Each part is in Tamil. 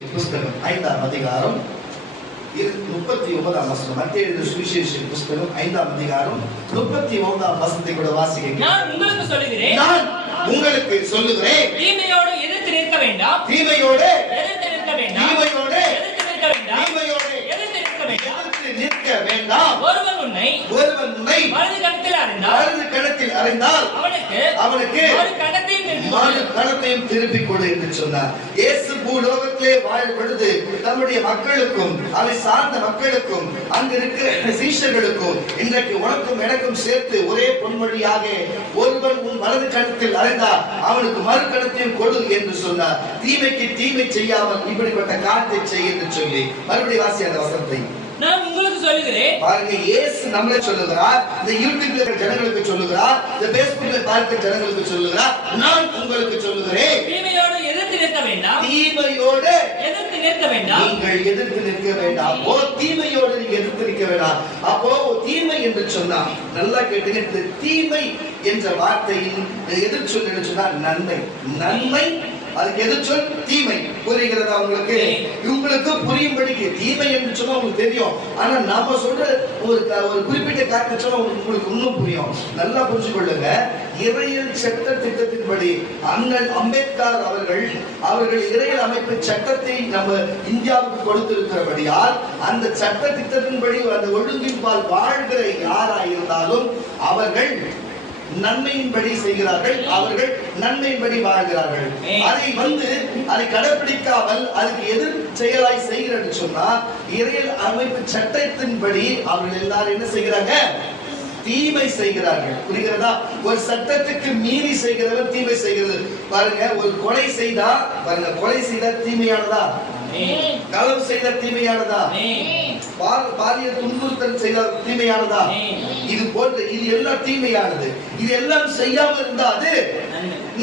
புஸ்தகம் 5ஆம் அதிகாரம் 39ஆம் வசனம். மத்தேயு எழுதிய சுவிசேஷ புஸ்தகம் 5ஆம் அதிகாரம் 39ஆம் வசனத்தை கூட வாசிக்க. நான் உங்களுக்கு சொல்லுகிறேன், தீமையோடு எதிர்த்து நிற்க வேண்டாம், தீமையோடு எதிர்த்து நிற்க வேண்டாம், தீமையோடு எதிர்த்து நிற்க வேண்டாம், தீமையோடு எதிர்த்து நிற்க வேண்டாம். எதிர்த்து நிற்க வேண்டாம். ஒருவன் உன்னை வலது கணத்தில் அறிந்தால் அவனுக்கு மறு கணத்தையும் திருப்பிக் கொடு என்று சொன்னார். இயேசு பூலோகத்திலே வாழும் பொழுது தம்முடைய மக்களுக்கும் அதை சார்ந்த மக்களுக்கும் அங்கு இருக்கிற சீஷர்களுக்கும் இன்றைக்கு உனக்கும் எனக்கும் சேர்த்து ஒரே பொன்மொழியாக, ஒருவன் உன் வலது கணத்தில் அறிந்தால் அவனுக்கு மறு கணத்தையும் கொடு என்று சொன்னார். தீமைக்கு தீமை செய்யாமல் இப்படிப்பட்ட காரியத்தை செய் என்று சொல்லி மறுபடியும் வாசி அந்த வசனத்தை. நான் உங்களுக்கு சொல்லுகிறேன். பாருங்க, இயேசு நம்மளே சொல்லுகிறார், இந்த யூடியூப்ல இருக்கிற ஜனங்களுக்கு சொல்லுகிறார், இந்த பேஸ்புக்ல பார்க்கிற ஜனங்களுக்கு சொல்லுகிறார், நான் உங்களுக்கு சொல்லுகிறேன், தீமையோடு எதிர்த்து நிற்க வேண்டாம், தீமையோடு எதிர்த்து நிற்க வேண்டாம், நீங்கள் எதிர்த்து நிற்க வேண்டாம். தீமையோடு நீங்க எதிர்த்து நிற்க வேண்டாம். அப்போ தீமை என்று சொன்னா நல்லா கேட்டுங்க, இந்த தீமை என்ற வார்த்தையின் எதிர் சொல் என்று சொன்னா நன்மை. நன்மை அதுக்கு எதிர்ச்சொல் தீமை. புரிகிறதா உங்களுக்கு? உங்களுக்கு புரியும்படிக்கு தீமை என்று சொன்னா உங்களுக்கு தெரியும், ஆனா நாம சொல்ற ஒரு குறிப்பிட்ட காரணம் சொன்னா உங்களுக்கு இன்னும் புரியும். நல்லா புரிஞ்சு கொள்ளுங்க. இறையியல் சட்ட திட்டத்தின்படி அண்ணல் அம்பேத்கர் அவர்கள் இறையியல் அமைப்பு சட்டத்தை நம்ம இந்தியாவுக்கு கொடுத்திருக்கிறபடியால் அந்த சட்ட திட்டத்தின்படி அந்த ஒழுங்கின்பால் வாழ்கிற யாராயிருந்தாலும் அவர்கள் நன்மையின்படி செய்கிறார்கள், அவர்கள் நன்மையின்படி வாழ்கிறார்கள். அதை கடைபிடிக்காமல் அதுக்கு எதிர் செயலாய் செய்கிறது சொன்னா இறையியல் அமைப்பு சட்டத்தின்படி அவர்கள் எல்லாரும் என்ன செய்கிறாங்க? தீமை செய்கிறார்கள். புரிகிறதா? ஒரு சட்டத்துக்கு மீறி செய்கிறவர் தீமை செய்கிறது. பாருங்க, ஒரு கொலை செய்தா பாருங்க, கொலை செய்தா தீமையானதா? களவு செய்த தீமையானதா? பாலியல் துன்புறுத்தல் செய்த தீமையானதா? இது போன்ற இது எல்லாம் தீமையானது. இது எல்லாம் செய்யாமல் இருந்தா அது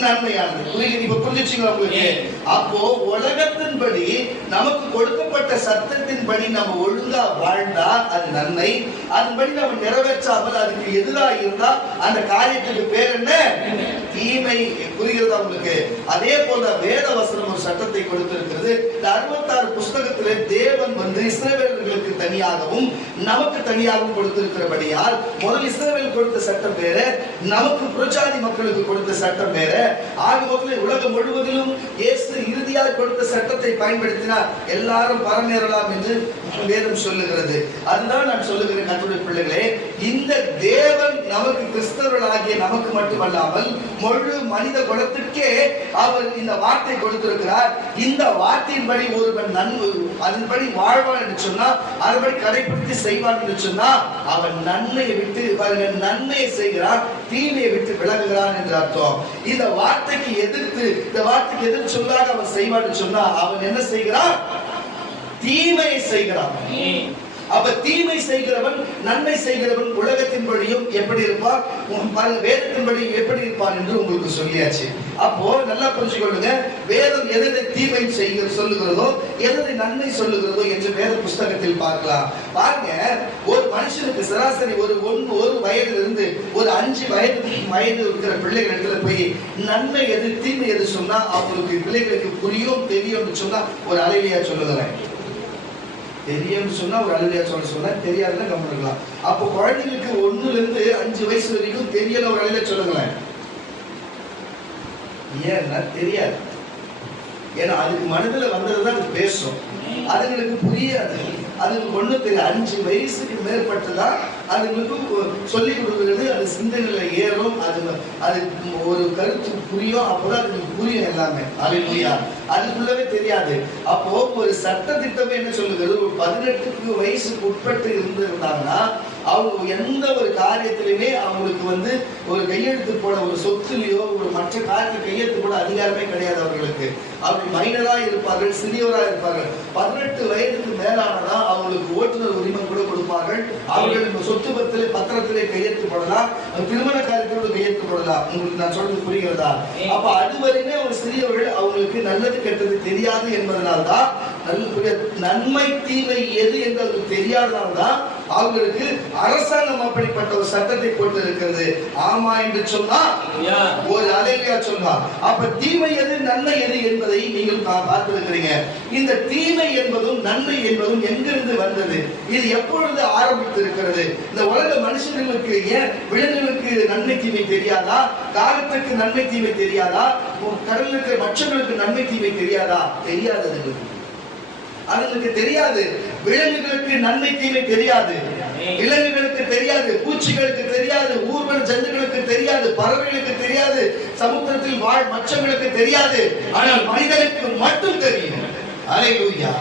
நன்மையானது. இப்ப புரிஞ்சுச்சுங்களா உங்களுக்கு? அப்போ உலகத்தின்படி நமக்கு கொடுக்கப்பட்ட சட்டத்தின்படி நம்ம ஒழுங்கா வாழ்ந்தா அது நன்மை. அதன்படி நம்ம நிறைவேற்றாமல் அதுக்கு எதிராக இருந்தா அந்த காரியத்துக்கு பேர் என்ன? தீமை. புரிகிறதா உங்களுக்கு? அதே போல வேத வசனம் ஒரு சட்டத்தை கொடுத்திருக்கிறது. 66 புஸ்தகத்திலே தேவன் இஸ்ரவேலர்களுக்கு தனியாகவும் நமக்கு தனியாகவும் கொடுத்திருக்கிறபடியால் முதல் இஸ்ரவேல் கொடுத்த சட்டம் வேற, நமக்கு புறஜாதி மக்களுக்கு கொடுத்த சட்டம் வேற. ஆக மொத்தத்தில் உலகம் முழுவதிலும் இயேசு இறுதியாக கொடுத்த சட்டத்தை பயன்படுத்தினார், எல்லாரும் பரமேறலாம் என்று வேதம் சொல்லுகிறது. அதுதான் நான் சொல்லுகிறேன் கர்த்தருடைய பிள்ளைகளே, இந்த தேவன் நமக்கு கிறிஸ்தவர்களாகிய நமக்கு மட்டுமல்லாமல் முழு மனித குலத்திற்கே அவர் இந்த வார்த்தை கொடுத்திருக்கிறார். இந்த வார்த்தையின்படி ஒருவன் அதன்படி வாழ்வான் என்று சொன்னா, அதன்படி கடைபிடித்து செய்வான் என்று சொன்னா அவன் நன்மையை விட்டு நன்மையை செய்கிறான், தீமையை விட்டு விலகுகிறான் என்று அர்த்தம். இந்த வார்த்தைக்கு எதிர் சொல்லாக அவன் செய்வான் என்று சொன்னா அவன் என்ன செய்கிறான்? தீமையை செய்கிறான். அப்ப தீமை செய்கிறவன் நன்மை செய்கிறவன் உலகத்தின்படியும் எப்படி இருப்பான், வேதத்தின்படி எப்படி இருப்பான் என்று உங்களுக்கு சொல்லியாச்சு. அப்போ நல்லா புரிஞ்சுக்கொள்ளுங்க, வேதம் எதை தீமை செய்ய சொல்லுகிறதோ எதை நன்மை சொல்லுகிறதோ என்று வேத புஸ்தகத்தில் பார்க்கலாம். பாருங்க, ஒரு மனுஷனுக்கு சராசரி ஒரு வயதிலிருந்து ஒரு 5 வயது இருக்கிற பிள்ளைகளிடத்துல போய் நன்மை எது தீமை எது சொன்னா அவங்களுக்கு பிள்ளைகளுக்கு புரியும் தெரியும் சொன்னா ஒரு அலையிலையா சொல்லுகிறேன். தெரியும்னு சொன்னா ஒரு அலுவலியா சொன்னா தெரியாதுன்னா கவனிக்கலாம். அப்போ குழந்தைங்களுக்கு 1 இருந்து 5 வயசு வரைக்கும் தெரியல ஒரு அலுவலியா சொல்லுங்களேன். ஏன்னா தெரியாது, ஏன்னா அதுக்கு மனதில் வந்ததுதான் அது பேசும், அதுங்களுக்கு புரியாது, அதுக்கு ஒண்ணும் தெரியாது. 5 வயசுக்கு மேற்பட்டுதான் அதுங்களுக்கு சொல்லிக் கொடுக்கிறது, அது சிந்தனையில ஏறும், அது ஒரு கருத்து புரியும், அப்போதான் அதுக்கு புரியும் எல்லாமே. அல்லேலூயா. அதுக்குள்ளவே தெரியாது. அப்போ ஒரு சட்ட திட்டமே என்ன சொல்லுகிறது, ஒரு 18 வயசுக்கு உட்பட்டு இருந்தாங்கன்னா அவங்க எந்த ஒரு காரியத்திலுமே அவங்களுக்கு ஒரு கையெழுத்து போட, ஒரு சொத்துலையோ ஒரு மற்ற காரியத்தில் கையெழுத்து போட அதிகாரமே கிடையாது அவர்களுக்கு. அவர்கள் மைனரா இருப்பார்கள், சிறியவரா இருப்பார்கள். 18 வயதுக்கு மேலானதான் அவங்களுக்கு ஓட்டுநர் உரிமை கூட கொடுப்பார்கள். அவர்கள் சொத்து பத்திரத்திலே கையெழுத்து போடலாம், திருமண காரியத்தோடு கையெழுத்து போடலாம். உங்களுக்கு நான் சொல்றது புரிகிறதா? அப்ப அதுவரையுமே அவங்க சிறியவர்கள், அவங்களுக்கு நல்லது கெட்டது தெரியாது என்பதனால்தான், நன்மை தீமை எது என்று தெரியாதனால்தான் அவங்களுக்கு அரசாங்கம் அப்படிப்பட்ட ஒரு சட்டத்தை போட்டு இருக்கிறது. ஆமா என்று சொன்னா ஒரு அல்லேலூயா சொன்னா. அப்ப தீமை எது நன்மை எது என்பதை நீங்கள் பார்த்திருக்கிறீங்க. இந்த தீமை என்பதும் நன்மை என்பதும் எங்கிருந்து வந்தது, இது எப்பொழுது ஆரம்பித்து இருக்கிறது? இந்த உலக மனுஷர்களுக்கு ஏன் விலங்குகளுக்கு நன்மை தீமை தெரியாதா? காலத்துக்கு நன்மை தீமை தெரியாதா? கடலுக்கு மற்றவர்களுக்கு நன்மை தீமை தெரியாதா? தெரியாதது. அதுங்களுக்கு தெரியாது. விலங்குகளுக்கு நன்மை தீமை தெரியாது, விலங்குகளுக்கு தெரியாது, பூச்சிகளுக்கு தெரியாது, ஊர்வன ஜந்துகளுக்கு தெரியாது, பறவைகளுக்கு தெரியாது, சமுத்திரத்தில் வாழ் மச்சங்களுக்கு தெரியாது. ஆனால் மனிதனுக்கு மட்டும் தெரியும். அல்லேலூயா.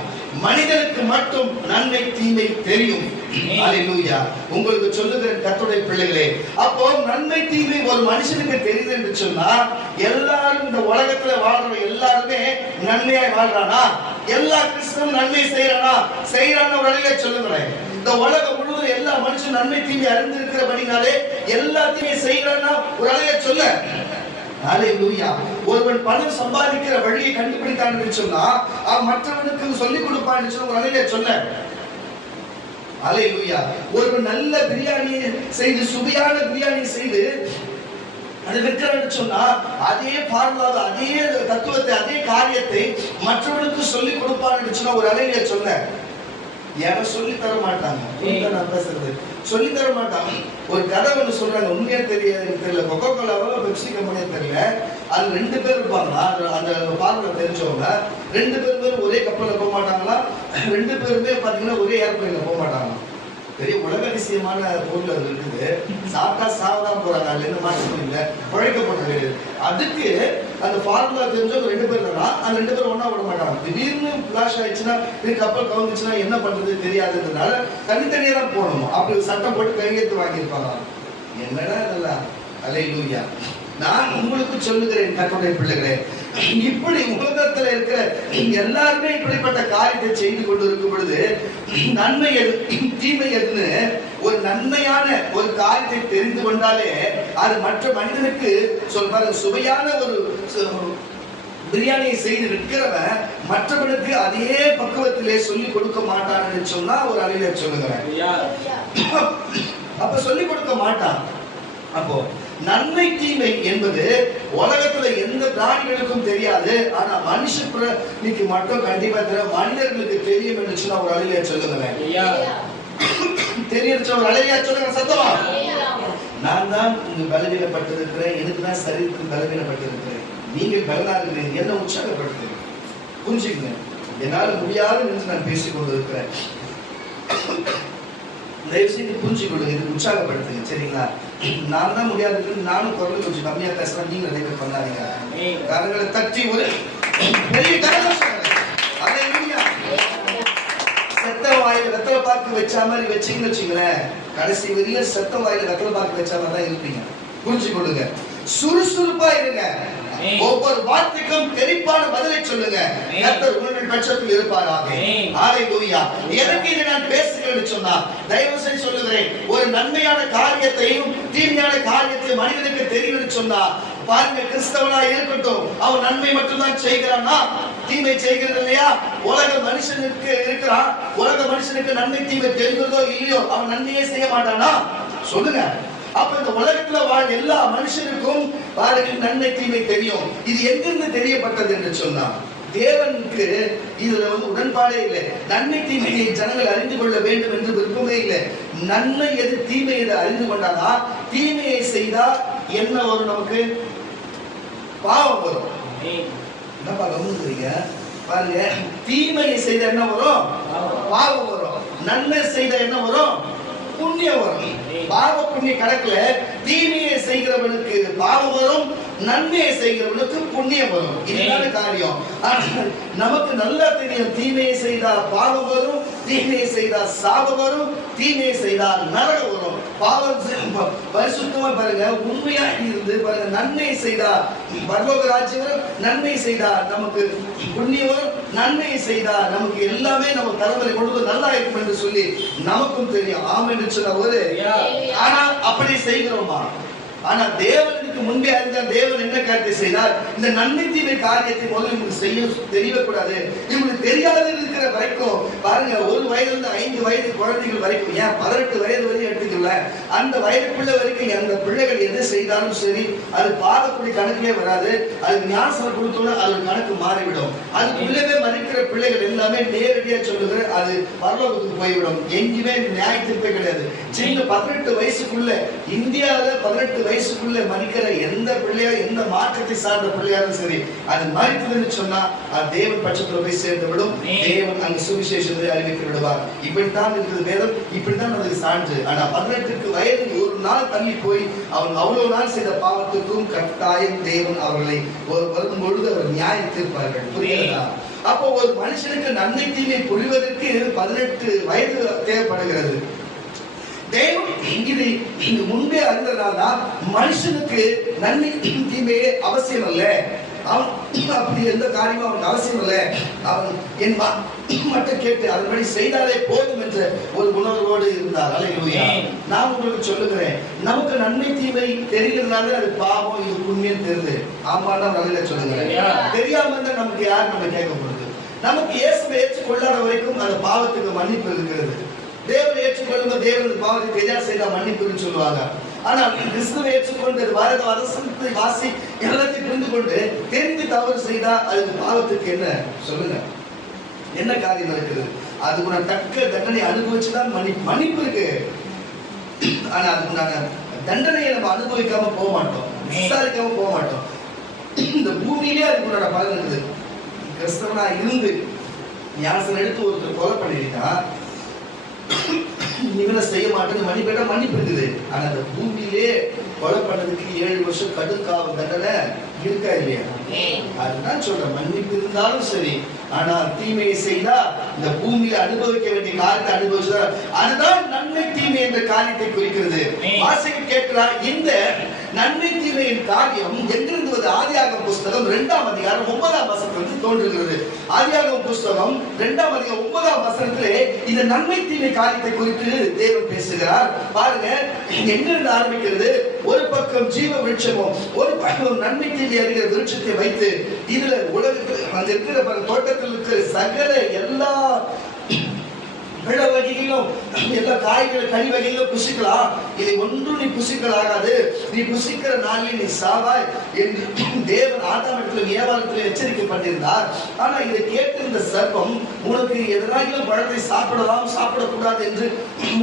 மனிதனுக்கு மட்டும் நன்மை தீமை தெரியும். அல்லேலூயா. உங்களுக்கு சொல்லுகிறேன் கர்த்தருடைய பிள்ளைகளே, அப்போ நன்மை தீமை ஒரு மனுஷனுக்கு தெரியுது என்று சொன்னா, எல்லாரும் இந்த உலகத்துல வாழ்ற எல்லாருமே நன்மையாய் வாழ்றானா? எல்லா கிறிஸ்தவனும் நன்மை செய்யறானா ஒரு அழகை சொல்லுகிறேன். இந்த உலகம் முழுவதும் எல்லா மனுஷன் நன்மை தீமை அறிந்திருக்கிறபடினாலே எல்லாத்தையுமே செய்யறானா ஒரு அழகை சொல்ல. அல்லேலூயா. ஒருவன் பணம் சம்பாதிக்கிற வழியை கண்டுபிடித்தான் என்று சொன்னா மற்றவனுக்கு சொல்லிக் கொடுப்பான் என்று ஒரு அழகை சொல்ல. அல்லேலூயா. ஒருவன் நல்ல பிரியாணியை செய்து, சுவையான பிரியாணி செய்து அது விற்கிறான்னு சொன்னா அதே பார்முலா, அதே தத்துவத்தை, அதே காரியத்தை மற்றவனுக்கு சொல்லிக் கொடுப்பான்னு சொன்னா ஒரு அழகை சொல்ல. யாரும் சொல்லி தர மாட்டாங்க. நான் பேசுறது சொல்லி தர மாட்டாங்க. ஒரு கதை ஒன்று சொல்றாங்க, உண்மையா தெரியல, கொக்கோ கோலாவோ பெப்சி கம்பெனியா தெரியல. அது 2 பேர் இருப்பாங்களா, அந்த பார்முலா தெரிஞ்சவங்க. 2 பேருமே ஒரே கப்பல்ல போக மாட்டாங்களா, 2 பேருமே பாத்தீங்கன்னா ஒரே ஏர்பிளைன்ல போக மாட்டாங்களா. பெரிய உலக அதிசயமான பொருள் அது இருக்குது. சாப்பிட்டா சாவதான் போறாங்க, அதுல இருந்து மாற்றம் இல்லை, குழைக்கப்பட்டது. அதுக்கு அந்த ஃபார்முலா தெரிஞ்சவங்க 2 பேர் தான். அந்த 2 பேரும் ஒன்னா விட மாட்டாங்க. திடீர்னு பிளாஷ் ஆயிடுச்சுன்னா, கப்பல் கவுந்துச்சுன்னா என்ன பண்றது தெரியாதுன்றதுனால தனித்தனியா தான் போகணும். அப்படி சட்டம் போட்டு கையெழுத்து வாங்கியிருப்பாங்க. என்னடா இதெல்லாம். அல்லேலூயா. நான் உங்களுக்கு சொல்லுகிறேன் கர்த்தருடைய பிள்ளைகளே, இப்படி உலகத்துல இருக்கிற எல்லாருமே இப்படிப்பட்ட காரியத்தை செய்து கொண்டு இருக்கும் பொழுது நன்மை எது தீமை எதுன்னு ஒரு நன்மையான ஒரு காரியத்தை தெரிந்து கொண்டாலே அது மற்ற மனிதனுக்கு சொல்றாங்க. சுவையான ஒரு பிரியாணியை செய்து விற்கிறவன் மற்றவனுக்கு அதே பக்குவத்திலே சொல்லி கொடுக்க மாட்டான்னு சொன்னா ஒரு அழிவை சொல்லுகிறேன். அப்ப சொல்லி கொடுக்க மாட்டான். அப்போ நன்மை தீமை என்பது உலகத்துல எந்த பிராணிகளுக்கும் தெரியாது. ஆனா மனுஷ பிராணிக்கு மட்டும் கண்டிப்பா தெரியும். மனிதர்களுக்கு தெரியும் என்று சொன்னா ஒரு அழியா சொல்லுங்களேன். தெரியும் ஒரு அழியா சொல்லுங்க சத்தமா. நான் தான் இங்கு பலவீனப்பட்டிருக்கிறேன், எனக்கு தான் சரீரத்தில் பலவீனப்பட்டிருக்கிறேன். நீங்கள் பலனா இருக்கிறீங்க, என்ன உற்சாகப்படுத்துறீங்க புரிஞ்சுக்கங்க. என்னால் முடியாது என்று நான் பேசிக் கொண்டிருக்கிறேன். தயவு செய்து புரிஞ்சு கொள்ளுங்க, இது உற்சாகப்படுத்துங்க. சரிங்களா? நான் தான் முடியாது, நானும் குரல் கொஞ்சம் கம்மியா பேசுறேன், நீங்க நிறைய பேர் பண்ணாதீங்க. கரங்களை தட்டி ஒரு பெரிய செத்த வாயில வெத்தலை பாக்கு வச்ச மாதிரி வச்சீங்கன்னு வச்சுங்களேன், கடைசி வரையில செத்த வாயில வெத்தலை பாக்கு வச்ச மாதிரி தான் இருப்பீங்க. புரிஞ்சு கொள்ளுங்க. சுறுசுறுப்பா இருங்க. ஒவ்வொரு வார்த்தைக்கும் தெளிவான பதிலை சொல்லுங்க. கர்த்தர் உங்கள் பட்சத்தில் இருப்பாராக. ஹalleluya. எதற்கு இதை நான் பேசுகிறேன்னு சொன்னா, தயவு செய்து சொல்லுகிறேன், ஒரு நன்மையான காரியத்தையும் தீமையான காரியத்தையும் மனிதனுக்கு தெரியும்னு சொன்னா பாருங்க, கிறிஸ்தவனா இருக்கட்டும், அவன் நன்மை மட்டும் தான் செய்கிறானா, தீமை செய்கிறது இல்லையா? உலக மனுஷனுக்கு இருக்கிறான், உலக மனுஷனுக்கு நன்மை தீமை தெரிகிறதோ இல்லையோ, அவன் நன்மையே செய்ய மாட்டானா? சொல்லுங்க. அப்ப இந்த உலகத்துல வாழ் எல்லா மனுஷனுக்கும் பாருங்க நன்மை தீமை தெரியும். இது எங்கிருந்து தெரியப்பட்டது என்று சொன்னா, தேவனுக்கு இதுல உடன்பாடே இல்லை. நன்மை தீமையை ஜனங்கள் அறிந்து கொள்ள வேண்டும் என்று விருப்பமே இல்லை. நன்மை எது தீமை எது அறிந்து கொண்டாதான், தீமையை செய்தா என்ன வரும்? நமக்கு பாவம் வரும். என்னப்பா கவனிக்கிறீங்க பாருங்க, தீமையை செய்த என்ன வரும்? பாவம் வரும். நன்மை செய்த என்ன வரும்? புண்ணியம் வரும். பாவ புண்ணிய கணக்குல தீமையை செய்கிறவனுக்கு பாவம் வரும், நன்மையை செய்கிறவனுக்கு புண்ணியம் வரும். இதுதான காரியம். நமக்கு நல்லா தெரியும், தீமையை செய்தா பாவம் வரும், தீமையை செய்தா சாபம் வரும், தீமையை செய்தா நரகம் வரும். பாவம் பரிசுத்தமா பாருங்க, உண்மையா இருந்து பாருங்க, நன்மையை செய்தா பரலோக ராஜ்யம், நன்மை செய்தா நமக்கு புண்ணியம், நன்மையை செய்தா நமக்கு எல்லாமே நம்ம தலைமுறை முழுவதும் நல்லா இருக்கும் என்று சொல்லி நமக்கும் தெரியும். ஆம் என்று சொன்ன ஒரு, ஆனா அப்படி செய்கிறோமா? ஆனா தேவனுக்கு முன்பே அறிந்த தேவன் என்ன காரியத்தை செய்தார்? இந்த நன்மை தீமை காரியத்தை முதல்ல உங்களுக்கு செய்ய தெரியக்கூடாது. உங்களுக்கு தெரியாத இருக்கிற வரைக்கும் பாருங்க, 1 வயதிலிருந்து 5 வயது குழந்தைகள் வரைக்கும், ஏன் 18 வயது வரைக்கும் எடுத்துக்கல, அந்த வயதுக்குள்ள வரைக்கும் அந்த பிள்ளைகள் எது செய்தாலும் சரி அது பாவக்குடி கணக்கிலே வராது. அது ஞானஸ்நானம் கொடுத்தோம்னா அது கணக்கு மாறிவிடும். அதுக்குள்ளவே மறிக்கிற பிள்ளைகள் எல்லாமே நேரடியா சொல்லுது அது பரலோகத்துக்கு போய்விடும். எங்கேயுமே நியாயத்திற்பே கிடையாது. சின்ன 18 வயசுக்குள்ள, இந்தியாவில் 18 வயசுக்குள்ள மறிக்கிற எந்த பிள்ளையா, எந்த மாற்றத்தை சார்ந்த பிள்ளையாலும் சரி, அது மறித்ததுன்னு சொன்னா அது தேவன் பட்சத்துல போய் சேர்ந்து விடும். தேவன் அங்கு சுவிசேஷத்தை அறிவித்து விடுவார். இப்படித்தான் இருக்கிறது வேதம், இப்படித்தான் அதுக்கு சான்று. ஆனா 18 வயது ஒரு நாள் தள்ளி போய் அவன் அவ்வளவு நாள் செய்த பாவத்துக்கும் கட்டாயம் தேவன் அவர்களை வரும் பொழுது அவர் நியாயம் தீர்ப்பார்கள். புரியுதா? அப்போ ஒரு மனுஷனுக்கு நன்மை தீமை புரிவதற்கு 18 வயது தேவைப்படுகிறது. தேவன் இது இங்கு முன்பே அறிந்ததால்தான் மனுஷனுக்கு நன்மை தீமையே அவசியம் அல்ல. அவன் அப்படி எந்த காரியமும் அவனுக்கு அவசியம் இல்லை. அவன் என் மட்டும் கேட்டு அதன்படி செய்தாலே போதும் என்ற ஒரு உணர்வோடு இருந்தார். அல்லேலூயா. நான் உங்களுக்கு சொல்லுகிறேன், நமக்கு நன்மை தீமை தெரிகிறதுனால அது பாவம், இது புண்ணியம் தெரியுது. ஆமாண்டா நல்ல சொல்லுங்க. தெரியாம இருந்தா நமக்கு யார் நம்ம கேட்க போறது? நமக்கு இயேசுவை ஏற்றுக்கொள்ளாத வரைக்கும் அந்த பாவத்துக்கு மன்னிப்பு இருக்கிறது. தேவனை ஏற்றுக்கொள்ளும் தேவனுக்கு பாவத்தை எதிராக செய்தா மன்னிப்புன்னு சொல்லுவாங்க. ஆனால் கிறிஸ்துவை ஏற்றுக்கொண்டு பாரத வசனத்தை வாசி எல்லாத்தையும் புரிந்து கொண்டு தெரிந்து தவறு செய்தா அதுக்கு பாவத்துக்கு என்ன சொல்லுங்க, என்ன காரியம் இருக்குது? அதுக்கு நான் தக்க தண்டனை அனுபவிச்சுதான் மன்னிப்பு இருக்கு. ஆனா அதுக்குண்டான தண்டனையை நம்ம அனுபவிக்காம போக மாட்டோம், விசாரிக்காம போக மாட்டோம். இந்த பூமியிலே அதுக்குண்டான பலன் இருக்குது. கிறிஸ்தவனா இருந்து ஞானஸ்நானம் எடுத்து ஒருத்தர் கொலை பண்ணிட்டா நீங்கள செய்ய மாட்டேன்னு மன்னிப்பேட்டா மன்னிப்பு இருக்குது. ஆனா அந்த பூமியிலே கொலை பண்ணதுக்கு 7 வருஷம் கடுக்காவல் தண்டனை இருக்கா இல்லையா? அதுதான் சொல்றேன், மன்னிப்பு இருந்தாலும் சரி. ஆனா தீமையை செய்தா இந்த பூமியில அனுபவிக்க வேண்டிய காரியத்தை அனுபவிச்சா அதுதான் நன்மை தீமை என்ற காரியத்தை குறிக்கிறது. வாசிக்க கேட்கிறார், இந்த நன்மை தீமையின் காரியம் எங்கிருந்து வருது? ஆதியாகமம் புஸ்தகம் 2ஆம் அதிகாரம் 9ஆம் வசனத்திலிருந்து தோன்றுகிறது. ஆதியாகமம் புஸ்தகம் 2ஆம் அதிகாரம் 9ஆம் வசனத்திலே இந்த நன்மை தீமை காரியத்தை குறித்து தேவன் பேசுகிறார். பாருங்க, எங்கிருந்து ஆரம்பிக்கிறது? ஒரு பக்கம் ஜீவ விருட்சமும் ஒரு பக்கம் நன்மை தீமை அறிகிற விருட்சத்தை வைத்து இதுல உலகத்தில் அந்த இருக்கிற தோட்டத்தில் இருக்கிற சகல எல்லா பழ வகைகளும் எல்லா காய்கறி கனி வகைகளும் புசிக்கலாம். இதை ஒன்றும் நீ புசிக்கலாகாது, நீ புசிக்கிற நாளில் நீ சாவாய் என்று தேவன் ஆதாமிடத்திலும் ஏவாளத்திலும் எச்சரிக்கை பண்ணியிருந்தார். ஆனா இதை கேட்டிருந்த சர்ப்பம், உனக்கு எதிராக பழத்தை சாப்பிடலாம் சாப்பிடக்கூடாது என்று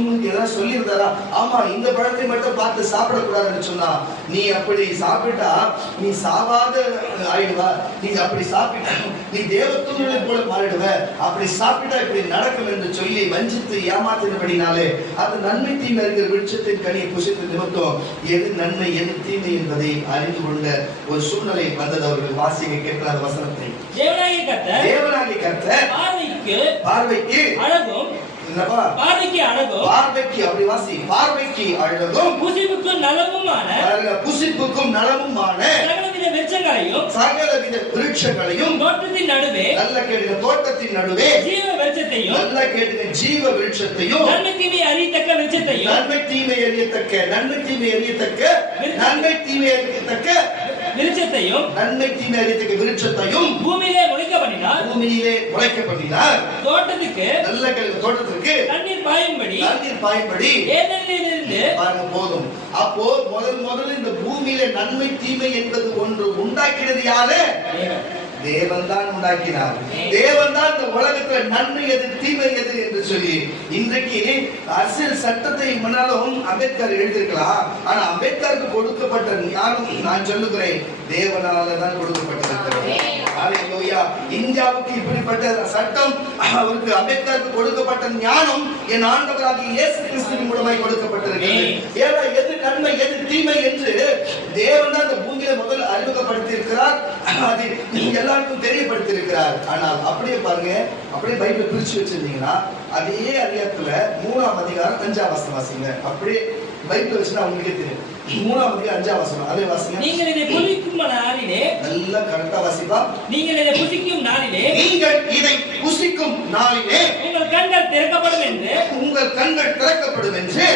உனக்கு எதாவது சொல்லியிருந்தாரா? ஆமா, இந்த பழத்தை மட்டும் பார்த்து சாப்பிடக்கூடாதுன்னு சொன்னா, நீ அப்படி சாப்பிட்டா நீ சாவாத ஆயிடுவா, நீ அப்படி சாப்பிட்டா நீ தேவதூதனை போல மாறிடுவ, அப்படி சாப்பிட்டா இப்படி நடக்கும் என்று சொல்லி வஞ்சித்து ஏமாத்தினபடினாலே அது நன்மை தீமை இருக்கிற விருட்சத்தின் கனியை புசித்து நிமித்தம் எது நன்மை எது தீமை என்பதை அறிந்து கொண்ட ஒரு சூழ்நிலை வந்தது. அவர்கள் வாசிக்க கேட்கிற வசனத்தை, தேவனாகிய கர்த்தர் பார்வைக்கு அழகும், பார்வைக்கு அழகும், பார்வைக்கு அப்படி வாசி, பார்வைக்கு அழகும், புசிப்புக்கும் நலமுமான, புசிப்புக்கும் நலமுமான சகலவித விருட்சங்களையும் தோட்டத்தின் நடுவே, நல்ல கேளுங்க, தோட்டத்தின் நடுவே ஜீவ விருட்சத்தையும், நல்ல கேளுங்க, ஜீவ விருட்சத்தையும், நன்மை தீமை அறியத்தக்க விருட்சத்தையும், நன்மை தீமை அறியத்தக்க, நன்மை தீமை அறியத்தக்க, நன்மை தீமை அறியத்தக்க விருட்சத்தையும், நன்மை தீமை அறியத்தக்க விருட்சத்தையும் பூமியிலே முளைக்க பண்ணினார், பூமியிலே முளைக்க பண்ணினார். தோட்டத்துக்கு, நல்ல கேளுங்க, தோட்டத்துக்கு தண்ணீர் பாயும்படி, தண்ணீர் பாயும்படி ஏதேனிலிருந்து பாருங்க போதும். அப்போ முதல்ல இந்த பூமியில நன்மை தீமை என்பது ஒன்று உண்டாக்கினது யாரு? தேவன் தான் உண்டாக்கினார். தேவன் தான் இந்த உலகத்துல நன்மை எது தீமை எது என்று சொல்லி. இன்றைக்கு அரசியல் சட்டத்தை முன்னாலும் அம்பேத்கர் எழுதியிருக்கலாம். ஆனா அம்பேத்கருக்கு கொடுக்கப்பட்ட ஞானம் நான் சொல்லுகிறேன் தேவனால தான் கொடுக்கப்பட்டிருக்கிறது. ஹல்லேலூயா. இந்தியாவுக்கு இப்படிப்பட்ட சட்டம் அவருக்கு அம்பேத்கருக்கு கொடுக்கப்பட்ட ஞானம் என் ஆண்டவராகிய இயேசு கிறிஸ்துவின் மூலமாய் கொடுக்கப்பட்டிருக்கிறது. ஏன்னா எது நன்மை எது தீமை என்று தேவன் தான் இந்த பூமியில முதல் அறிமுகப்படுத்தி இருக்கிறார். அது எல்லாருக்கும் தெரியப்படுத்தி இருக்கிறார். ஆனால் அப்படியே பாருங்க, அப்படியே பைபிள் பிரிச்சு வச்சிருந்தீங்கன்னா அதே அதிகாரத்துல 3ஆம் அதிகாரம் 5ஆம் வசனம் வாசிங்க. அப்படியே பைபிள் வச்சுனா உங்களுக்கே தெரியும். 3ஆம் அதிகாரம் 5ஆம் வசனம் அதே வாசிங்க. நீங்கள் இதை புசிக்கும் நாளிலே, நல்லா கரெக்டா வாசிப்பா. நீங்கள் இதை புசிக்கும் நாளிலே, நீங்கள் இதை புசிக்கும் நாளிலே உங்கள் கண்கள் திறக்கப்படும் என்று, உங்கள் கண்கள் திறக்கப்படும் என்று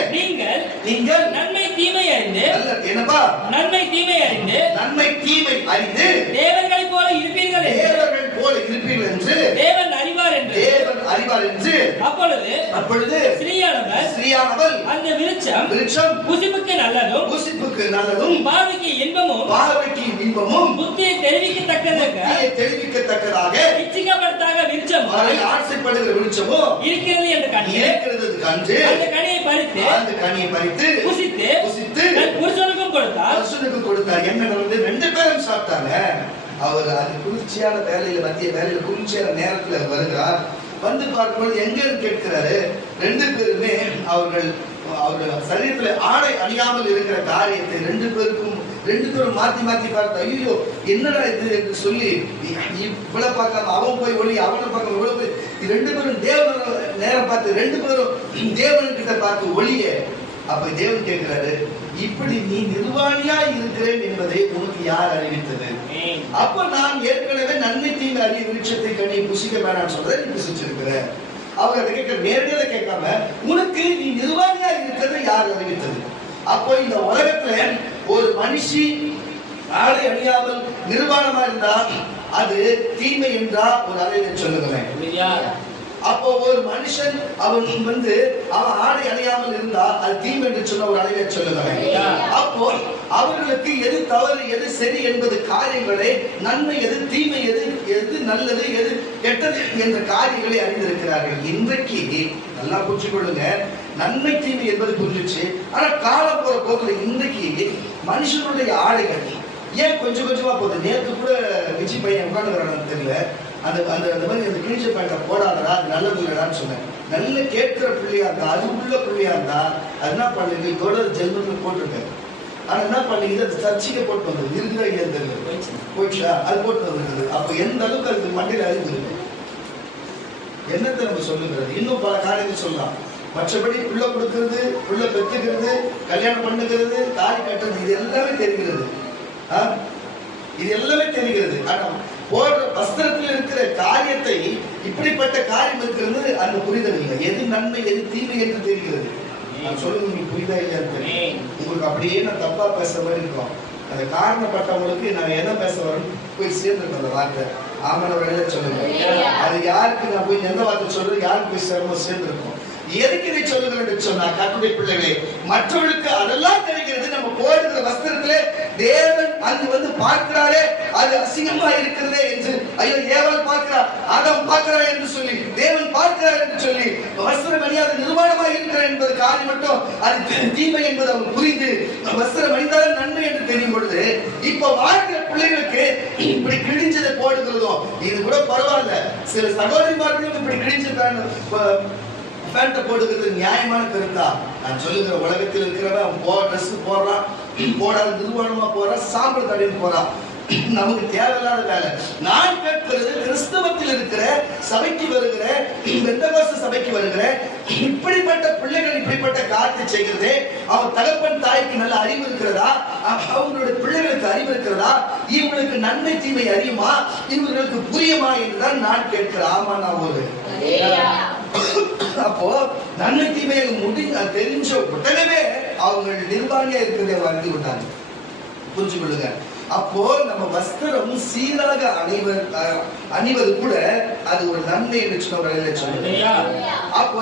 நீங்கள் நன்மை தீமை அறிந்து, என்னப்பா நன்மை தீமை அறிந்து, நன்மை தீமை அறிந்து தேவர்களைப் போல இருப்பீர்கள், தேவர்கள் போல இருப்பீர்கள் என்று தேவன் அறிவார் என்று, தேவன் அப்பொழுது ஸ்திரீயானவள் அந்த விருட்சம் புசிப்புக்கு நல்லதும் பார்வைக்கு இன்பமும் புத்தியை தெரிவிக்கத்தக்கதாக இச்சிக்கப்படுத்தாக விருட்சமும் ஆசைப்படுகிற விருட்சமோ இருக்கிறது என்று கண்டு அந்த கனியை பறித்து புசித்து புருஷனுக்கும் கொடுத்தார். என்ன நடந்து 2 பேரும் சாப்பிட்டாங்க. அவர் அது குளிர்ச்சியான மத்திய வேலையில குளிர்ச்சியான நேரத்துல வருகிறார். வந்து பார்க்கும்போது எங்க கேட்கிறாரு. 2 பேருமே அவர்கள் சரீரத்துல ஆடை அணியாமல் இருக்கிற காரியத்தை 2 பேரும் மாத்தி பார்த்து, ஐயோ என்னடா இது என்று சொல்லி இவ்வளவு பார்க்காம அவன் போய் ஒளி, அவனை பார்க்க இவ்வளவு போய் 2 பேரும் தேவன் நேரம் பார்த்து 2 பேரும் தேவன் கிட்ட பார்த்து ஒளிய. அப்ப தேவன் கேட்கிறாரு, இப்படி நீ நிர்வாணியா இருக்கிறேன் என்பதை உனக்கு யார் அறிவித்தது? அப்ப நான் ஏற்கனவே நன்மை தீங்கு அறிய விருட்சத்தை கனி புசிக்க வேணாம்னு சொல்றேன், நீ புசிச்சிருக்கிறேன். அவங்க அதை கேட்க நேரடியாக கேட்காம, உனக்கு நீ நிர்வாணியா இருக்கிறது யார் அறிவித்தது? அப்போ இந்த உலகத்துல ஒரு மனுஷி ஆடை அணியாமல் நிர்வாணமா இருந்தா அது தீமை என்றா ஒரு அறையில சொல்லுங்களேன். அப்போ ஒரு மனுஷன் அவன் ஆடை அணியாமல் இருந்தா அது தீமை என்று சொன்ன ஒரு அறையில சொல்லுங்களேன். அப்போ அவர்களுக்கு எது தவறு எது சரி என்பது காரியங்களை, நன்மை எது தீமை எது நல்லது எது கெட்டது என்ற காரியங்களை அறிந்திருக்கிறார்கள். இன்றைக்கு நல்லா புரிஞ்சுக்கொள்ளுங்க, நன்மை தீமை என்பது புரிஞ்சிச்சு. ஆனா காலம் போற போக்குல இன்றைக்கு மனுஷனுடைய ஆடைகள் ஏன் கொஞ்சமா போகுது. நேற்று கூட விஜய் பையன் உட்காந்துக்கிறான்னு தெரியல, அந்த மாதிரி அந்த கிழிச்ச பேட்டை போடாதடா, அது நல்லது இல்லடான்னு சொன்னேன். நல்ல கேட்கிற பிள்ளையா இருந்தா, அது உள்ள பிள்ளையா இருந்தா அது என்ன பண்ணுங்க, தொடர் ஜென்மத்தில் போட்டிருக்கேன். ஆனா என்ன பண்ணீங்க, அது சர்ச்சைக்கு போட்டு வந்தது இருக்குதா இல்லையா தெரியல, போயிடுச்சா அது போட்டு வந்தது. அப்ப எந்த அளவுக்கு அதுக்கு மண்டையில் அறிவு இருக்கு, என்னத்தை நம்ம சொல்லுகிறது. இன்னும் பல காரியங்கள் சொல்லலாம். மற்றபடி புள்ள கொடுக்கிறது, புள்ள பெற்றுக்கிறது, கல்யாணம் பண்ணுகிறது, தாலி கட்டுறது, இது எல்லாமே தெரிகிறது. இது எல்லாமே தெரிகிறது. ஆனா போடுற வஸ்திரத்தில் இருக்கிற காரியத்தை, இப்படிப்பட்ட காரியம் இருக்கிறது அந்த புரிதல் இல்லை. எது நன்மை எது தீமை என்று தெரிகிறது. நான் சொல்லுங்க, உங்களுக்கு புரிதா இல்லையா தெரியும். உங்களுக்கு அப்படியே நான் தப்பா பேச மாதிரி இருக்கும். அந்த காரணப்பட்டவங்களுக்கு நான் என்ன பேச வரேன்னு போய் சேர்ந்துருக்கேன். அந்த வார்த்தை ஆமனவர்களே சொல்லுங்க. அது யாருக்கு நான் போய் எந்த வார்த்தை சொல்றது, யாருக்கு போய் சேரமோ சேர்ந்துருக்கோம். எதுக்கு இதை சொல்லுங்கள் என்று சொன்னா, கர்த்தருடைய பிள்ளைகளே, மற்றவர்களுக்கு அதெல்லாம் தெரிகிறது. நம்ம போடுகிற வஸ்திரத்திலே தேவன் அங்கு பார்க்கிறாரே, அது அசிங்கமா இருக்கிறதே என்று, ஐயோ ஏவாள் பார்க்கிறார், ஆதாம் பார்க்கிறார் என்று சொல்லி, தேவன் பார்க்கிறார் என்று சொல்லி வஸ்திரம் அணியாத நிர்வாணமாக இருக்கிறார் என்பது காரியம் மட்டும் அது தீமை என்பது அவங்க புரிந்து வஸ்திரம் அணிந்தாலும் நன்மை என்று தெரியும் பொழுது, இப்ப வாழ்க்கிற பிள்ளைகளுக்கு இப்படி கிழிஞ்சதை போடுகிறதும் இது கூட பரவாயில்ல. சில சகோதரிமார்களுக்கு இப்படி கிழிஞ்ச பேண்ட போடுகிறது நியாயமான கருத்தா? நான் சொல்லுகிற உலகத்தில் இருக்கிறவன் ட்ரெஸ் போடுறான், போடாத நிர்வாணமா போறான், சாம்பல் தடைன்னு போறான். நமக்கு தேவையில்லாத வேலை. நான் கேட்கிறது, கிறிஸ்தவத்தில் இருக்கிற சபைக்கு வருகிற, பெந்தகோஸ்து சபைக்கு வருகிற இப்படிப்பட்ட பிள்ளைகள் இப்படிப்பட்ட காரியத்தை செய்கிறது, அவன் தகப்பன் தாய்க்கு நல்ல அறிவு இருக்கிறதா? அவங்களுடைய பிள்ளைகளுக்கு அறிவு இருக்கிறதா? இவங்களுக்கு நன்மை தீமை அறியுமா? இவர்களுக்கு புரியுமா என்றுதான் நான் கேட்கிறேன். ஆமா, நான் ஒரு அப்போ நன்மை தீமையை தெரிஞ்ச உடனே அவங்க நிர்வாணியா இருக்கிறத அறிந்து விட்டாங்க. புரிஞ்சு கொள்ளுங்க. அப்போ நம்ம வஸ்திரம் சீராக அணிவது கூட அது ஒரு நன்மை என்று சொல்லுங்க. அப்போ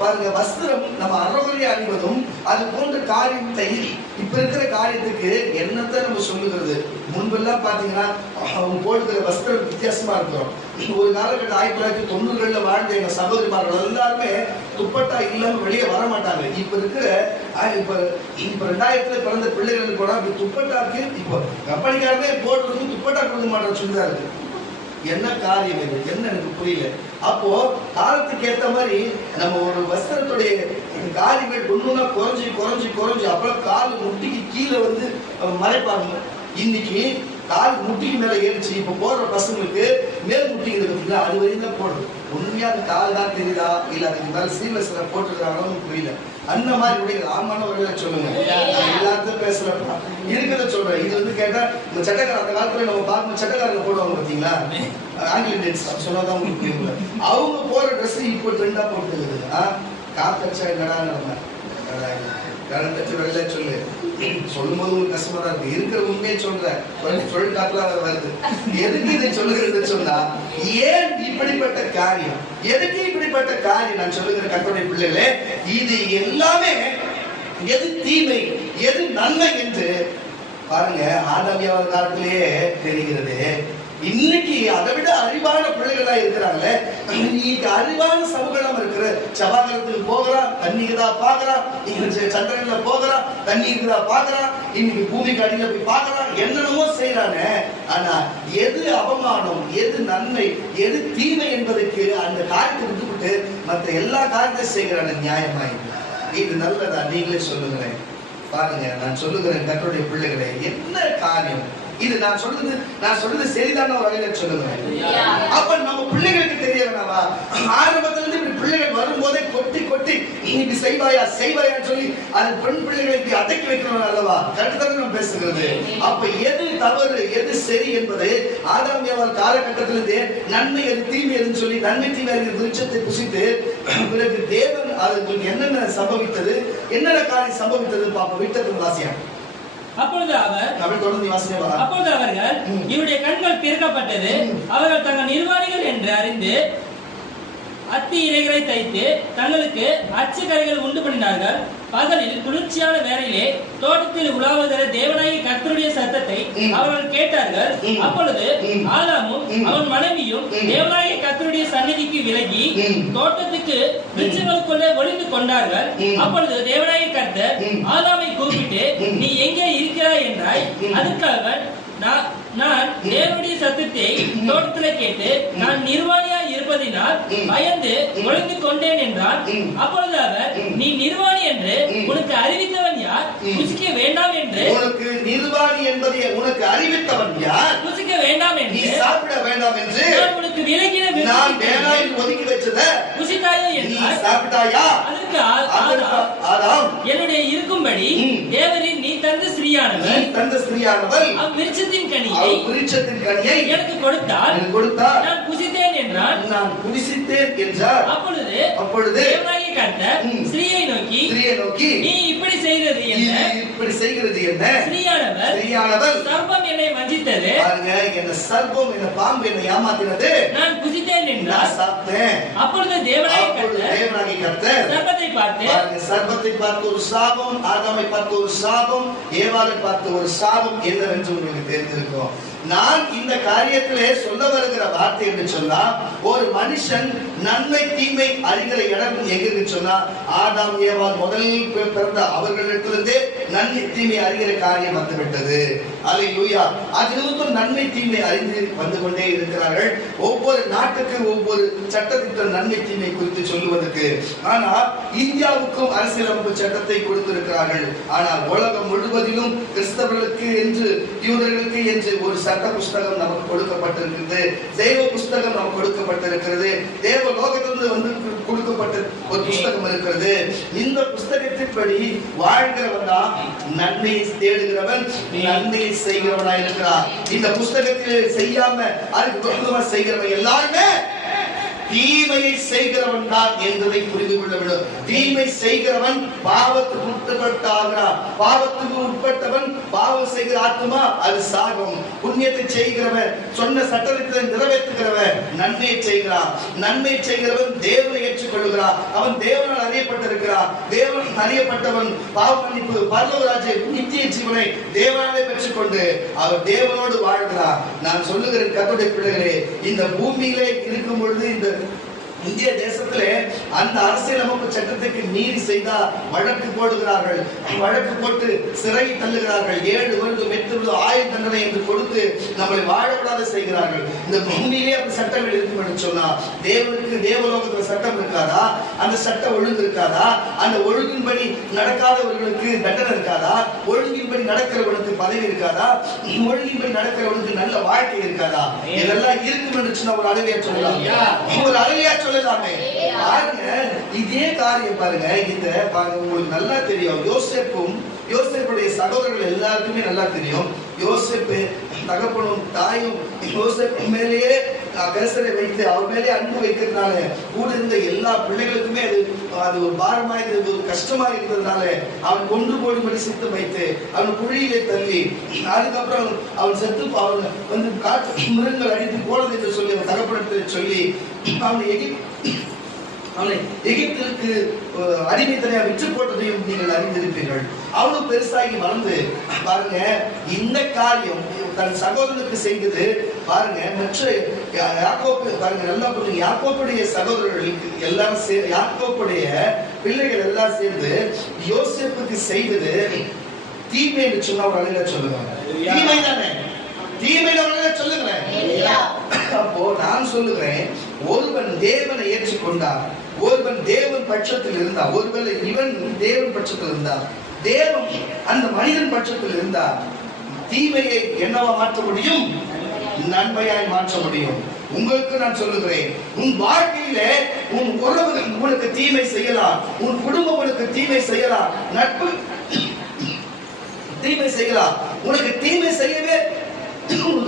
பாருங்க, வஸ்திரம் நம்ம அறகுறையா அணிவதும் அது போன்ற காரியத்தை இப்ப இருக்கிற காரியத்துக்கு என்னத்தை நம்ம சொல்லுகிறது. முன்பெல்லாம் பாத்தீங்கன்னா அவங்க போடுகிற வஸ்திரம் வித்தியாசமா இருக்கிறோம். ஒரு காலகட்டம் 1990களில் வாழ்ந்த எங்க சகோதரிமார்கள் எல்லாருமே துப்பட்டா இல்லாம வெளியே வர மாட்டாங்க. இப்ப இருக்கிற இப்ப 2000 பிறந்த பிள்ளைகளுக்கு கூட துப்பட்டாக்கு இப்போ கம்பெனிக்காரமே போடுறதுக்கு துப்பட்டா கொடுக்க மாட்டோம் சொல்லிதான் இருக்கு. என்ன காரியம் இது, என்ன எனக்கு புரியல. அப்போ காலத்துக்கு ஏற்ற மாதிரி நம்ம ஒரு வஸ்திரத்துடைய காரியங்கள் ஒண்ணுன்னா குறைஞ்சு அப்புறம் கால் முட்டிக்கு கீழே மறைப்பாங்க. இன்னைக்கு கால் முட்டிக்கு மேல ஏறிச்சு. இப்ப போடுற பசங்களுக்கு மேல் முட்டிக்கு பார்த்தீங்களா, அது வரையும் தான் போடுறது. உண்மையா அந்த கால் தான் தெரியுதா இல்ல அதுக்கு மேல சீவஸ்ல போட்டுருக்காங்கன்னு புரியல. அந்த மாதிரி உடைய ஆமானவர்களை சொல்லுங்க. எல்லாத்தையும் பேசுறப்ப இருக்கிறத சொல்றேன். இது கேட்டா இந்த சட்டக்கார அந்த காலத்துல நம்ம பார்க்கும் சட்டக்காரங்க போடுவாங்க பார்த்தீங்களா, ஆங்கிலேயன்ஸ் சொன்னாதான் உங்களுக்கு புரியுங்க. அவங்க போற ட்ரெஸ் இப்போ ட்ரெண்டா போட்டுருக்குது. காத்தடிச்சா என்னடா நம்ம கரண்ட் வெளில சொல்லு சொல்லும் போது உங்களுக்கு கஷ்டமா தான் இருக்கு. இருக்கிற உண்மையை சொல்றேன் காட்டுலாம் வருது. எதுக்கு இதை சொல்லுகிறது சொன்னா, ஏன் இப்படிப்பட்ட காரியம், எதுக்கு இப்படி இப்படிப்பட்ட காரியம் நான் சொல்லுகிற கர்த்தருடைய பிள்ளைகளே, இது எல்லாமே எது தீமை எது நன்மை என்று பாருங்க ஆதாமியாவது காலத்திலேயே தெரிகிறது. இன்னைக்கு அதை விட அறிவான பிள்ளைகளா இருக்கிறாங்களே, இன்னைக்கு அறிவான சமூகம் இருக்கிற சபாகரத்துக்கு போகிறான், தண்ணி இருக்குதா பாக்குறான், சந்திரன்ல போகிறான், தண்ணி இருக்குதா பாக்குறான், இன்னைக்கு பூமிக்கு அடியில போய் பாக்குறான், என்னென்னமோ செய்யறானே. ஆனா எது அவமானம் எது நன்மை எது தீமை என்பதற்கு அந்த காரியத்தை விட்டுவிட்டு மற்ற எல்லா காரியத்தையும் செய்கிறான நியாயமா இது நல்லதா? நீங்களே சொல்லுங்களேன். பாருங்க, நான் சொல்லுகிறேன் கர்த்தருடைய பிள்ளைகளே, என்ன காரியம் இது? நான் சொல்றது சரிதான ஒரு வகையில சொல்லுகிறேன். அப்ப நம்ம பிள்ளைகளுக்கு தெரிய வேணாமா? ஆரம்பத்துல இருந்து இப்படி பிள்ளைகள் வரும்போதே கொட்டி கொட்டி இன்னைக்கு செய்வாயா சொல்லி அது பெண் பிள்ளைகளுக்கு அடக்கி வைக்கணும் அல்லவா? கருத்தரை நம்ம பேசுகிறது. அப்ப எது தவறு எது சரி என்பது ஆதாம் ஏவாள் காலகட்டத்திலிருந்தே நன்மை எது தீமை எதுன்னு சொல்லி நன்மை தீமை விருட்சத்தை புசித்து பிறகு தேவன் அதுக்கு என்னென்ன சம்பவித்தது, என்னென்ன காரியம் சம்பவித்தது பாப்ப விட்டது வாசியா. அப்பொழுது அவர்கள் இவருடைய கண்கள் திறக்கப்பட்டது, அவர்கள் தங்கள் நிர்வாணிகள் என்று அறிந்து அத்தி இலைகளை தைத்து தங்களுக்கு அச்சுக்கரைகள் உண்டு பண்ணினார்கள். பகலில் குளிர்ச்சியான வேளையிலே தோட்டத்தில் உலாவுகிற தேவனாகிய கர்த்தருடைய சத்தத்தை அவர்கள் கேட்டார்கள். அப்பொழுது ஆதாமும் அவன் மனைவியும் தேவனாகிய கர்த்தருடைய சந்நிதிக்கு விலகி தோட்டத்துக்கு விருட்சங்களுக்குள்ளே ஒளிந்து கொண்டார்கள். அப்பொழுது தேவனாகிய கர்த்தர் ஆதாமை கூப்பிட்டு, நீ எங்கே இருக்கிறாய் என்றாய். அதற்கு அவன், நான் தேவனுடைய சத்தத்தை தோட்டத்தில் கேட்டு நான் நிர்வாணியா இருப்பதினால் பயந்து ஒளிந்து கொண்டேன் என்றான். அப்பொழுது அவர், நீ நிர்வாணி என்று உனக்கு அறிவித்தவன் யார்? புசிக்க வேண்டாம் என்று உனக்கு நிர்வாணி என்பதை உனக்கு அறிவித்தவன் யார்? புசிக்க வேண்டாம் என்று நீ சாப்பிட வேண்டாம் என்று நான் உனக்கு விலகின நான் வேணாம் ஒதுக்கி வச்சத புசித்தாயோ என்றார். சாப்பிட்டாயா? அதற்கு ஆதாம், என்னுடைய இருக்கும்படி தேவரின் நீ தந்த ஸ்திரீயானவள் அவ்விருட்சத்தின் கனியை எனக்கு கொடுத்தார், நான் புசித்தேன் என்றான். என்றார். அப்பொழுது தேவனாகிய கர்த்தர் ஸ்திரீயை நோக்கி, நீ இப்படி செய்கிறது என்ன? ஸ்திரீயானவள், சர்ப்பம் என்னை வஞ்சித்தது, சர்ப்பம் என்ன பாம்பு என்னை ஏமாத்தினது, நான் புசித்தேன் என்றார். அப்பொழுது தேவனாகிய கர்த்தர் சர்ப்பத்தை பார்த்து ஒரு சாபம், ஆதாமை பார்த்து ஒரு சாபம், ஏவாளை பார்த்து ஒரு சாபம் என்னவென்று உங்களுக்கு தெரிந்திருக்கும். நான் இந்த காரியத்திலே சொல்ல வருகிற வார்த்தை என்று சொன்னா, ஒரு மனுஷன் நன்மை தீமை அறிகிற இடம் எங்க சொன்னா ஆதாம் ஏவாள் முதலில் பிறந்த அவர்களிடத்திலிருந்தே நன்மை தீமை அறிகிற காரியம் வந்துவிட்டது. அல்லேலூயா. அது நிமித்தம் நன்மை தீமை அறிந்து வந்து கொண்டே இருக்கிறார்கள். ஒவ்வொரு நாட்டுக்கு ஒவ்வொரு சட்டத்திட்டம் நன்மை தீமை குறித்து சொல்லுவதற்கு. ஆனால் இந்தியாவுக்கும் அரசியலமைப்பு சட்டத்தை கொடுத்திருக்கிறார்கள். ஆனால் உலகம் முழுவதிலும் கிறிஸ்தவர்களுக்கு என்று யூதர்களுக்கு என்று ஒரு சட்ட புஸ்தகம் நமக்கு கொடுக்கப்பட்டிருக்கிறது. தேவ புஸ்தகம் நமக்கு கொடுக்கப்பட்டிருக்கிறது. தேவ லோகத்திலிருந்து வந்து கொடுக்கப்பட்ட ஒரு புஸ்தகம் இருக்கிறது. இந்த புஸ்தகத்தின்படி வாழ்கிறவன் தான் நன்மையை தேடுகிறவன், நன்மையை செய்கிறவனா இருக்கிறார். இந்த புஸ்தகத்தில் செய்யாம அதுக்கு விரோதமா செய்கிறவன் எல்லாருமே தீமையை செய்கிறவன் தான் என்பதை புரிந்து கொள்ள வேண்டும். தீமை செய்கிறவன் பாவத்துக்கு உட்பட்டாகிறான். பாவத்துக்கு உட்பட்டவன் பாவம் செய்கிற ஆத்மா அது சாகும். புண்ணியத்தை செய்கிறவன் சொன்ன சட்டத்தை நிறைவேற்றுகிறவன் நன்மையை செய்கிறான். நன்மை செய்கிறவன் தேவனை ஏற்றுக்கொள்கிறான். அவன் தேவனால் அறியப்பட்டிருக்கிறான். தேவன் அறியப்பட்டவன் பாவ மன்னிப்பு பரலோகராஜ்ய நித்திய ஜீவனை தேவனாலே பெற்றுக்கொண்டு அவர் தேவனோடு வாழ்கிறான். நான் சொல்லுகிறேன் கர்த்தருடைய பிள்ளைகளே, இந்த பூமியிலே இருக்கும் பொழுது இந்த இந்திய தேசத்திலே அந்த அரசியலமைப்பு சட்டத்துக்கு மீறி செய்தா வழக்கு போடுகிறார்கள். வழக்கு போட்டு சிறை தள்ளுகிறார்கள். 7 வருடம் 8 வருடம் ஆயுள் தண்டனை என்று கொடுத்து நம்மளை வாழக்கூடாது செய்கிறார்கள். இந்த பூமியிலே அந்த சட்டங்கள் இருக்கும் என்று சொன்னா தேவனுக்கு தேவலோகத்துல சட்டம் இருக்காதா? அந்த சட்ட ஒழுங்கு இருக்காதா? அந்த ஒழுங்கின்படி நடக்காதவர்களுக்கு தண்டனை இருக்காதா? ஒழுங்கின்படி நடக்கிறவனுக்கு பதவி இருக்காதா? ஒழுங்கின்படி நடக்கிறவனுக்கு நல்ல வாழ்க்கை இருக்காதா? இதெல்லாம் இருக்கும் என்று சொன்ன ஒரு அழகியா சொல்லலாம். ஒரு அழகியா சொல்லலாமே. பாருங்க, இதே காரியம் பாருங்க. இந்த பாருங்க, உங்களுக்கு நல்லா தெரியும். யோசேப்புடைய சகோதரர்கள் எல்லாருக்குமே நல்லா தெரியும். யோசேப்பு தகப்பனும் தாயும் யோசேப்பு மேலேயே கரிசனை வைத்து அவர் மேலே அன்பு வைக்கிறதுனால கூட இருந்த எல்லா பிள்ளைகளுக்குமே அது ஒரு பாரமா இருந்தது, ஒரு கஷ்டமா இருந்ததுனால அவன் கொண்டு போடும்படி சித்தம் வைத்து அவன் குழியிலே தள்ளி அதுக்கப்புறம் அவன் செத்து அவன் வந்து காட்டு மிருகங்கள் அடித்து போனது என்று சொல்லி அவன் தகப்பனத்தை சொல்லி அவன் அவனை எகிப்திற்கு அடிமைத்தனையா விற்று போட்டதையும் நீங்கள் அறிந்திருப்பீர்கள். அவனும் பெருசாகி வளர்ந்து பாருங்க, இந்த காரியம் தன் சகோதரனுக்கு செய்தது பாருங்க. மற்ற யாக்கோப்பு பாருங்க, நல்லா புரியுங்க, யாக்கோப்புடைய சகோதரர்களுக்கு எல்லாரும் யாக்கோப்புடைய பிள்ளைகள் எல்லாம் சேர்ந்து யோசேப்புக்கு செய்தது தீமை என்று சொன்னா ஒரு அழகா சொல்லுவாங்க. தீமை தானே, தீமை சொல்லுங்களேன். அப்போ நான் சொல்லுகிறேன், ஒருவன் தேவனை ஏற்றுக்கொண்டார், ஒருவன் தேவன் பட்சத்தில் இருந்தார், ஒருவேளை இவன் தேவன் பட்சத்தில் இருந்தார், தேவன் அந்த மனிதன் பட்சத்தில் இருந்தார், தீமையை என்னவா மாற்ற முடியும்? நன்மையாய் மாற்ற முடியும். உங்களுக்கு நான் சொல்லுகிறேன், உன் வாழ்க்கையில உன் உறவுகள் உனக்கு தீமை செய்யலாம், உன் குடும்பம் உனக்கு தீமை செய்யலாம், நட்பு தீமை செய்யலாம், உனக்கு தீமை செய்யவே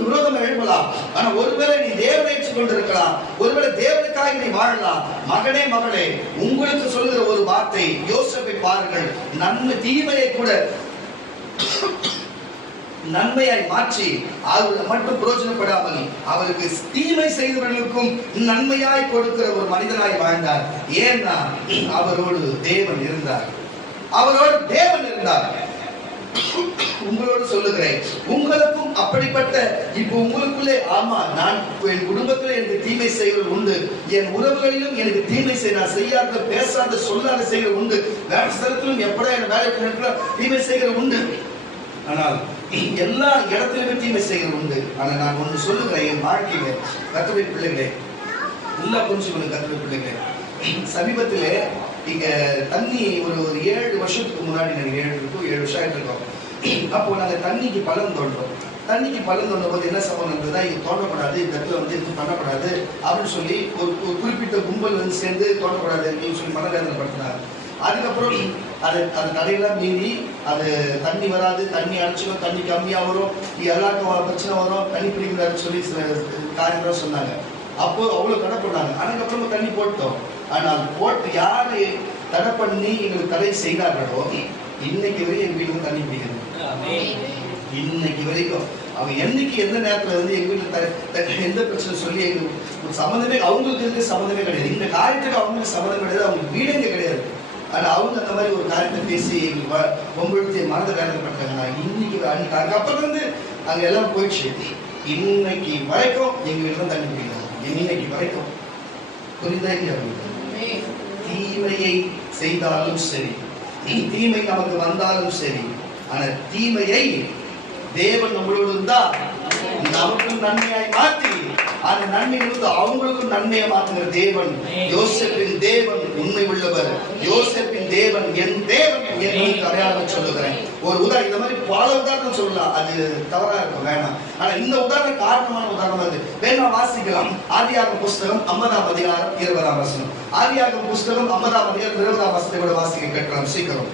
விரோதம் எழுப்பலாம். ஆனா ஒருவேளை நீ தேவனை கொண்டிருக்கலாம், ஒருவேளை தேவனுக்காக நீ வாழலாம். மகனே மகளே, உங்களுக்கு சொல்லுகிற ஒரு வார்த்தை, யோசேப்பை பாருங்கள், நன்மை தீமையை கூட நன்மையாய் மாற்றி அவர் மட்டும் பிரயோஜனப்படாமல் அவருக்கு தீமை செய்தவர்களுக்கும் நன்மையாய் கொடுக்கிற ஒரு மனிதனாய் வாழ்ந்தார். ஏன்னா அவரோடு தேவன் இருந்தார், அவரோடு தேவன் இருந்தார். உங்களோடு சொல்லுகிறேன், உங்களுக்கும் அப்படிப்பட்ட இப்போ உங்களுக்குள்ளே, ஆமா நான் என் குடும்பத்தில் எனக்கு தீமை செய்வது உண்டு, என் உறவுகளிலும் எனக்கு தீமை செய்ய, நான் செய்யாத பேசாத சொல்லாத செய்கிற உண்டு, வேலை ஸ்தலத்திலும் எப்படா என் வேலை தீமை செய்கிற உண்டு, ஆனால் எல்லா இடத்திலுமே தீமை செய்கிறது உண்டு. ஆனால் நான் ஒன்று சொல்லுகிறேன், என் வாழ்க்கையில கர்த்தருடைய பிள்ளைகளே, நல்லா புரிஞ்சுக்கணும் கர்த்தருடைய பிள்ளைகளே, சமீபத்திலே இங்க தண்ணி ஒரு 7 வருஷத்துக்கு முன்னாடி, நாங்கள் 7 வருஷம் ஆகிட்டு இருக்கோம். அப்போ நாங்கள் தண்ணிக்கு பள்ளம் தோன்றோம். தண்ணிக்கு பள்ளம் தோன்ற போது என்ன சம்பவம் இருந்ததுன்னா, இங்க தோண்டக்கூடாது, இந்த இடத்துல வந்து எதுவும் பண்ணக்கூடாது அப்படின்னு சொல்லி ஒரு குறிப்பிட்ட கும்பல் வந்து சேர்ந்து தோண்டக்கூடாது அப்படின்னு சொல்லி மனவேதனைப்படுத்தினார். அதுக்கப்புறம் அது தடையெல்லாம் மீறி அது தண்ணி வராது, தண்ணி அடிச்சிடும், தண்ணி கம்மியா வரும், எல்லாருக்கும் பிரச்சனை வரும், தண்ணி பிடிக்கிறாருன்னு சொல்லி சில காரியங்களும் சொன்னாங்க. அப்போ அவ்வளவு தடை பண்ணாங்க. அதுக்கப்புறமா தண்ணி போட்டோம். ஆனால் போட்டு யாரு தடை பண்ணி எங்களுக்கு தடை செய்தார்களோ, இன்னைக்கு வரைக்கும் எங்க வீட்டுக்கு தண்ணி பிடிக்கிறது. இன்னைக்கு வரைக்கும் அவங்க என்னைக்கு எந்த நேரத்துல வந்து எங்க வீட்டுல எந்த பிரச்சனை சொல்லி எங்களுக்கு சம்மந்தமே, அவங்களுக்கு இருக்கு சம்மந்தமே கிடையாது, இந்த காரியத்துக்கு அவங்களுக்கு சம்மந்தம் கிடையாது, அவங்களுக்கு வீடுங்க கிடையாது. ஆனா அவங்க அந்த மாதிரி ஒரு காரியத்தை பேசி உங்களுக்கு மனதை வேதனைப்பட்டாங்க. இன்னைக்கு அதுக்கப்புறம் வந்து அங்க எல்லாம் போயிடுச்சு. இன்னைக்கு வரைக்கும் எங்க வீட்டுல தண்ணி பிடிக்கிறாங்க. இன்னைக்கு வரைக்கும் புரிந்தா? தீமையை செய்தாலும் சரி, தீமை நமக்கு வந்தாலும் சரி, ஆனா தீமையை தேவன் நம்மளோடு இருந்தா நமக்கும் நன்மையாய் மாற்றி அந்த நன்மையிலிருந்து அவங்களுக்கும் நன்மையை மாற்றுகிற தேவன். யோசேப்பின் தேவன் உண்மை உள்ளவர், யோசேப்பின் தேவன் என் தேவன் என்று அடையாளம் சொல்லுகிறேன். ஒரு உதாரணம், இந்த மாதிரி பல உதாரணம் சொல்லலாம், அது தவறா இருக்கும், வேணாம். ஆனா இந்த உதாரணம் காரணமான உதாரணம் அது வேணா வாசிக்கலாம். ஆதியாகம புஸ்தகம் 50ஆம் அதிகாரம் 20ஆம் வசனம். ஆதியாகம புஸ்தகம் 50ஆம் அதிகாரம் 20ஆம் வசனத்தை கூட வாசிக்க கேட்கலாம் சீக்கிரம்.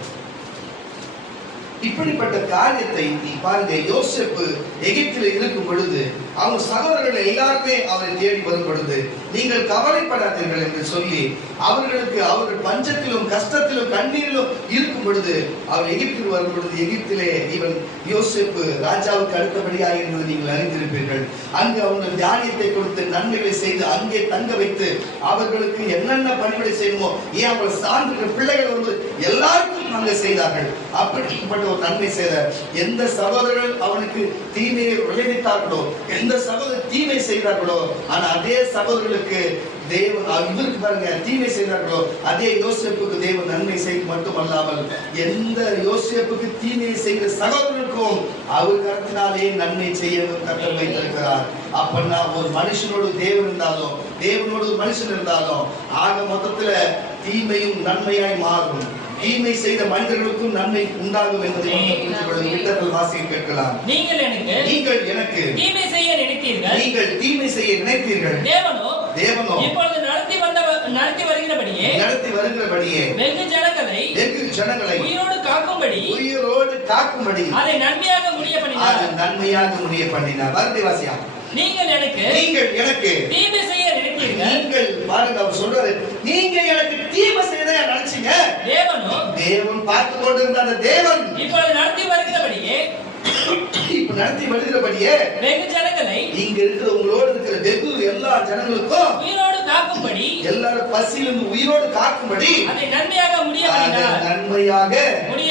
இப்படிப்பட்ட காரியத்தை பாருங்க, யோசேப்பு எகிப்தில் இருக்கும் பொழுது அவங்க சகோதரர்கள் எல்லாருமே அவரை தேடி வரும் பொழுது, நீங்கள் கவலைப்படாதீர்கள் என்று சொல்லி அவர்களுக்கு அவர்கள் பஞ்சத்திலும் கஷ்டத்திலும் கண்ணீரிலும் இருக்கும் பொழுது அவர் எகிப்தில் வரும் பொழுது, எகிப்திலே இவன் யோசேப்பு ராஜாவுக்கு அடுத்தபடியாக இருந்தது நீங்கள் அறிந்திருப்பீர்கள். அங்கு அவங்க தானியத்தை கொடுத்து நன்மைகளை செய்து அங்கே தங்க வைத்து அவர்களுக்கு என்னென்ன பணிகளை செய்யணுமோ, ஏன் அவர்கள் சார்ந்த பிள்ளைகள் வரும்போது எல்லாருக்கும் அங்கே செய்தார்கள். அப்படிப்பட்ட ஒரு நன்மை செய்த எந்த சகோதரர்கள் அவனுக்கு தீமையை விளைவித்தார்களோ, எந்த சகோதரர் தீமை செய்தார்களோ, ஆனா அதே சகோதரர்களுக்கு தேவன் இவருக்கு பாருங்க தீமை செய்தார்களோ, அதே யோசேப்புக்கு தேவன் நன்மை செய்து மட்டுமல்லாமல் எந்த யோசேப்புக்கு தீமையை செய்த சகோதரருக்கும் அவர் கருத்தினாலே நன்மை செய்ய கட்டளை வைத்திருக்கிறார். அப்பன்னா ஒரு மனுஷனோடு தேவன் இருந்தாலும், தேவனோடு ஒரு மனுஷன் இருந்தாலும், ஆக மொத்தத்துல தீமையும் நன்மையாய் மாறும். தீமை செய்த மனிதர்களுக்கும் நன்மை உண்டாகும் என்பதை விட்டத்தில் வாசிக்க கேட்கலாம். நீங்கள் எனக்கு தீமை செய்ய நினைத்தீர்கள், நீங்கள் தீமை செய்ய நினைத்தீர்கள், தேவனோ இப்பொழுது நடத்தி வருகிறபடியே வெகு ஜனங்களை உயிரோடு காக்கும்படி அதை நன்மையாக முடிய பண்ணினார். வார்த்தை வாசியா, நீங்கள் எனக்கு தீமை செய்ய நினைத்தீர்கள். நீங்கள் பாருங்க, அவர் சொல்றாரு, நீங்க எனக்கு தீமை செய்ய நினைச்சீங்க. தேவன் பார்த்து கொண்டிருந்த அந்த தேவன் இப்பொழுது நடத்தி வருகிறபடியே இப்ப நடத்தி வருகிறபடியே வெகு ஜனங்களை, இங்க இருக்கிற உங்களோடு இருக்கிற வெகு எல்லா ஜனங்களுக்கும் உயிரோடு காக்கும்படி, எல்லாரும் பசியிலிருந்து உயிரோடு காக்கும்படி அதை நன்மையாக முடிய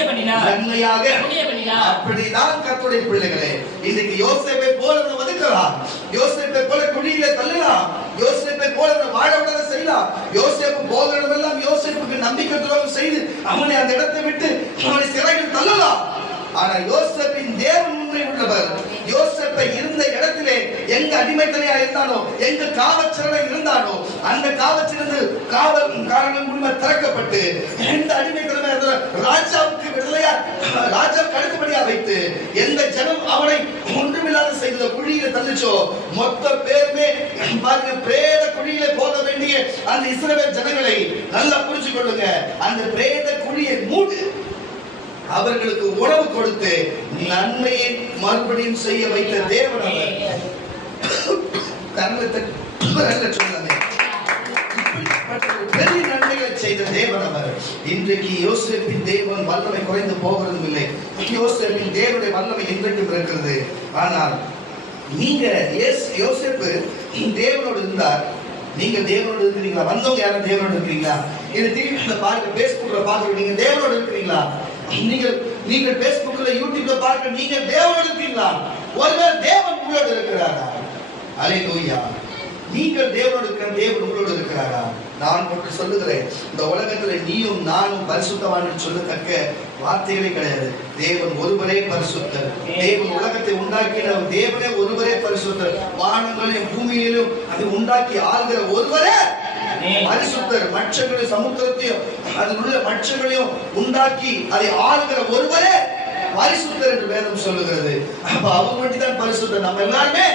பண்ணினார். அப்படிதான் கர்த்தருடைய பிள்ளைகளே, இன்னைக்கு யோசேப்பை போல ஒதுக்கலாம், யோசேப்பை போல குழியில தள்ளலாம், யோசேப்பை போல வாழ விடாத செய்யலாம், யோசேப்பு போகிற இடமெல்லாம் யோசேப்புக்கு நம்பிக்கை துரோகம் செய்து அவனை அந்த இடத்தை விட்டு அவனை சிறையில் தள்ளலாம். ஆனா யோசேப்பின் தேவன் உண்மை உள்ளவர். யோசேப்பை இருந்த இடத்திலே எங்க அடிமைத்தனையா இருந்தானோ, எங்க காவற்சிறையில் இருந்தானோ, அந்த காவற்றிலிருந்து காவல்காரர்கள் மூலமா திறக்கப்பட்டு எந்த அடிமைத்தனமா இருந்த ராஜாவுக்கு விடுதலையா, ராஜாவுக்கு அடுத்தபடியா வைத்து எந்த ஜனம் அவனை ஒன்றுமில்லாத செய்த குழியில தள்ளிச்சோ, மொத்த பேருமே பாருங்க பிரேத குழியில போக வேண்டிய அந்த இஸ்ரவேல் ஜனங்களை நல்லா புரிஞ்சு கொள்ளுங்க. அந்த பிரேத குழியை மூடி அவர்களுக்கு உணவு கொடுத்து நன்மையை மறுபடியும் செய்ய வைத்த தேவன் அவர். பெரிய நன்மைகளை செய்த தேவன் அவர். இன்றைக்கு யோசேப்பின் தேவன் வல்லமை குறைந்து போகிறதும் இல்லை. யோசேப்பின் தேவனுடைய வல்லமை இன்றைக்கும் இருக்கிறது. ஆனால் நீங்க யோசேப்பு தேவனோடு இருந்தார், நீங்க தேவனோடு இருக்கிறீங்களா? வந்தவங்க யாரும் தேவனோடு இருக்கிறீங்களா? இது திரும்பி பாருங்க, பேஸ்புக்ல பாக்குற நீங்க தேவனோடு இருக்கிறீங்களா? நீங்கள் பேஸ்புக்ல யூடியூப்ல பார்க்க நீங்க தேவனோடு இருக்கீங்களா? ஒருவேளை தேவன் உங்களோடு இருக்கிறாரா? அல்லேலூயா. நீங்கள் தேவனோடு இருக்கிற தேவன் உங்களோடு இருக்கிறாரா? நான் ஒன்று சொல்லுகிறேன், இந்த உலகத்துல நீயும் நானும் பரிசுத்தவான் சொல்லத்தக்க வார்த்தைகளே கிடையாது. தேவன் ஒருவரே பரிசுத்தர். தேவன் உலகத்தை உண்டாக்கின தேவனே ஒருவரே பரிசுத்தர். வானங்களையும் பூமியிலும் அதை உண்டாக்கி ஆளுகிற ஒருவரே பரிசுத்தர். மற்றங்களையும் சமுத்திரத்தையும் அதில் உள்ள மற்றங்களையும் உண்டாக்கி அதை ஆளுகிற ஒருவரே பரிசுத்தர் என்று வேதம் சொல்லுகிறது. அப்ப அவர் மட்டும்தான் பரிசுத்தர். நம்ம எல்லாருமே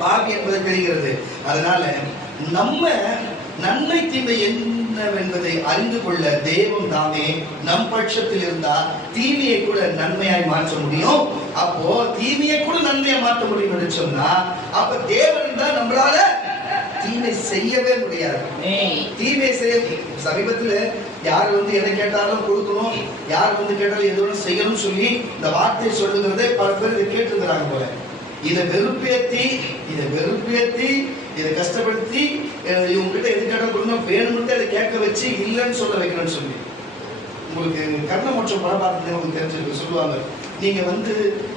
பாவி என்பது தெரிகிறது. அதனால நம்ம நன்மை தீமை என்னவென்பதை அறிந்து கொள்ள தேவன் தாமே நம் பட்சத்தில் இருந்தா தீமையை கூட நன்மையாய் மாற்ற முடியும். அப்போ தீமையை கூட நன்மையை மாற்ற முடியும் என்று சொன்னா, அப்ப தேவன் தான் நம்மளால தீமை செய்யவே முடியாது. தீமை செய்ய சமீபத்துல யார் எதை கேட்டாலும் கொடுக்கணும், யார் கேட்டாலும் எது செய்யணும் சொல்லி இந்த வார்த்தையை சொல்லுகிறதே பல பேர் இதை கேட்டுக்கிறாங்க போல. இதை வெறுப்பேத்தி இதை கஷ்டப்படுத்தி இவங்க கிட்ட எது கேட்டாலும் கொடுக்கணும், வேணும்னு அதை கேட்க வச்சு இல்லைன்னு சொல்ல வைக்கணும்னு சொல்லி. உங்களுக்கு கர்ணமோட்சம் படம் பார்த்து உங்களுக்கு தெரிஞ்சிருக்கு. சொல்லுவாங்க, நீங்க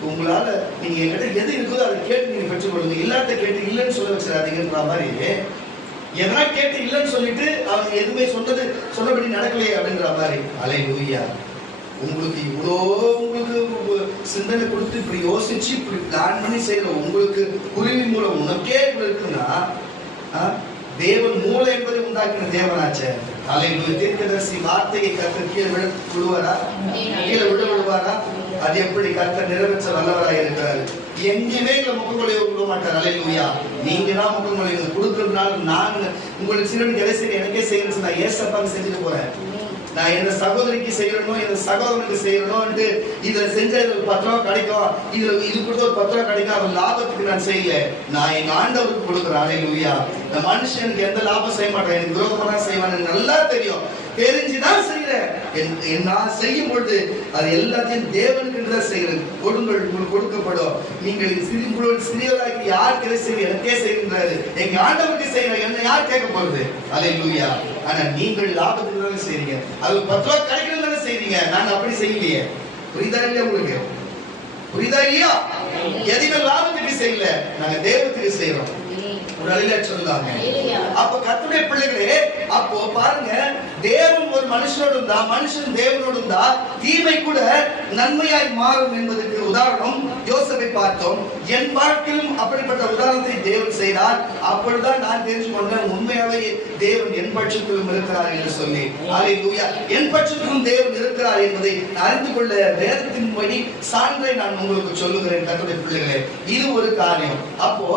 உங்களால நீங்க என்கிட்ட எது இருக்குதோ அதை கேட்டு நீங்க பெற்றுக்கொள்ளுங்க, இல்லாத கேட்டு இல்லைன்னு சொல்ல வச்சிடாதீங்கன்ற மாதிரி. எதனா கேட்டு இல்லைன்னு சொல்லிட்டு அவங்க எதுவுமே சொன்னபடி நடக்கலையே அப்படின்ற மாதிரி. அல்லேலூயா. உங்களுக்கு இவ்வளோ சிந்தனை கொடுத்து இப்படி யோசிச்சு இப்படி பிளான் பண்ணி செய்யற உங்களுக்கு குருவி மூலம் உனக்கே இப்படி இருக்குன்னா, தேவன் மூளை என்பதை உண்டாக்கின தேவனாச்சே. அல்லேலூயா. தீர்க்கதரிசி வார்த்தையை கர்த்தர் கீழே விடுவாரா? அது எப்படி கர்த்தர் நிறைவேற்ற வல்லவராக இருக்கிறார். எங்கேயுமே முகங்களை விட மாட்டார். அல்லேலூயா. நீங்க தான் முகங்களை கொடுக்கறதுனால நான் உங்களுக்கு சிறுவனுக்கு எதை செய்ய எனக்கே செய்யணும்னு நான் ஏசப்பான்னு செஞ்சுட்டு போறேன். நான் எந்த சகோதரிக்கு செய்யணும், எந்த சகோதரனுக்கு செய்யணும், இதுல செஞ்ச 10 ரூபா கிடைக்கும், இது கொடுத்த ஒரு 10 ரூபா கிடைக்கும், அவன் லாபத்துக்கு நான் செய்யல, நான் எங்க ஆண்டவருக்கு கொடுக்குறேன். அல்லேலூயா. இந்த மனுஷனுக்கு எந்த லாபம் செய்ய மாட்டேன், எனக்கு விரோதமா செய்வான்னு நல்லா தெரியும், தெரிஞ்சுதான் செய்யறேன். நான் செய்யும் பொழுது அது எல்லாத்தையும் தேவனுக்கு தான் செய்யறது. கொடுங்கள் உங்களுக்கு கொடுக்கப்படும். நீங்கள் சிறியவராகி யாருக்கு எதை செய்ய எனக்கே செய்கின்றாரு, எங்க ஆண்டவருக்கு செய்யற என்ன யார் கேட்க போறது? அல்லேலூயா. ஆனா நீங்கள் லாபத்துக்கு தானே செய்றீங்க, அது 10 ரூபா கிடைக்கணும் தானே செய்றீங்க. நாங்க அப்படி செய்யலையே. புரியுதா இல்லையா? உங்களுக்கு புரியுதா இல்லையா? எதுவுமே லாபத்துக்கு செய்யல, நாங்க தேவத்துக்கு செய்யறோம். அப்ப கர்த்தருடைய பிள்ளைகளே, அப்போ பாருங்க, தேவன் ஒரு மனுஷனோடு இருந்தா, மனுஷன் தேவனோடு இருந்தா தீமை கூட நன்மையாய் மாறும் என்பதற்கு உதாரணம் யோசேப்பை பார்த்தோம். என் வாழ்க்கையிலும் அப்படிப்பட்ட உதாரணத்தை தேவன் செய்தார். அப்பொழுதுதான் நான் தெரிஞ்சு கொண்டேன், உண்மையாவே தேவன் என் பட்சத்திலும் இருக்கிறார் என்று சொல்லி. அல்லேலூயா. என் பட்சத்திலும் தேவன் இருக்கிறார் என்பதை அறிந்து கொள்ள வேதத்தின் வழி சான்றை நான் உங்களுக்கு சொல்லுகிறேன். கர்த்தருடைய பிள்ளைகளே, இது ஒரு காரியம். அப்போ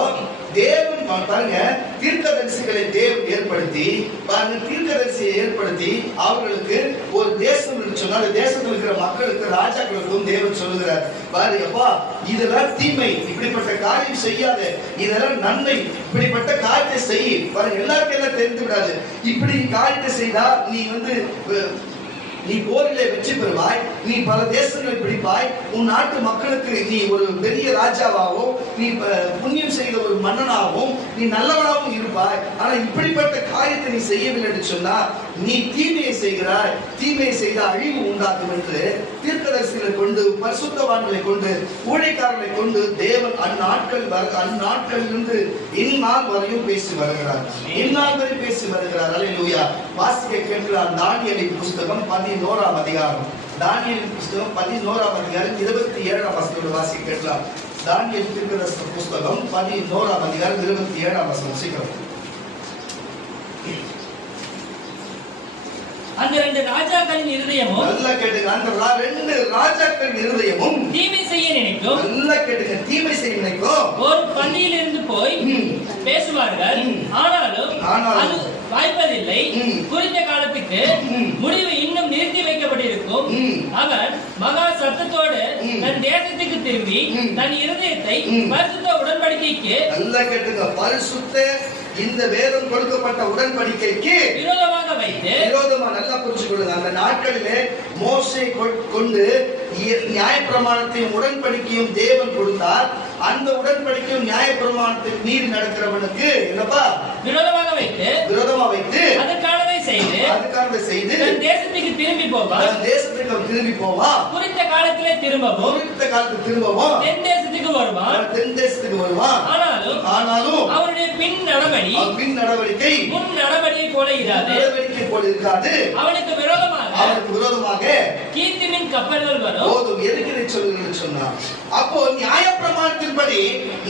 தேவன் பாருங்க, தீர்க்கதரிசிகளை தேவன் ஏற்படுத்தி பாருங்க, தீர்க்கதரிசியை ஏற்படுத்தி அவர்களுக்கு ஒரு தேசம் என்று சொன்னால் தேசத்தில் இருக்கிற மக்களுக்கு ராஜாக்களுக்கும் தேவன் சொல்லுகிறார், பாருங்கப்பா இதெல்லாம் தீமை, இப்படிப்பட்ட காரியம் செய்யாத, இதெல்லாம் நன்மை, இப்படிப்பட்ட காரியத்தை செய். பாருங்க, எல்லாருக்கும் எல்லாம் தெரிந்து விடாது. இப்படி காரியத்தை செய்தா நீ நீ போரிலே வெற்றி பெறுவாய், நீ பல தேசங்களை பிடிப்பாய், உன் நாட்டு மக்களுக்கு நீ ஒரு பெரிய ராஜாவாகவும் நீ புண்ணியம் செய்த ஒரு மன்னனாகவும் நீ நல்லவனாகவும் இருப்பாய். ஆனா இப்படிப்பட்ட காரியத்தை நீ செய்யவில்லை என்று சொன்னா நீ தீமையை செய்கிறாய், தீமையை செய்த அழிவு உண்டாகும் என்று தீர்க்கதரிசிகளை கொண்டு, பரிசுத்தவான்களை கொண்டு, ஊழியக்காரர்களை கொண்டு தேவன் அந்நாட்களிலிருந்து இந்நாள் வரையும் பேசி வருகிறார். இந்நாள் வரை பேசி வருகிறார். அல்லேலூயா. வாசிக்க கேட்கிறார். தானியேலின் புஸ்தகம் 11ஆம் அதிகாரம். தானியேலின் புஸ்தகம் 11ஆம் அதிகாரம் 27ஆம் வசனத்தை வாசிக்க கேட்கலாம். தானியேல் தீர்க்கதரிசி புஸ்தகம் 11ஆம் அதிகாரம் 27ஆம் வசனம். சீக்கிரம். அந்த ரெண்டு ராஜாக்களின் இருதயமும், நல்லா கேட்டுங்க, அந்த ரெண்டு ராஜாக்களின் இருதயமும் தீமை செய்ய நினைக்கும், நல்லா கேட்டுங்க, தீமை செய்ய நினைக்கும், ஒரு பந்தியில் இருந்து போய் பேசுவார்கள். ஆனாலும் அது வாய்ப்பதில்லை. குறித்த காலத்துக்கு முடிவு இன்னும் நிறுத்தி வைக்கப்பட்டிருக்கும். அவன் மகா சத்தத்தோடு தன் தேசத்துக்கு திரும்பி தன் இருதயத்தை பரிசுத்த உடன்படிக்கைக்கு, நல்லா கேட்டுங்க, பரிசுத்த இந்த வேதம் கொடுக்கப்பட்ட உடன்படிக்கைக்கு விரோதமாக வைத்து, விரோதமா நல்லா புரிஞ்சு கொள்ளுங்க. அந்த நாட்களிலே மோசே கொண்டு நியாயப்பிரமாணத்தையும் உடன்படிக்கையும் தேவன் கொடுத்தார். அந்த உடன்படிக்கையும் நியாயப்பிரமாணத்தை மீறி நடக்கிறவனுக்கு என்னப்பா விரோதமாக வைத்து அதுக்கானதை செய்து தன் தேசத்துக்கு திரும்பி போவான். குறித்த காலத்திலே திரும்பவும் தென் தேசத்துக்கு வருவான். ஆனாலும் அவருடைய பின் நடவடிக்கை முன் நடவடிக்கை போல இருக்காது. அவனுக்கு விரோதமாக கீர்த்திமின் கப்பல்கள் வரும். அப்போ நியாயப்பிரமாணத்தின்படி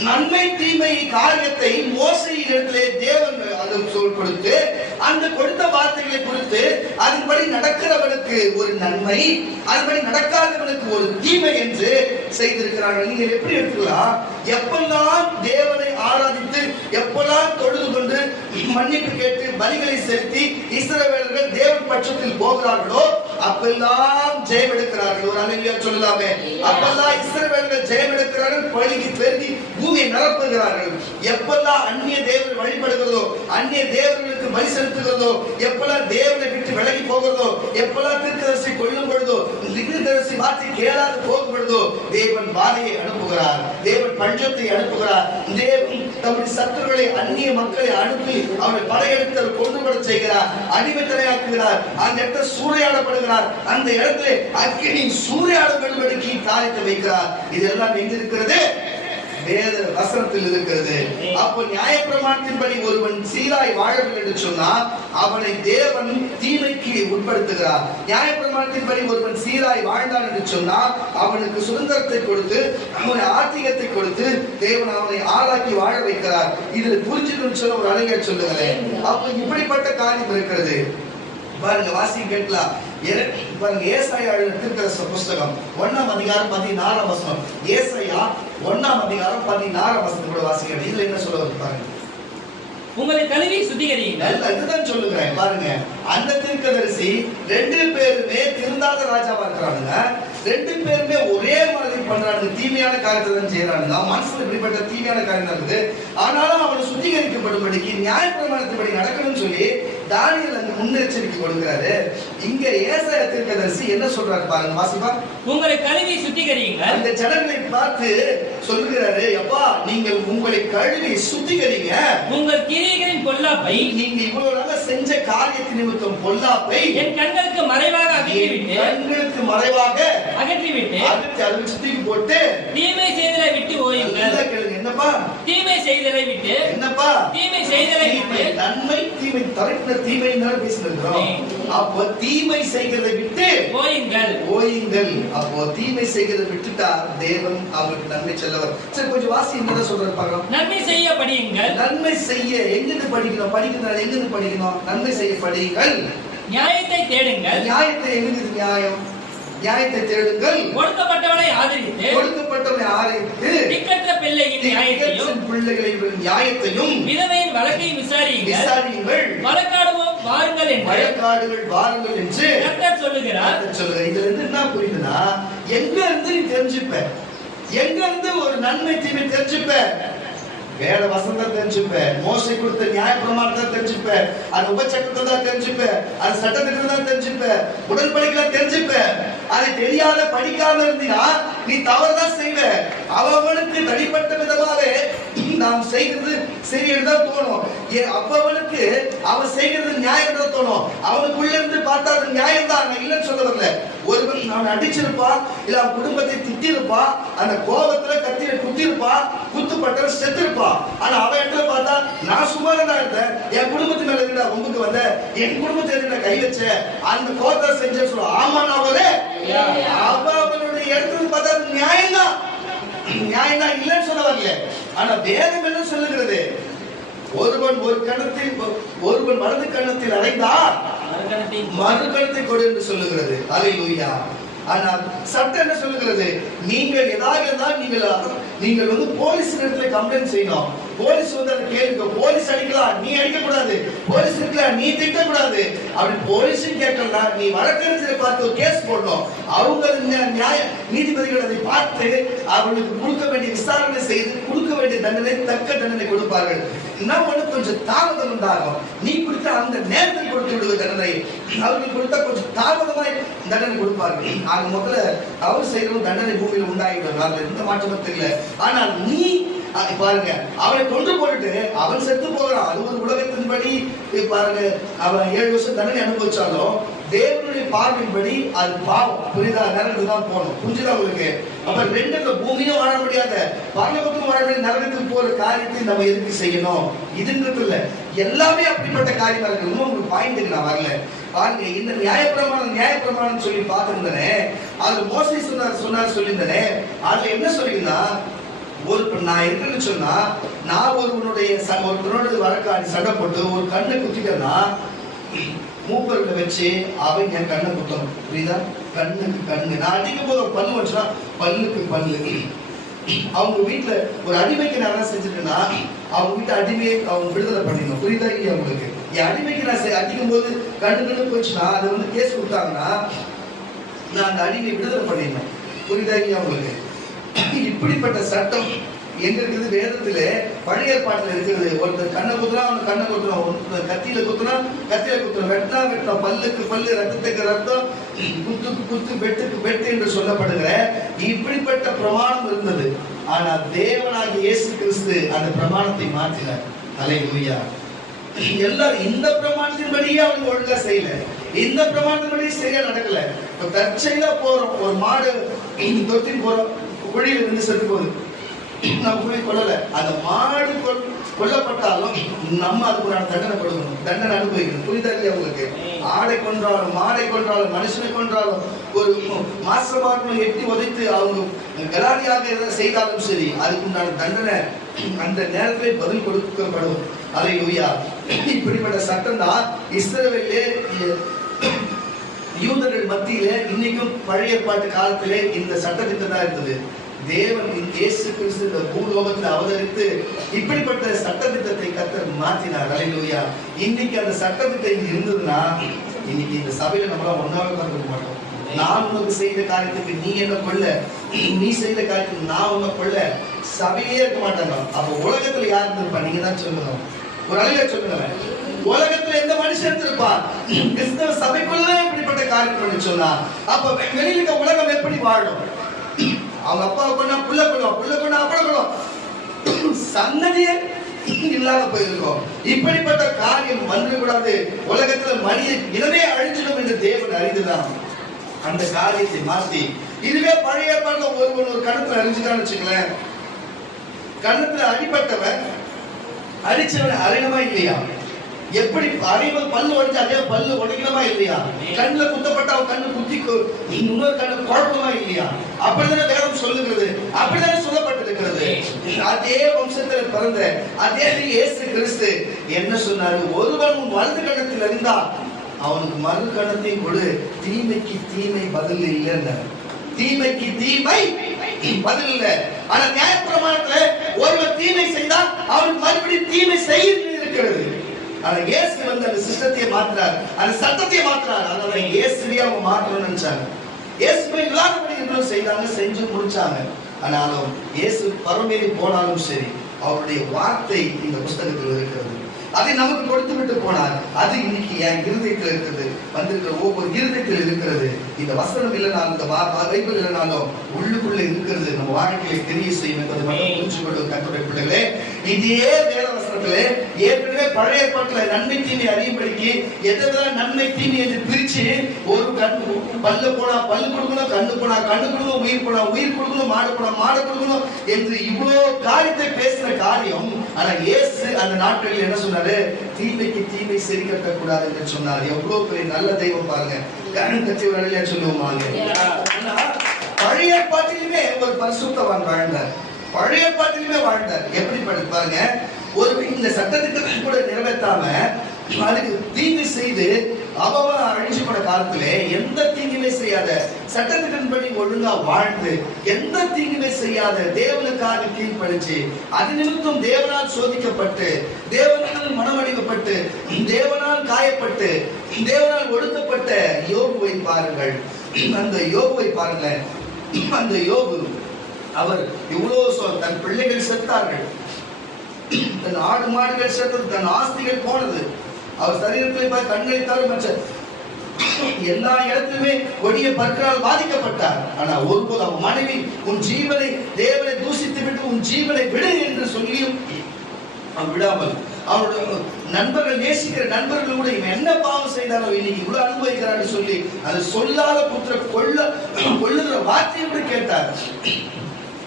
நன்மை தீமை காரியத்தை மோசேயிடத்திலே தேவன் கொடுத்து அந்த கொடுத்த வார்த்தைகளை குறித்து அதன்படி நடக்கிறவனுக்கு ஒரு நன்மை, அதன்படி நடக்காதவனுக்கு ஒரு தீமை என்று செய்திருக்கிறார்கள். நீங்க எப்படி எடுத்துக்கலாம்? எப்பெல்லாம் தேவனை ஆராதித்து, எப்பெல்லாம் தொழுது கொண்டு மன்னிப்பு கேட்டு பலிகளை செலுத்தி இஸ்ரவேலர்கள் தேவன் பட்சத்தில் போகிறார்களோ அப்பெல்லாம் ஜெயம் எடுக்கிறார்கள். ஒரு அல்லேலூயா சொல்லலாமே. அப்பெல்லாம் இஸ்ரவேலர்கள் ஜெயம் எடுக்கிறார்கள், பழுகி பெருகி பூமியை நிரப்புகிறார்கள். எப்பெல்லாம் அந்நிய தேவனை வழிபடுகிறதோ, அந்நிய தேவர்களுக்கு பலி செலுத்துகிறதோ, எப்பெல்லாம் தேவனை விட்டு விலகி போகிறதோ, எப்பெல்லாம் தீர்க்கதரிசி கொள்ளும் பொழுதோ, தீர்க்கதரிசி வார்த்தை கேளாது போகும் பொழுதோ தேவன் வாதையை அனுப்புகிறார், தேவன் பஞ்சத்தை அனுப்புகிறார். தேவன் தம்முடைய சத்துருக்களை, அந்நிய மக்களை அனுப்பி அவரை படையெடுத்து கொண்டு வர செய்கிறார், அடிமைத்தலையாக்குகிறார். அந்த இடத்துல சூறையாடப்படுகிறார். அந்த இடத்துல அக்கினி சூறையாடப்படும்படிக்கு காரியத்தை வைக்கிறார். இதெல்லாம் எங்க இருக்கிறது? வேத வசனத்தில் இருக்கிறது. அப்போ நியாயப்பிரமாணத்தின்படி ஒருவன் சீராய் வாழவில்லை என்று சொன்னால் அவனை தேவன் தீமைக்கு உட்படுத்துகிறார். நியாயப்பிரமாணத்தின்படி ஒருவன் சீராய் வாழ்ந்தான் என்று சொன்னால் அவனுக்கு சுதந்திரத்தை கொடுத்து, அவனை ஆத்திகத்தை கொடுத்து தேவன் அவனை ஆளாக்கி வாழ வைக்கிறார். இதுல புரிஞ்சுக்கணும்னு சொல்ல ஒரு அழகா சொல்லுங்களேன். அப்ப இப்படிப்பட்ட காரியம் இருக்கிறது. பாருங்க, வாசி கேட்கலாம். பாருங்க, ஏசாயா தீர்க்கதரிசி புஸ்தகம் 1ஆம் அதிகாரம் 16ஆம் வசனம். ஏசாயா 1ஆம் அதிகாரம் 16ஆம் வசனம் கூட வாசிங்க. இதுல என்ன சொல்ல வருது பாருங்க. உங்களை கழுவி சுத்திகரியுங்கள். இதுதான் சொல்லுகிறேன் பாருங்க. அந்த தீர்க்கதரிசி ரெண்டு பேருமே திருந்தாத ராஜாவா இருக்கிறானுங்க. ரெண்டு பேருமே ஒரே மாதிரி பண்றானுங்க, தீமையான காரியத்தை தான் செய்யறானுங்க. மனசுல இப்படிப்பட்ட தீமையான காரியம் இருக்குது. ஆனாலும் அவனை சுத்திகரிக்கப்படும்படிக்கு நியாயப்பிரமாணத்தின்படி நடக்கணும்னு சொல்லி தானியேல் அங்க முன்னெச்சரிக்கை கொடுக்கிறாரு. இங்க ஏசாயா தீர்க்கதரிசி என்ன சொல்றாரு பாருங்க, வாசிப்பா. உங்களை கழுவி சுத்திகரியுங்கள். அந்த ஜனங்களை பார்த்து சொல்லுகிறாரு, அப்பா நீங்கள் உங்களை கழுவி சுத்திகரிங்க. உங்கள் கிரியைகளின் பொல்லாப்பை, நீங்க இவ்வளவு நாளா செஞ்ச காரியத்தின் நிமித்தம் பொல்லாப்பை என் கண்களுக்கு மறைவாக அகற்றிவிட்டு, அதை சுத்திக்கு போட்டு தீமை செய்தலை விட்டு ஓயுங்கள். என்னப்பா தீமை செய்தலை விட்டு, என்னப்பா தீமை செய்தலை விட்டு, நன்மை தீமை தரப்பின தீமை பேசுகிறோம். அப்போ தீமை செய்கிறதை விட்டு ஓயுங்கள். அப்போ தீமை செய்கிறதை விட்டுட்டா தேவன் அவங்களுக்கு நன்மை செல்லவர். சரி, கொஞ்சம் வாசி என்ன சொல்றாரு பார்க்கலாம். நன்மை செய்ய படியுங்கள். நன்மை செய்ய எங்கிருந்து படிக்கணும்? படிக்கிறது எங்கிருந்து படிக்கணும்? நன்மை செய்ய படியுங்கள். நியாயத்தை தேடுங்கள். நியாயத்தை எங்கிருந்து? நியாயத்தை தேடுங்கள். ஒடுக்கப்பட்டவனை ஆதரித்து, திக்கற்ற பிள்ளையின் நியாயத்தையும் விதவையின் வழக்கையும் விசாரியுங்கள். வழக்காடுவோம் வாருங்கள் என்று கர்த்தர் சொல்லுகிறார். இதுல இருந்து என்ன புரியுதுன்னா, எங்க இருந்து நீ தெரிஞ்சுப்ப, எங்க இருந்து ஒரு நன்மை தீமை தெரிஞ்சுப்ப? வேத வசனத்தை தெரிஞ்சுப்ப, மோசே கொடுத்த நியாய பிரமாணத்தை தெரிஞ்சுப்ப, அந்த உபச்சட்டத்தை தான் தெரிஞ்சுப்ப, அந்த சட்டத்திட்டத்தை தான் தெரிஞ்சுப்ப, உடன்படிக்கைகளை தெரிஞ்சுப்ப. அதை தெரியாத படிக்காம இருந்தீனா நீ தவறுதான் செய்வ. அவனுக்கு தனிப்பட்ட விதமாக நாம் செய்கிறது சரி என்றுதான் தோணும். அவனுக்கு அவன் செய்கிறது நியாயம் தான் தோணும். அவனுக்குள்ள இருந்து பார்த்தா அது நியாயம் தான், நான் இல்லைன்னு சொல்ல வரல. ஒருவன் அவன் அடிச்சிருப்பான், இல்ல அவன் குடும்பத்தை திட்டிருப்பான், அந்த கோபத்துல கத்தியில குத்திருப்பான், குத்துப்பட்டவன் செத்துருப்பான். ஆனா அவன் இடத்துல பார்த்தா நான் சுமாரா இருந்தேன், என் குடும்பத்து மேல இருந்தா உங்களுக்கு வந்த, என் குடும்பத்தை எதிர கை வச்ச, அந்த கோபத்தை செஞ்ச சொல்ல ஆமா அவரே அவனுடைய இடத்துல பார்த்தா நியாயம்தான், நியாயம்தான் இல்லைன்னு சொல்ல வரல. ஆனா வேதம் என்ன சொல்லுகிறது? ஒருவன் ஒரு கணத்தில், ஒருவன் வலது கணத்தில் அடைந்தால் மறு கணத்தை கொடு என்று சொல்லுகிறது. அல்லேலூயா. ஆனால் சட்டம் என்ன சொல்லுகிறது? நீங்கள் ஏதாவது இருந்தால் நீங்கள் வந்து போலீஸ் இடத்துல கம்ப்ளைண்ட் செய்யணும். போலீஸ் வந்து அதை கேட்க, போலீஸ் அடிக்கலாம் நீ அடிக்க கூடாது, போலீஸ் இருக்கலாம் நீ திட்ட கூடாது. அப்படி போலீஸும் கேட்கலாம், நீ வழக்கறிஞரை பார்த்து ஒரு கேஸ் போடணும். அவங்க நியாய நீதிபதிகள் அதை பார்த்து அவர்களுக்கு கொடுக்க வேண்டிய விசாரணை செய்து கொடுக்க வேண்டிய தண்டனை தக்க தண்டனை கொடுப்பார்கள். இன்னும் ஒண்ணு கொஞ்சம் தாமதம் உண்டாகும். நீ கொடுத்த அந்த நேரத்தில் கொடுத்து விடுவது தண்டனை, அவர்கள் கொடுத்த கொஞ்சம் தாமதமாய் தண்டனை கொடுப்பார்கள். ஆக முதல்ல அவர் செய்யற தண்டனை பூமியில் உண்டாகிடும், அதுல எந்த மாற்றமும் தெரியல. ஆனால் நீ பாருங்க, அவனை கொண்டு போயிட்டு அவன் செத்து போகிறான். அது ஒரு உலகத்தின்படி பாருங்க, அவன் 7 வருஷம் தண்டனை அனுபவிச்சாலும் தேவனுடைய பார்வையின்படி அது பாவம். புரியுதா? நரகத்துக்கு தான் போகணும். புரிஞ்சுதா உங்களுக்கு? அப்ப ரெண்டு பூமியும் வாழ முடியாத, பரலோகத்துக்கும் வாழ முடியாத, நரகத்துக்கு போற காரியத்தை நம்ம எதுக்கு செய்யணும்? இதுன்றது இல்ல, எல்லாமே அப்படிப்பட்ட காரியமா இருக்கு. இன்னும் உங்களுக்கு பாயிண்ட்டுக்கு நான் வரல. பாருங்க, இந்த நியாயப்பிரமாணம் சொல்லி பார்த்திருந்தனே, அதுல மோசே சொன்னார் சொல்லியிருந்தனே, அதுல என்ன சொல்லியிருந்தா, ஒரு நான் இருக்குன்னு சொன்னா, நான் ஒருவனோட வழக்காடி சண்டை போட்டு ஒரு கண்ணை குத்திட்டேன்னா மூப்பர்களை வச்சு அவன் என் கண்ணை குத்தணும். புரியுதா? கண்ணுக்கு கண்ணு. நான் அடிக்கும் போது ஒரு பல்லு வச்சுனா பல்லுக்கு பல்லு. அவங்க வீட்டுல ஒரு அடிமைக்கு நான் என்ன செஞ்சுட்டேன்னா, அவங்க வீட்டு அடிமையை அவங்க விடுதலை பண்ணிடணும். புரியுதா இல்லையா உங்களுக்கு? என் அடிமைக்கு நான் அடிக்கும் போது கண்ணு போச்சுன்னா அதை வந்து கேஸ் கொடுத்தாங்கன்னா நான் அந்த அடிமையை விடுதலை பண்ணிடணும். புரியுதா இல்லையா உங்களுக்கு? இப்படிப்பட்ட சட்டம் எங்க இருக்குது? வேதத்திலே பழைய ஏற்பாட்டில் இருக்கிறது. ஒருத்தர் கண்ணை குத்துனா அவன் கண்ணை குத்துறான், ஒருத்தர் கத்தியில குத்துனா கத்தியில குத்துறான், வெட்டினா பல்லுக்கு பல்லு, ரத்தத்துக்கு ரத்தம், குத்துக்கு குத்து, வெட்டுக்கு வெட்டு என்று சொல்லப்படுகிற இப்படிப்பட்ட பிரமாணம் இருந்தது. ஆனா தேவனாகிய இயேசு கிறிஸ்து அந்த பிரமாணத்தை மாற்றினார். அல்லேலூயா. எல்லாரும் இந்த பிரமாணத்தின்படியே அவங்க ஒழுங்கா செய்யல, இந்த பிரமாணத்தின்படி சரியா நடக்கல. இப்ப தற்செயலா போறோம், ஒரு மாடு தொத்தின்னு போறோம், குழியில இருந்து செத்து போகுது, நம்ம போய் கொல்லல, அந்த மாடு கொல்லப்பட்டாலும் நம்ம அதுக்கு தண்டனை கொடுக்கணும், தண்டனை அனுபவிக்கணும். புரியுதா இல்லையா உங்களுக்கு? ஆடை கொன்றாலும் மாடை கொன்றாலும் மனுஷனை கொன்றாலும் ஒரு மாசமாக எட்டி உதைத்து அவங்க கலாதியாக எதாவது செய்தாலும் சரி, அதுக்குண்டான தண்டனை அந்த நேரத்திலே பதில் கொடுக்கப்படும். அல்லேலூயா. இப்படிப்பட்ட சட்டம் தான் இஸ்ரவேலிலே யூதர்கள் மத்தியிலே இன்னைக்கும் பழைய ஏற்பாட்டு காலத்திலே இந்த சட்டத்திட்டம் தான் இருந்தது. தேவன் இயேசு கிறிஸ்து இந்த பூலோகத்தில் அவதரித்து இப்படிப்பட்ட சட்டத்திட்டத்தை கர்த்தர் மாற்றினார். அல்லேலூயா. இன்னைக்கு அந்த சட்டத்திட்டம் இருந்ததுன்னா இன்னைக்கு இந்த சபையில நம்மளால ஒன்றாவே பார்க்க மாட்டோம். நான் உனக்கு செய்த காரியத்துக்கு நீ என்ன கொள்ள, நீ செய்த காரியத்துக்கு நான் உன்னை கொள்ள சபையே இருக்க மாட்டாங்க. அப்ப உலகத்துல யார் இருந்திருப்பா? நீங்க தான் சொல்லுங்க, ஒரு அழகா சொல்லுங்க. உலகத்துல எந்த மனுஷன் இருப்பான்? கிறிஸ்தவ சபைக்குள்ள இப்படிப்பட்ட காரியம் பண்ணி சொன்னா அப்ப வெளியில உலகம் எப்படி வாழும்? அவங்க அப்பாவை கொண்டா புள்ள கொள்ளும், புள்ள கொண்டா அப்பா கொள்ளும், சன்னதியே இல்லாத போயிருக்கோம். இப்படிப்பட்ட காரியம் வந்துடக்கூடாது. உலகத்துல மனித இனமே அழிஞ்சிடும் என்று தேவன் அறிந்துதான் அந்த காரியத்தை மாற்றி, இதுவே பழைய ஏற்பாடுல ஒருவன் ஒரு கணத்துல அழிஞ்சுட்டான்னு வச்சுக்கலேன், கணத்துல அடிப்பட்டவன் அடிச்சவன் அறையணுமா இல்லையா? எப்படி அறிவு பல்லு உடைஞ்சு அதே பல்லு உடைக்கணுமா இல்லையா? கண்ணுல குத்தப்பட்ட அவன் கண்ணு குத்திக்கு இன்னொரு கண்ணு குழப்பமா இல்லையா? அப்படித்தானே வேதம் சொல்லுகிறது, அப்படித்தானே சொல்லப்பட்டிருக்கிறது. அதே வம்சத்தில் பிறந்த அதே இயேசு கிறிஸ்து என்ன சொன்னாரு? ஒருவன் வலது கண்ணத்தில் இருந்தா அவனுக்கு மறு கண்ணத்தையும் கொடு, தீமைக்கு தீமை பதில் இல்லைன்னு. தீமைக்கு தீமை பதில் இல்லை. ஆனா நியாயப்பிரமாணத்துல ஒருவர் தீமை செய்தால் அவனுக்கு மறுபடியும் தீமை செய்ய இருக்கிறது. ஆனா இயேசு வந்து அந்த சிஸ்டத்தை மாத்துறார், அந்த சட்டத்தை மாத்துறார். அதனால இயேசுவே அவங்க மாற்றணும்னு நினைச்சாங்க. இயேசுவை இல்லாதபடி இன்னும் செய்தாங்க, செஞ்சு முடிச்சாங்க. ஆனாலும் இயேசு பரமேறி போனாலும் சரி, அவருடைய வார்த்தை இந்த புஸ்தகத்தில் இருக்கிறது. அதை நமக்கு கொடுத்து விட்டு போனார். அது இன்னைக்கு என் இருதயத்தில் இருக்கிறது, வந்திருக்கிற ஒவ்வொரு இருதயத்தில் இருக்கிறது. இந்த வசனம் இல்லைனாலும், இந்த பைபிள் இல்லைனாலும் உள்ளுக்குள்ள இருக்கிறது நம்ம வாழ்க்கையை தெரிய செய்யும் என்பதை மட்டும் புரிஞ்சு கொள்வது கர்த்தருடைய பிள்ளைகளே. இதே வேத வசனத்திலே ஏற்கனவே பழைய ஏற்பாட்டில் நன்மை தீமை அறியும்படிக்கு எதெல்லாம் நன்மை தீமை என்று பிரிச்சு, ஒரு பல்லு போனா பல்லு கொடுக்கணும், கண்ணு போனா கண்ணு கொடுக்கணும், உயிர் போனா உயிர் கொடுக்கணும், மாடு போனா மாடு கொடுக்கணும் என்று இவ்வளவு காரியத்தை பேசின காரியம். ஆனா இயேசு அந்த நாட்களில் என்ன சொன்னாரு? தீமைக்கு தீமை சரி கட்டக்கூடாது என்று சொன்னார். எவ்வளவு பெரிய நல்ல தெய்வம் பாருங்க. கண்ணு கட்சி வரலையா சொல்லுவாங்க. பழைய பாட்டிலுமே ஒரு பரிசுத்தவான் வாழ்ந்தார், பழைய பாட்டிலுமே வாழ்ந்தார். எப்படி பாருங்க, ஒரு இந்த சட்டத்துக்கு கூட நிறைவேற்றாம அதுக்கு தீங்கு செய்து அவன் அழிஞ்சு போன காலத்திலே எந்த தீங்குமே செய்யாத, சட்டத்தின்படி ஒழுங்கா வாழ்ந்து எந்த தீங்குமே செய்யாத, தேவனுக்காக கீழ்ப்படிச்சு, அது நிமித்தம் தேவனால் சோதிக்கப்பட்டு, தேவனால் மனமடிக்கப்பட்டு, தேவனால் காயப்பட்டு, தேவனால் ஒடுக்கப்பட்ட யோபுவை பாருங்கள். அந்த யோபுவை பாருங்க. அந்த யோபு அவர் இவ்வளவு தன் பிள்ளைகள் செத்தார்கள், தன் ஆடு மாடுகள் செத்தது, தன் ஆஸ்திகள் போனது, அவர் சரீரத்திலே கண்ணை தவிர மற்ற எல்லா இடத்திலுமே கொடிய பற்களால் பாதிக்கப்பட்டார். ஆனா ஒருபோது அவன் மனைவி உன் ஜீவனை தேவனை தூசித்து விட்டு உன் ஜீவனை விடு என்று சொல்லியும் அவன் விடாமல், அவனுடைய நண்பர்கள், நேசிக்கிற நண்பர்கள் கூட இவன் என்ன பாவம் செய்தாலும் இன்னைக்கு இவ்வளவு அனுபவிக்கிறான்னு சொல்லி அது சொல்லாத புத்திர கொள்ளுகிற வார்த்தையை கூட கேட்டார்.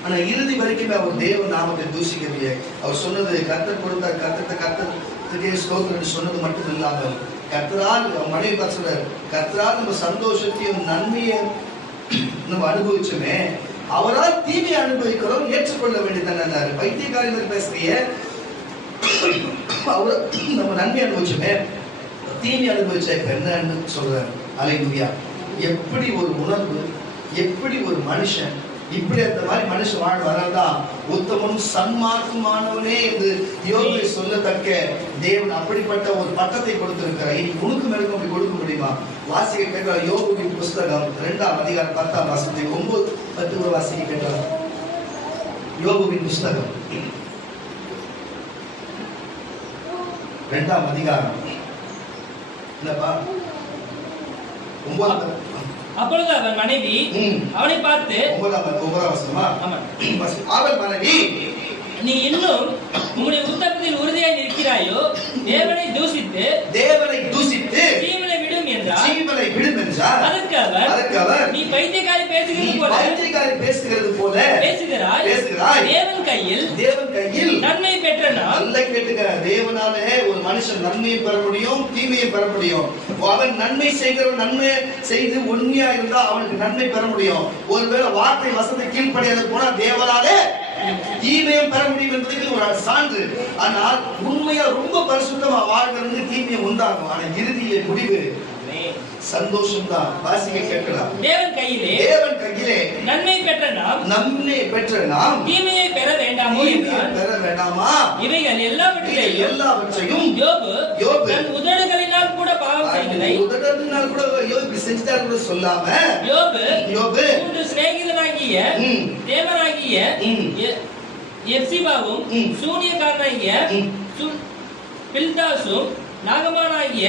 ஆனா இறுதி வரைக்குமே அவர் தேவ நாமத்தை தூசிக்கவில்லை. அவர் சொன்னது கர்த்தர் கொடுத்தார், கர்த்தருக்கே ஸ்தோத்திரம் சொன்னது மட்டும் இல்லாமல், கர்த்தரால் மனைவி சொல்றார், கர்த்தரால் நம்ம சந்தோஷத்தையும் நன்மையும் நம்ம அனுபவிச்சோமே, அவரால் தீமையை அனுபவிக்கிறோம், ஏற்றுக்கொள்ள வேண்டியதான பைத்தியக்காரர்கள் பேசுறிய, அவர் நம்ம நன்மை அனுபவிச்சோமே, தீமை அனுபவிச்ச என்னன்னு சொல்றாரு. அல்லேலூயா. எப்படி ஒரு உணர்வு, எப்படி ஒரு மனுஷன், இப்படி அந்த மாதிரி மனுஷன் வாழ்வதால்தான் உத்தமனும் சன்மார்க்கமானவனே என்று யோபை சொல்லத்தக்க தேவன் அப்படிப்பட்ட ஒரு பட்டத்தை கொடுத்திருக்கிறார். இனி உனக்கு மேலும் அப்படி கொடுக்க முடியுமா? வாசிக்க கேட்டால் யோபுவின் புஸ்தகம் 2ஆம் அதிகாரம் 10ஆம் வசனத்தை 9-10 வாசிக்க கேட்டால், யோபுவின் புஸ்தகம் 2ஆம் அதிகாரம் என்னப்பா 9. அப்பொழுது அவன் மனைவி அவனை பார்த்து, 9ஆம் வசனமா? அவன் மனைவி, நீ இன்னும் உம்முடைய உத்தமத்தில் உறுதியாய் நிற்கிறாயோ, தேவனை தூசித்து ஜீவனை விடும் என்றார். அதற்கு அவர், நீ பைத்தியக்காரி பேசுகிறது போல பேசுகிறாய். தேவன் கையில் நன்மை பெற்ற நாம். நல்லா கேட்டுக்க, தேவனாலே ஒரு மனுஷன் நன்மையை பெற முடியும், தீமையை பெற முடியும். அவன் நன்மை செய்கிறவன் நன்மை செய்து உண்மையா இருந்தா அவனுக்கு நன்மை பெற முடியும். ஒருவேளை வார்த்தை வசத்தை கீழ்ப்படியாது போனா தேவனாலே தீமையும் பெற முடியும் என்பதற்கு ஒரு சான்று. ஆனால் உண்மையா ரொம்ப பரிசுத்தமா வாழ்கிறது தீமையை உண்டாகும். ஆனா இறுதியிலே முடிவு சந்தோஷம் தான். வாசிக்க கேட்கலாம். தேவன் கையிலே நன்மை பெற்ற நாம் தீமையை பெற வேண்டாமா? இவைகள் எல்லாவற்றையும் யோபு தன் உதடுகளினால் கூட பாவம் செய்ததை, உதடுகளினால் கூட யோபு செஞ்சிட்டார் கூட சொல்லாம, யோபு 3 சிநேகிதனாகிய தேவனாகிய எப்சிபாவும் சூனியக்காரனாகிய பில்தாசும் நாகமானாகிய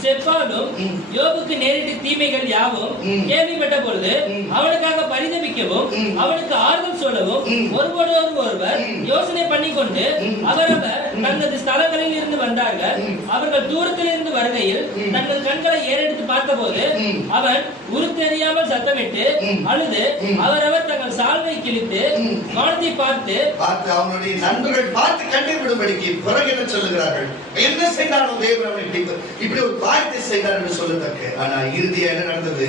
செப்பாலும் யோபுக்கு நேரிட்ட தீமைகள் யாவும் கேள்விப்பட்ட பொழுது அவனுக்காக பரிதபிக்கவும் அவனுக்கு ஆறுதல் சொல்லவும் ஒருவர் யோசனை பண்ணி கொண்டு அவரவர் தங்களது ஸ்தலங்களில் இருந்து வந்தார்கள். அவர்கள் தூரத்தில் இருந்து வருகையில் தங்கள் கண்களை ஏறெடுத்து பார்த்தபோது அவன் உருத்தெரியாமல் சத்தமிட்டு அழுது அவரவர் தங்கள் சால்வை கிழித்து வானத்தை பார்த்து அவனுடைய நண்பர்கள் பார்த்து கண்டுபிடும்படிக்கு பிறகு என்ன சொல்லுகிறார்கள்? என்ன செய்தாலும் இப்படி ஒரு காரியத்தை செய்தார் என்று சொல்லத்தக்க. ஆனா இறுதியா என்ன நடந்தது?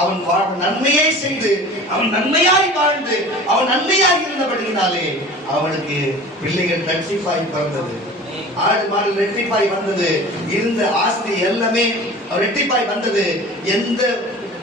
அவன் நன்மையை செய்து அவன் நன்மையாய் வாழ்ந்து அவன் நன்மையாய் இருந்தபடியினாலே அவனுக்கு பிள்ளைகள் ரெட்டிப்பாய் பிறந்தது, ஆடு மாடு ரெட்டிப்பாய் வந்தது, இருந்த ஆஸ்தி எல்லாமே ரெட்டிப்பாய் வந்தது. எந்த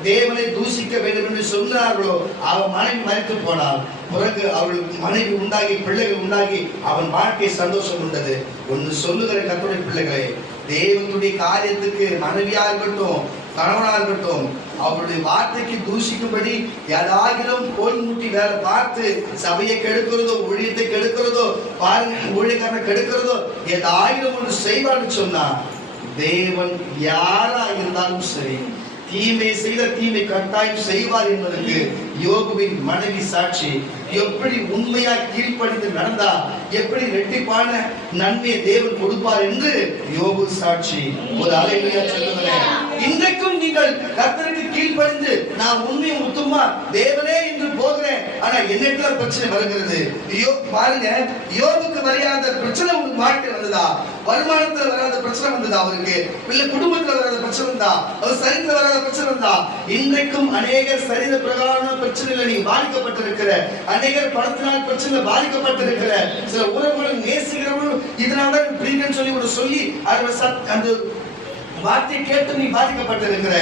தேவனை தூசிக்க வேண்டும் என்று சொன்னார்களோ அவன் மனைவி மறைத்து போனான். பிறகு அவளுக்கு மனைவி உண்டாகி பிள்ளைகள் உண்டாகி அவன் வாழ்க்கை சந்தோஷம் உண்டது. ஒன்று சொல்லுகிற கர்த்தருடைய பிள்ளைகளே, தேவனுடைய காரியத்துக்கு மனைவியா இருக்கட்டும் கணவனா இருக்கட்டும், அவருடைய வார்த்தைக்கு தூஷிக்கும்படி யாராகிலும் கோல் மூட்டி வேலை பார்த்து சபையை கெடுக்கிறதோ, ஊழியத்தை கெடுக்கிறதோ, பாருங்க ஊழியக்காரனை கெடுக்கிறதோ, ஏதாயிரம் ஒன்று செய்வான்னு சொன்னா தேவன் யாரா இருந்தாலும் சரி, தீமை செய்த தீமை கட்டாயம் செய்வார் என்பதற்கு யோபுவின் மனைவி சாட்சி. எப்படி உண்மையா கீழ்ப்படிந்து நடந்தா எப்படி ரெட்டிப்பான நன்மையை தேவன் கொடுப்பார் என்று யோபு சாட்சி. ஒரு அல்லேலூயா சொல்லுங்களேன். இன்றைக்கும் நீங்கள் கர்த்தருக்கு கீழ்ப்படிந்து நான் உண்மையை முத்துமா தேவனே என்று போகிறேன், ஆனா என்னென்ன பிரச்சனை வருகிறது. பாருங்க, யோபுக்கு வரையாத பிரச்சனை உங்களுக்கு வாழ்க்கை வந்ததா? வருமானத்துல வராத பிரச்சனை வந்ததா? அவருக்கு இல்ல குடும்பத்துல வராத பிரச்சனை வந்தா? அவர் சரீரத்துல வராத பிரச்சனை வந்தா? இன்றைக்கும் அநேகர் சரீர பிரகாரமான பிரச்சனையில நீங்க பாதிக்கப்பட்டிருக்கிற, அநேகர் பணத்தினால் பிரச்சனை பாதிக்கப்பட்டிருக்கிற, சில உறவுகள் நேசிக்கிறவர்கள் இதனால இப்படின்னு சொல்லி அந்த வார்த்தை கேட்டு நீ பாதிக்கப்பட்டிருக்கிற,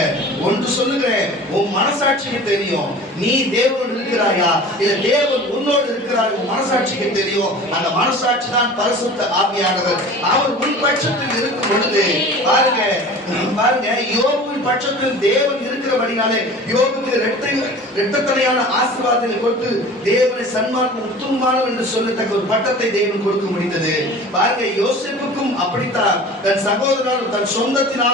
ஒன்று சொல்லுகிறேன், உன் மனசாட்சிக்கு தெரியும் நீ தேவனோடு இருக்கிறாயா இல்ல தேவன் உன்னோடு இருக்கிறார். உன் மனசாட்சிக்கு தெரியும். அந்த மனசாட்சி தான் பரிசுத்த ஆவியானவர். அவர் உன் பட்சத்தில் இருக்கும் பொழுது பாருங்க யோபுவின் பட்சத்தில் தேவன் இருக்கிறபடினாலே யோபுக்கு இரட்டத்தனையான ஆசீர்வாதங்களை கொடுத்து தேவனை சன்மார்க்கம் உத்தமமானவர் என்று சொல்லத்தக்க ஒரு பட்டத்தை தேவன் கொடுக்க முடிந்தது. பாருங்க, யோசேப்புக்கும் அப்படித்தான். தன் சகோதரனாலும் தன் சொந்தத்தினாலும்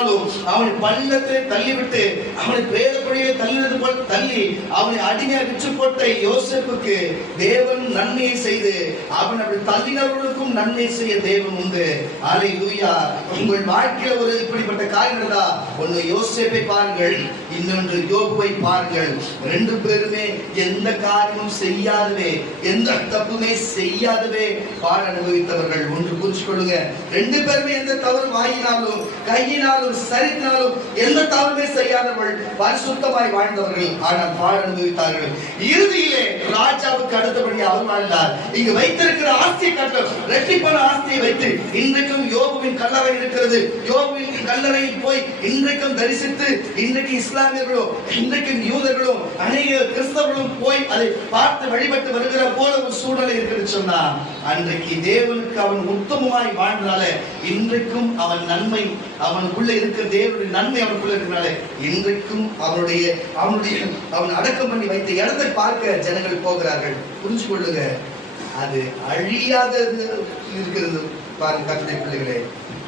அவனை பள்ளத்திலே தள்ளிவிட்டு அவனை பிரேதப்படியே தள்ளினது போல் தள்ளி அவனை அடிமையா விற்று போட்ட யோசேப்புக்கு தேவன் நன்மையை செய்து அவன் அப்படி தள்ளினவர்களுக்கும் நன்மை செய்ய தேவன் உண்டு. அல்லேலூயா. உங்கள் வாழ்க்கையில ஒரு இப்படிப்பட்ட காரியம் இருந்தா ஒன்னு யோசேப்பை பாருங்கள், இன்னொன்று யோபுவை பாருங்கள். ரெண்டு பேருமே எந்த காரியமும் செய்யாதவே, எந்த தப்புமே செய்யாதவே பாட அனுபவித்தவர்கள். ஒன்று புரிஞ்சுக்கொள்ளுங்க, ரெண்டு பேருமே எந்த தவறு வாங்கினாலும் கையினாலும் சரித்தினாலும் எந்த தவறுமே செய்யாதவர்கள், பரிசுத்தமாய் வாழ்ந்தவர்கள். ஆனால் பாட அனுபவித்தார்கள். இறுதியிலே ராஜாவுக்கு அடுத்தபடி அவர் வாழ்ந்தார். இங்கு வைத்திருக்கிற ஆஸ்தியை கட்டம் இரட்டிப்பான ஆஸ்தியை வைத்து இன்றைக்கும் யோபுவின் கல்லறை இருக்கிறது. யோபுவின் கல்லறையில் போய் இன்றைக்கும் தரிசித்து இன்றைக்கு இஸ்லாமியர்களோ இன்றைக்கும் யூதர்களோ அநேக கிறிஸ்தவர்களும் போய் அதை பார்த்து வழிபட்டு வருகிற போல ஒரு சூழ்நிலை இருக்கிறது சொன்னா, அன்றைக்கு தேவனுக்கு அவன் உத்தமமாய் வாழ்ந்தனால இன்றைக்கும் அவன் நன்மை அவனுக்குள்ள இருக்கிற தேவனுடைய நன்மை அவனுக்குள்ள இருக்கிறனால இன்றைக்கும் அவன் அடக்கம் பண்ணி வைத்த இடத்தை பார்க்க ஜனங்கள் போகிறார்கள். புரிஞ்சு கொள்ளுங்க, அது அழியாத இருக்கிறது. பாருங்க கர்த்தருடைய பிள்ளைகளே,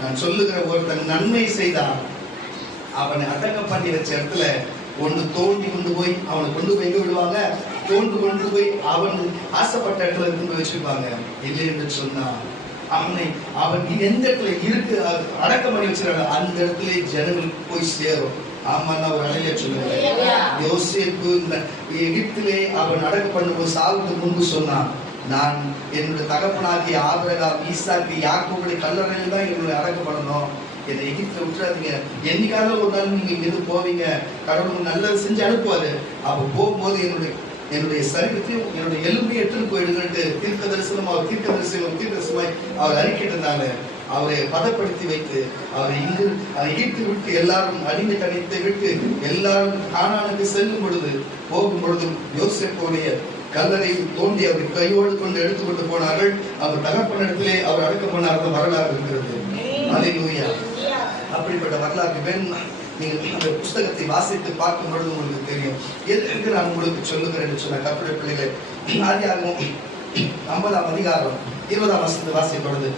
நான் சொல்லுகிற ஒருத்தன் நன்மை செய்தான், அவனை அடக்கம் பண்ணி வச்ச இடத்துல ஒன்று தோண்டி கொண்டு போய் அவனை கொண்டு போய் எங்க விடுவாங்க? தோண்டு கொண்டு போய் அவன் ஆசைப்பட்ட இடத்துல கொண்டு போய் வச்சிருப்பாங்க. இல்லை என்று சொன்னா அவன் எந்த இடத்துல இருக்கு அடக்கம் பண்ணி வச்சிருக்காங்க அந்த இடத்துல ஜனங்களுக்கு போய் சேரும். ஆமா, நான் ஒரு அழகிய சொல்லுவேன். யோசேப்பு எகிப்திலே அவன் அடக்கம் பண்ணும்போது சாவுக்கு முன்பு சொன்னான், நான் என்னுடைய தகப்பனாகிய ஆபிரகாம் ஈசாக்கு யாக்கோபுடைய கல்லறையில் தான் என்னுடைய அடக்கம் பண்ணணும், என்னை எகிப்தில் விட்டுறாதீங்க. என்னைக்காவது ஒரு நாள் நீங்க இங்கிருந்து போவீங்க, கடவுள் நல்லது செஞ்சு அனுப்புவாரு. அப்ப போகும்போது என்னுடைய சரீரத்தையும் என்னுடைய எலும்பையும் எடுத்துட்டு போயிடுங்கன்ட்டு தீர்க்க தரிசனமாய் அவர் அறிக்கையிட்டதால அவரை பதப்படுத்தி வைத்து அவரை எகிப்து விட்டு எல்லாரும் அடிமை தனித்தை விட்டு எல்லாரும் கானானுக்கு செல்லும் பொழுது போகும் பொழுதும் யோசேப்புடைய கல்லறை தோண்டி அவர் கையோடு கொண்டு எடுத்துக்கொண்டு போனார்கள். அவர் தகப்பனிடத்திலே அவர் அடக்கம் பண்ண வரலாறு இருக்கிறது. அல்லேலூயா. அப்படிப்பட்ட வரலாறு வேணும்னா நீங்கள் அந்த புஸ்தகத்தை வாசித்து பார்க்கும் பொழுது உங்களுக்கு தெரியும். எதற்கு நான் உங்களுக்கு சொல்லுகிறேன் சொன்ன கர்த்தருடைய பிள்ளைகளை, ஆதியாகமம் 50ஆம் அதிகாரம் 20ஆம் வசனத்தை வாசிப்பொழுது,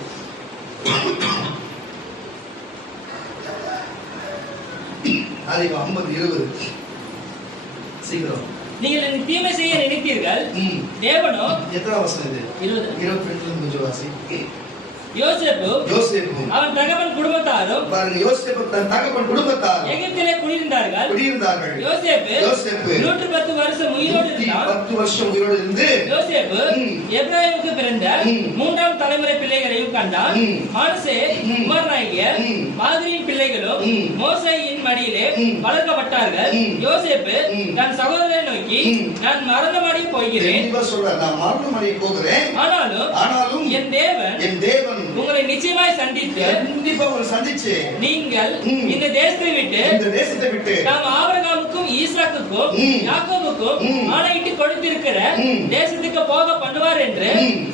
ஆதியாகமம் 50:20 சீக்கிரம். நீங்கள் எனக்கு தீமை செய்ய நினைத்தீர்கள், தேவனோ எத்தனாம் வசனம் இது? 22 கொஞ்சம் வாசி. யோசேப்பு அவன் தகப்பன் குடும்பத்தாரும் பாருங்க, யோசேப்பு தன் தகப்பன் குடும்பத்தாரும் எகிப்திலே குடியிருந்தார்கள். யோசேப்பு 110 வருஷம் உயிரோடு இருந்தான். 10 வருஷம் உயிரோடு இருந்து யோசேப்பு எப்ராயிமுக்கு பிறந்த 3ஆம் தலைமுறை பிள்ளைகளையும் கண்டான். மோசே குமாரனாகிய மாதிரியின் பிள்ளைகளும் மோசேயின் மடியிலே வளர்க்கப்பட்டார்கள். யோசேப்பு தன் சகோதரனை நோக்கி, நான் மரணமடைய போகிறேன், நான் மரணமடைய போகிறேன், ஆனாலும் என் தேவன் உங்களை நிச்சயமாய் சந்தித்து நீங்கள் இந்த தேசத்தை விட்டு நாம் ஆபிரகாமுக்கும் ஈசாக்குக்கும் யாக்கோபுக்கும் யாக்கோபுக்கும் ஆணையிட்டு கொடுத்திருக்கிற தேசத்துக்கு போக பண்ணுவார் என்று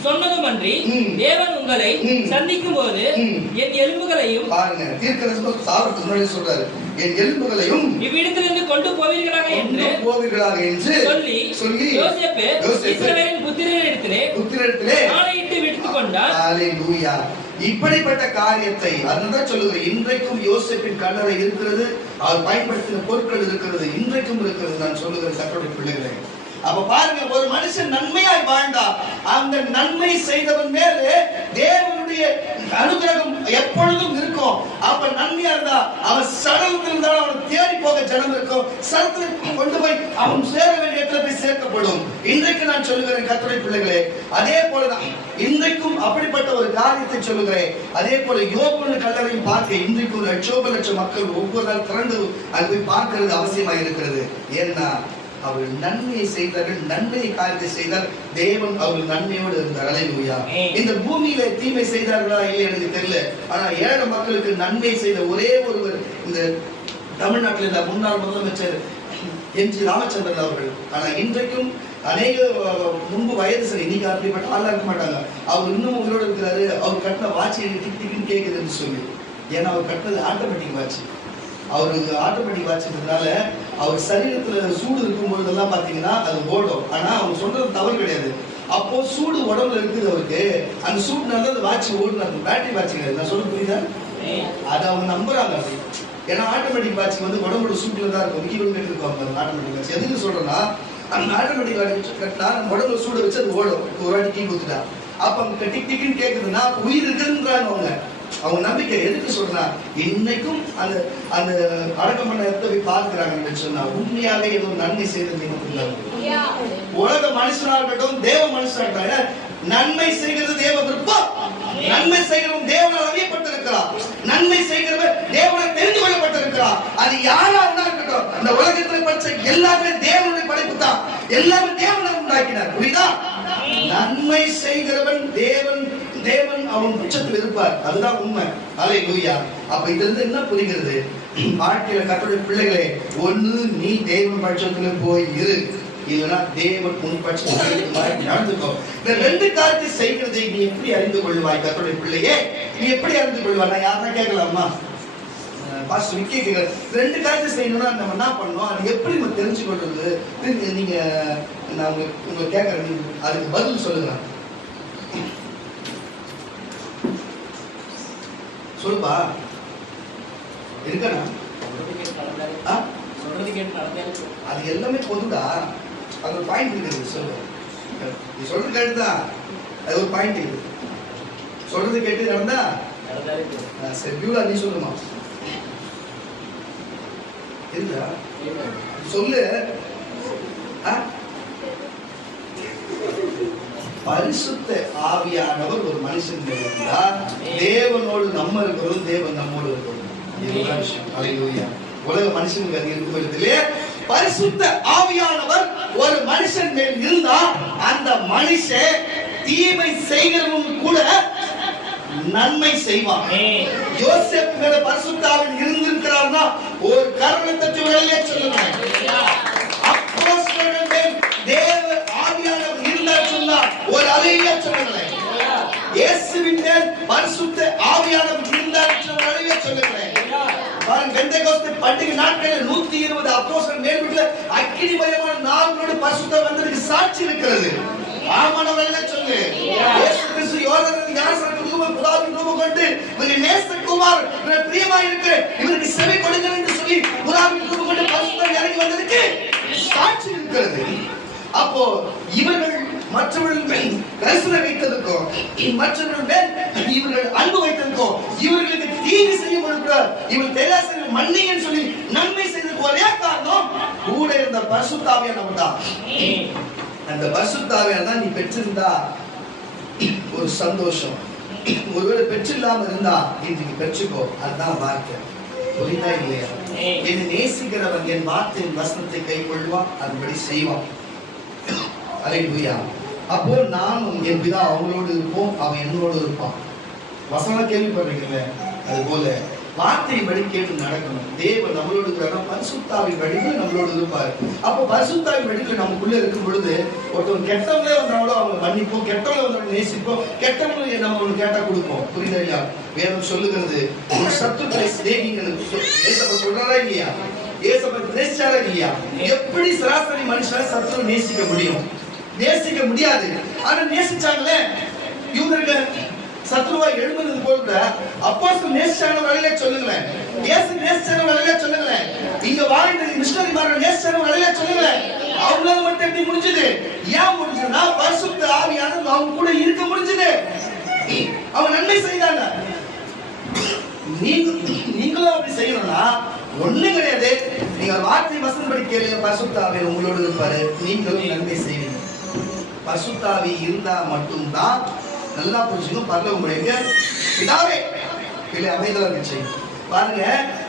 சொன்னதும் அன்றி தேவன் உங்களை சந்திக்கும் போது என் எலும்புகளையும் பாருங்க, தீர்க்கதரிசி சாவறதுக்கு முன்னாடி சொல்றாரு, என் எலும்புகளையும் இவ்விடத்திலிருந்து கொண்டு போவீர்களாக என்று சொல்லி யோசேப்பு இஸ்ரவேலின் புத்திரரிடத்திலே ஆணையிட்டு விடுத்துக் கொண்டார். ஹல்லேலூயா. இப்படிப்பட்ட காரியத்தை அதுதான் சொல்லுது. இன்றைக்கும் யோசேப்பின் கல்லறை இருக்கிறது, அவர் பயன்படுத்தின பொருட்கள் இருக்கிறது, இன்றைக்கும் இருக்கிறது. நான் சொல்லுகிறேன் கர்த்தருடைய பிள்ளைகளே, அப்ப பாருங்க, ஒரு மனுஷன் நன்மையாய் வாழ்ந்தா அந்த நன்மை செய்தவன் மேலே தேவனுடைய அனுகிரகம் எப்பொழுதும் இருக்கும். அப்ப நன்மையா இருந்தா அவன் சடலத்தில் இருந்தாலும் அவன் தேடி போக ஜனம் இருக்கும், சடலத்தில் கொண்டு போய் அவன் சேர வேண்டிய இடத்துல போய் சேர்க்கப்படும். இன்றைக்கு நான் சொல்லுகிறேன் கர்த்தருடைய பிள்ளைகளே, அதே போலதான் இன்றைக்கும் அப்படிப்பட்ட ஒரு காரியத்தை சொல்லுகிறேன். அதே போல யோபு கல்லறையும் பார்க்க இன்றைக்கு ஒரு லட்சம் மக்கள் ஒவ்வொரு நாள் திரண்டு அது போய் பார்க்கிறது அவசியமாக இருக்கிறது. ஏன்னா அவர்கள் நன்மையை செய்தார்கள், நன்மையை காரியத்தை செய்தால் தேவன் அவர்கள் நன்மையோடு இருந்தார். ஹல்லேலூயா. இந்த பூமியில தீமை செய்தார்களா இல்லை எனக்கு தெரியல, ஆனா ஏழை மக்களுக்கு நன்மை செய்த ஒரே ஒருவர் இந்த தமிழ்நாட்டில் இருந்த முன்னாள் முதலமைச்சர் எம்.ஜி. ராமச்சந்திரன் அவர்கள். ஆனா இன்றைக்கும் அநேக முன்பு வயது சரி, இன்னைக்கு அப்படிப்பட்ட ஆளா இருக்க மாட்டாங்க. அவர் இன்னும் உங்களோட இருக்கிறாரு. அவர் கட்டின வாட்சி எனக்கு டிக் டிக்னு கேட்குதுன்னு சொல்லி, ஏன்னா அவர் கட்டினது ஆட்டோமேட்டிக் வாட்சி. அவருக்கு ஆட்டோமேட்டிக் வாட்சின்றதுனால அவர் சரீரத்துல சூடு இருக்கும் பொழுதெல்லாம் பாத்தீங்கன்னா அது ஓடும். ஆனா அவங்க சொல்றது தவறு கிடையாது. அப்போ சூடு உடம்புல இருக்குது அவருக்கு, அந்த சூடுனால அந்த வாட்சி ஓடுனாரு. பேட்டரி வாட்சி கிடையாது. நான் சொல்ல புரியுதா? அதை அவங்க நம்புறாங்க அப்படி. ஏன்னா ஆட்டோமேட்டிக் வாட்சி வந்து உடம்போட சூட்டுல தான் இருக்கும். கிலோமீட்டர் இருக்கும் ஆட்டோமேட்டிக் வாட்சி. எதுக்கு சொல்றேன்னா, அந்த ஆட்டோமேட்டிக் வாட்சி கட்டினா உடம்புல சூட வச்சு அது ஓடும். ஒரு வாட்டி கீ கொடுத்துட்டா அப்ப அவங்க டிக் டிக்னு கேட்குதுன்னா உயிர் இருக்குன்றாங்க அவங்க நம்பிக்கை. எதுக்கு சொல்றா, இன்னைக்கும் அந்த அந்த அடக்கம் பண்ண இடத்தை போய் பார்க்கிறாங்கன்னு சொன்னா உண்மையாவே ஏதோ நன்மை செய்தது. உலக மனுஷனா இருக்கட்டும், தேவ மனுஷனா இருக்கட்டும், நன்மை செய்கிறது தேவ விருப்பம். நன்மை செய்கிறவன் தேவனால் அறியப்பட்டிருக்கிறார், நன்மை செய்கிறவன் தேவனால் தெரிந்து கொள்ளப்பட்டிருக்கிறார். அது யாரா இருந்தா இருக்கட்டும், இந்த உலகத்தில் படைச்ச எல்லாமே தேவனுடைய படைப்பு தான். எல்லாமே தேவனால் உண்டாக்கினார். புரியுதா? நன்மை செய்கிறவன் தேவன் அவன் உச்சத்தில் இருப்பார். அதுதான் உண்மை. ஹல்லேலூயா. அப்ப இதுல இருந்து என்ன புரிகிறது? வாழ்க்கையில கர்த்தருடைய பிள்ளைகளே, ஒண்ணு நீ தேவன் பட்சத்துல போய் இரு, இல்லைன்னா தேவன் உன் பட்சத்தில் நடந்துக்கோ. இந்த ரெண்டு காரியத்தை செய்கிறதை நீ எப்படி அறிந்து கொள்வாய்? கர்த்தருடைய பிள்ளையே, நீ எப்படி அறிந்து கொள்வாய்? நான் யாரா கேட்கலாமா? பாஸ்டர் விக்கி கேட்கிறேன். ரெண்டு காரியத்தை செய்யணும்னா நம்ம என்ன பண்ணணும், அது எப்படி நம்ம தெரிஞ்சு கொள்றது? நீங்க நான் உங்களுக்கு கேட்கறேன், அதுக்கு பதில் சொல்லுங்க. சொல்லுப்பா. இருக்கா? அது எல்லாமே பொதுடா. அது ஒரு பாயிண்ட் இருக்குது. சொல்லு, நீ சொல்றது கேட்டுதான் அது ஒரு பாயிண்ட் இருக்குது. சொல்றது கேட்டு நடந்தா சரி. பியூலா நீ சொல்லுமா? இல்ல சொல்லு. பரிசுத்த ஆவியானவர் ஒரு மனுஷன் இருந்தார், தேவனோடு நம்ம இருக்கிறோம், தேவன் நம்மோடு இருக்கிறோம். இதுதான் விஷயம். ஹல்லேலூயா. உலக மனுஷனுக்கு அது இருக்கும்போது பரிசுத்த ஆவியானவர் ஒரு மனுஷன் மேல் இருந்தால் அந்த மனுஷன் தீமை செய்கிறவன் கூட நன்மை செய்வான். யோசேப்பு மேல பரிசுத்த ஆவி இருந்திருக்கிறார்னா ஒரு கரங்களை தட்டி வெளியே சொல்லுங்க. அப்போஸ்தலர்கள் மேல் தேவ ஆவியானவர் இருந்தார் சொன்னா ஒரு அலையா சொல்லுங்களேன். இயேசுவின் மேல் பரிசுத்த ஆவியானவர் இருந்தார் சொன்ன அலையா சொல்லுங்களேன். பாருங்க, பெந்தேகோஸ்தே பண்டிகை நாட்களில் 120 அப்போஸ்தலர் மேல் வீட்டுல அக்கினிமயமான நாளோடு பரிசுத்த வந்ததுக்கு சாட்சி இருக்கிறது. ஆமானவர்களே சொல்லு. இயேசு கிறிஸ்து யோர்தானில் ஞானஸ்நானம் புறாவின் ரூபம் கொண்டு உங்கள் நேசகுமார் பிரியமாய் இருக்கு, இவருக்கு செவி கொடுங்கள் என்று சொல்லி புறாவின் ரூபம் கொண்டு பரிசுத்தர் இறங்கி வந்ததுக்கு சாட்சி இருக்கிறது. அப்போ இவர்கள் மற்றவர்கள் மேல் கரிசனை வைத்ததுக்கும் மற்றவர்கள் மேல் இவர்கள் அன்பு வைத்ததுக்கும் இவர்களுக்கு தீங்கு செய்யும் பொழுது இவர்கள் தேவாசனை மன்னிங்கன்னு சொல்லி நன்மை செய்ததுக்கு ஒரே காரணம் கூட இருந்த பரிசுத்த ஆவியானவர் தான். அந்த பரிசுத்த ஆவியானவர் தான் நீ பெற்றிருந்தா ஒரு சந்தோஷம். ஒருவேளை பெற்றில்லாம இருந்தா இன்றைக்கு பெற்றுக்கோ. அதுதான் வார்த்தை. புரியுதா இல்லையா? என்னை நேசிக்கிறவன் என் வார்த்தையின் வசனத்தை கை கொள்வான், அதுபடி செய்வான். ஹல்லேலூயா. அப்போ நானும் என் பிதா அவங்களோடு இருப்போம், அவன் என்னோடு இருப்பான். வசனம் கேள்விப்படுறீங்கல்ல, அது போல வார்த்தையின்படி கேட்டு நடக்கணும். தேவன் நம்மளோடு இருக்கிறார், பரிசுத்தாவின் வடிவில் நம்மளோடு இருப்பார். அப்போ பரிசுத்தாவின் வடிவில் நமக்குள்ள இருக்கும் பொழுது ஒருத்தவங்க கெட்டவங்களே வந்தாலும் அவங்க மன்னிப்போம், கெட்டவங்களை வந்து நேசிப்போம், கெட்டவங்களை நம்ம ஒன்று கேட்டா கொடுப்போம். புரியுதா? வேதம் சொல்லுகிறது ஒரு சத்துக்களை சிநேகிக்கணும். சொல்றாரா இல்லையா? ஏசப்பா நேசிச்சாரா இல்லையா? எப்படி சராசரி மனுஷன் சத்துரு நேசிக்க முடியும்? நேசிக்க முடியாது. ஆனா நேசிச்சாங்களே யூதர்கள் சத்ருவா எழுதுறது போல அப்போஸ்தலர் நேசிச்சாங்க வழியில சொல்லுங்களேன். இயேசு நேசிச்சாங்க வழியில சொல்லுங்களேன். இங்க வாழ்ந்த மிஷனரிமார்கள் நேசிச்சாங்க வழியில சொல்லுங்களேன். அவங்களால மட்டும் எப்படி முடிஞ்சது? ஏன் முடிஞ்சதுன்னா பரிசுத்த ஆவியானவர் அவங்க கூட இருக்க முடிஞ்சது. அவங்க நன்மை செய்தாங்க. நீங்களும் அப்படி செய்யணும்னா ஒண்ணு கிடையாது. நீங்க வார்த்தை வசனப்படி கேளுங்க, பரிசுத்த ஆவி உங்களோடு இருப்பாரு, நீங்களும் நன்மை செய்வீங்க. பரிசுத்த ஆவி இருந்தா மட்டும்தான் நல்லா புரிஞ்சுக்கணும். பரலோகம் முடியுங்க பிதாவே இல்லை அமைதலா இருந்துச்சு பாருங்க.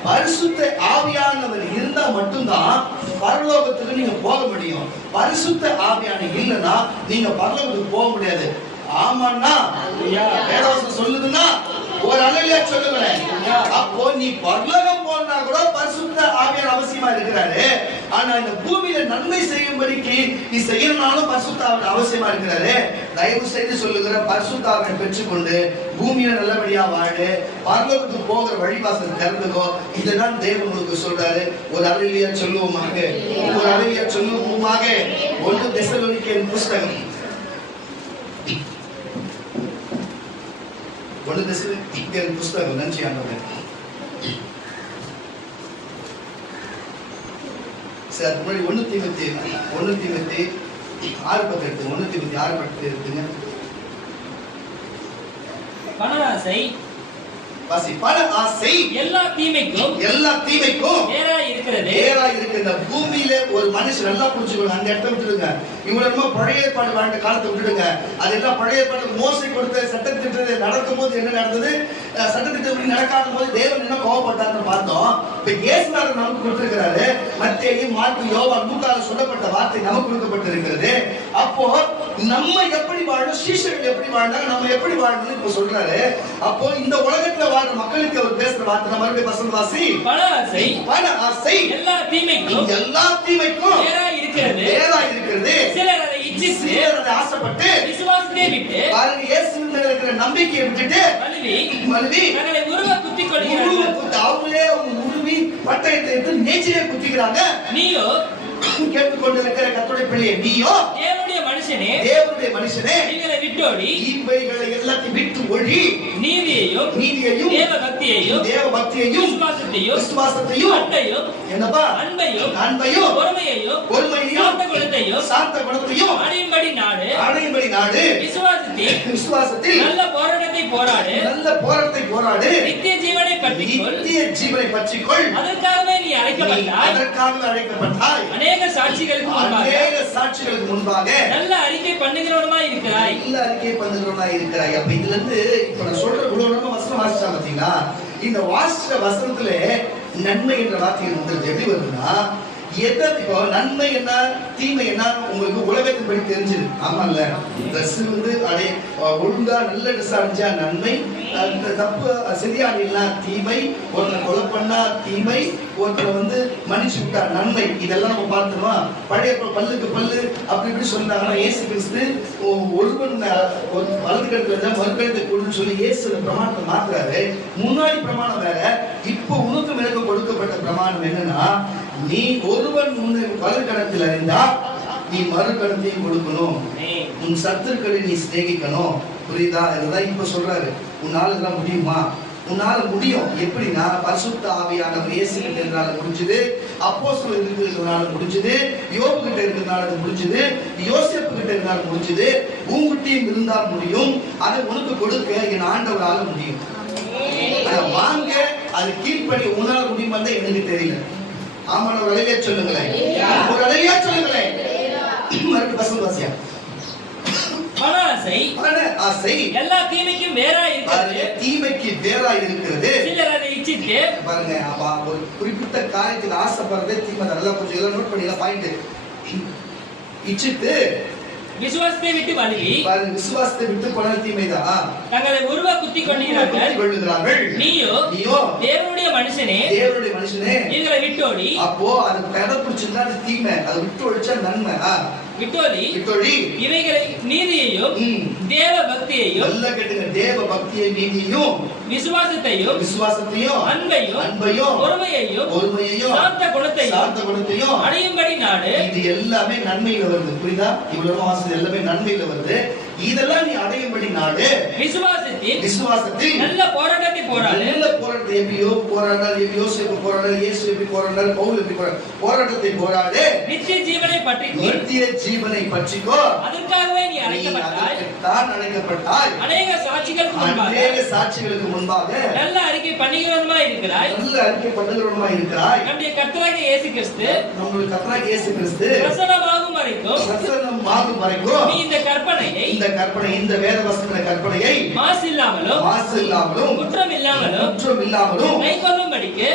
பரிசுத்த ஆவியானவர் இருந்தா மட்டும்தான் பரலோகத்துக்கு நீங்க போக முடியும். பரிசுத்த ஆவியான இல்லைன்னா நீங்க பரலோகத்துக்கு போக முடியாது. ஆமாண்ணா வேதவசனம் சொல்லுதுன்னா ஒரு அலையில சொல்லுங்களேன். அப்போ நீ பரலோகம் போனா கூட பரிசுத்த ஆவியார் அவசியமா இருக்கிறாரு. ஆனா இந்த பூமியில நன்மை செய்யும்படிக்கு நீ செய்யணும்னாலும் பரிசுத்த ஆவியார் அவசியமா இருக்கிறாரு. தயவு செய்து சொல்லுகிற பரிசுத்த ஆவியாரை பெற்றுக்கொண்டு பூமியில நல்லபடியா வாழு, பரலோகத்துக்கு போகிற வழிவாசல் திறந்துக்கோ. இதெல்லாம் தேவன் உங்களுக்கு சொல்றாரு. ஒரு அலையில சொல்லுவோமாக, ஒரு அலையில சொல்லுவோமாக. 1 தெசலோனிக்கேயர் புஸ்தகம் 1 தெசலோனிக்கேயர் புஸ்தகம் நன்றி ஆண்டவரே. சரி, அதுக்கு முன்னாடி 1 தீமோத்தேயு 6:18 1 தீமோத்தேயு 6:18 இருக்குங்க. பணஆசை வாசி. பண ஆசை எல்லா தீமைக்கும் நேராய் இருக்கிறது. இந்த பூமியில ஒரு மனுஷன் நல்லா புரிஞ்சுக்கணும். அந்த இடத்தை விட்டுடுங்க. இவ்வளவு பழைய ஏற்பாடு வாழ்ந்த காலத்தை விட்டுடுங்க. அதெல்லாம் பழைய ஏற்பாடு மோசை கொடுத்த சட்டத்திட்டத்தை நடக்கும் போது என்ன நடந்தது? சட்டத்திட்டப்படி நடக்காத போது தேவன் என்ன கோபப்பட்டார்னு பார்த்தோம். இப்ப இயேசுநாதர் நமக்கு கொடுத்திருக்கிறாரு. மத்தேயு, மார்க்கு, யோவான், லூக்கால சொல்லப்பட்ட வார்த்தை நமக்கு கொடுக்கப்பட்டிருக்கிறது. அப்போ நம்ம எப்படி வாழணும், சீஷர்கள் எப்படி வாழ்ந்தாங்க, நம்ம எப்படி வாழணும்னு இப்ப சொல்றாரு. அப்போ இந்த உலகத்துல வாழ்ற மக்களுக்கு அவர் பேசுற வார்த்தை மறுபடியும் வசனம் வாசி. பண ஆசை எல்லா தீமைக்கும் நேராய் இருக்கிறது. சிலர் அதை இச்சித்து, சிலர் அதை ஆசைப்பட்டு விசுவாசத்தை விட்டு பாருங்க இயேசுவின் மேல இருக்கிற நம்பிக்கையை விட்டுட்டு மழுவி தங்களை உருவ குத்திக் கொள்கிறார்கள். அவங்களே உருவி பட்டயத்தை எடுத்து நெஞ்சிலே குத்திக்கிறாங்க. நீயோ கேட்டுக்கொண்டிருக்கிற கர்த்தருடைய பிள்ளையே, நீயோ தேவனுடைய மனுஷனே இவைகளை விட்டோடி, இவைகளை எல்லாத்தையும் விட்டு ஒழி, நீதியையும் தேவ பக்தியையும் விசுவாசத்தையும் என்னப்பா அன்பையும் பொறுமையையும் சாந்த குணத்தையும் அடையும்படி நாடு. விசுவாசத்தில் நல்ல போராட்டத்தை போராடு. நித்திய ஜீவனை பற்றிக்கொள். அதற்காகவே நீ அழைக்கப்பட்டாய். அநேக சாட்சிகளுக்கு முன்பாக நல்ல அறிக்கை பண்ணுகிறவனுமாய் இருக்கிறாய். அப்ப இதுல இருந்து இப்ப நான் சொல்ற இவ்வளவு வசனம் வாசிச்சா பாத்தீங்களா? இந்த வாசிச்ச வசனத்துல நன்மை என்ற வார்த்தை வந்துருது. எப்படி வருதுன்னா, இப்போ நன்மை என்ன தீமை என்ன உங்களுக்கு உலகத்தின் படி தெரிஞ்சது. ஆமால, ட்ரெஸ் வந்து ஒழுங்கா நல்ல ட்ரெஸ் அணிஞ்சா நன்மை, தப்பு சரியான தீமை, ஒருத்தனை கொலை பண்ணா தீமை, ஒருத்தனை வந்து மன்னிச்சு விட்டா நன்மை. இதெல்லாம் நம்ம பார்த்தோம். பழைய பல்லுக்கு பல்லு அப்படி இப்படி சொன்னாங்கன்னா இயேசு கிறிஸ்து ஒருவன் வலது கழுத்துல இருந்தா மறுக்கழுத்தை கொடுன்னு சொல்லி இயேசு பிரமாணத்தை மாத்துறாரு. முன்னாடி பிரமாணம் வேற, இப்போ உனக்கு மேற்கு கொடுக்கப்பட்ட பிரமாணம் என்னன்னா, நீ ஒருவன் உன்னை வலது கணத்தில் அறிந்தா நீ மறு கணத்தையும் கொடுக்கணும். உன் சத்துருக்களை நீ சிநேகிக்கணும். புரியுதா? இதுதான் இப்ப சொல்றாரு. உன்னால இதெல்லாம் முடியுமா? உன்னால முடியும். எப்படின்னா, பரிசுத்த ஆவியானவர் இயேசு கிட்ட இருந்தால முடிஞ்சது, அப்போஸ்தலர் இருக்கிறதுனால முடிஞ்சது, யோபு கிட்ட இருக்கிறதுனால அது முடிஞ்சது, யோசேப்பு கிட்ட இருந்தால முடிஞ்சது, உங்ககிட்டயும் இருந்தால் முடியும். அதை உனக்கு கொடுக்க என் ஆண்டவரால முடியும். அதை வாங்க, அது கீழ்ப்படி உன்னால முடியுமா தான் எனக்கு தெரியல. ஆமா, ஒரு அலையா சொல்லுங்களேன். மறுபடியும் வசனம் வாசியா. பண ஆசை எல்லா தீமைக்கும் வேறாய் இருக்கிறது. சிலர் அதை இச்சித்து பாருங்க, ஒரு குறிப்பிட்ட காரியத்துக்கு ஆசைப்படுறதே தீமை. நல்லா கொஞ்சம் எல்லாம் நோட் பண்ணிடலாம். பாயிண்ட் இச்சித்து விசுவாசத்தை விட்டு வழுவி விசுவாசத்தை விட்டு போன தீமைதான் தங்களை உருவ குத்தி கொள்கிறார்கள். நீயோ தேவனுடைய மனுஷனே இவர்களை விட்டோடி. அப்போ அது கடைபிடிச்சிருந்தா அது தீமை, அதை விட்டு ஒழிச்சா நன்மை. விட்டோடி இவைகளை நீதியையும் தேவ பக்தியையும், நல்லா கேட்டுங்க, தேவ பக்தியை நீதியையும் விசுவாசத்தையும் அன்பையும் பொறுமையையும் சாந்த குணத்தையும் அடையும்படி நாடு. இது எல்லாமே நன்மையில வருது. புரியுதா? இவ்வளவு வாசல் எல்லாமே நன்மையில வருது. இதெல்லாம் நீ அடையும்படி நாடு. விசுவாசத்தில் நல்ல போராட்டத்தை போராடு. நல்ல போராட்டத்தை எப்படியோ போராடால், யோசேப்பு போராடால், இயேசு எப்படி போராடால், பவுல் எப்படி போராட்டத்தை போராடு. நித்திய ஜீவனை பற்றிக்கோ. அதற்காகவே நீ அழைக்கப்பட்டாய். அநேக சாட்சிகளுக்கு முன்பாக நல்ல அறிக்கை பண்ணுகிறவனுமாய் இருக்கிறாய். நம்முடைய கர்த்தராகிய இயேசு கிறிஸ்து பிரசன்னமாகும் வரைக்கும் நீ இந்த கற்பனையை, இந்த வேத வசன கற்பனையை மாசு இல்லாமலும் குற்றம் இல்லாமலும் கைக்கொள்ளும்படிக்கு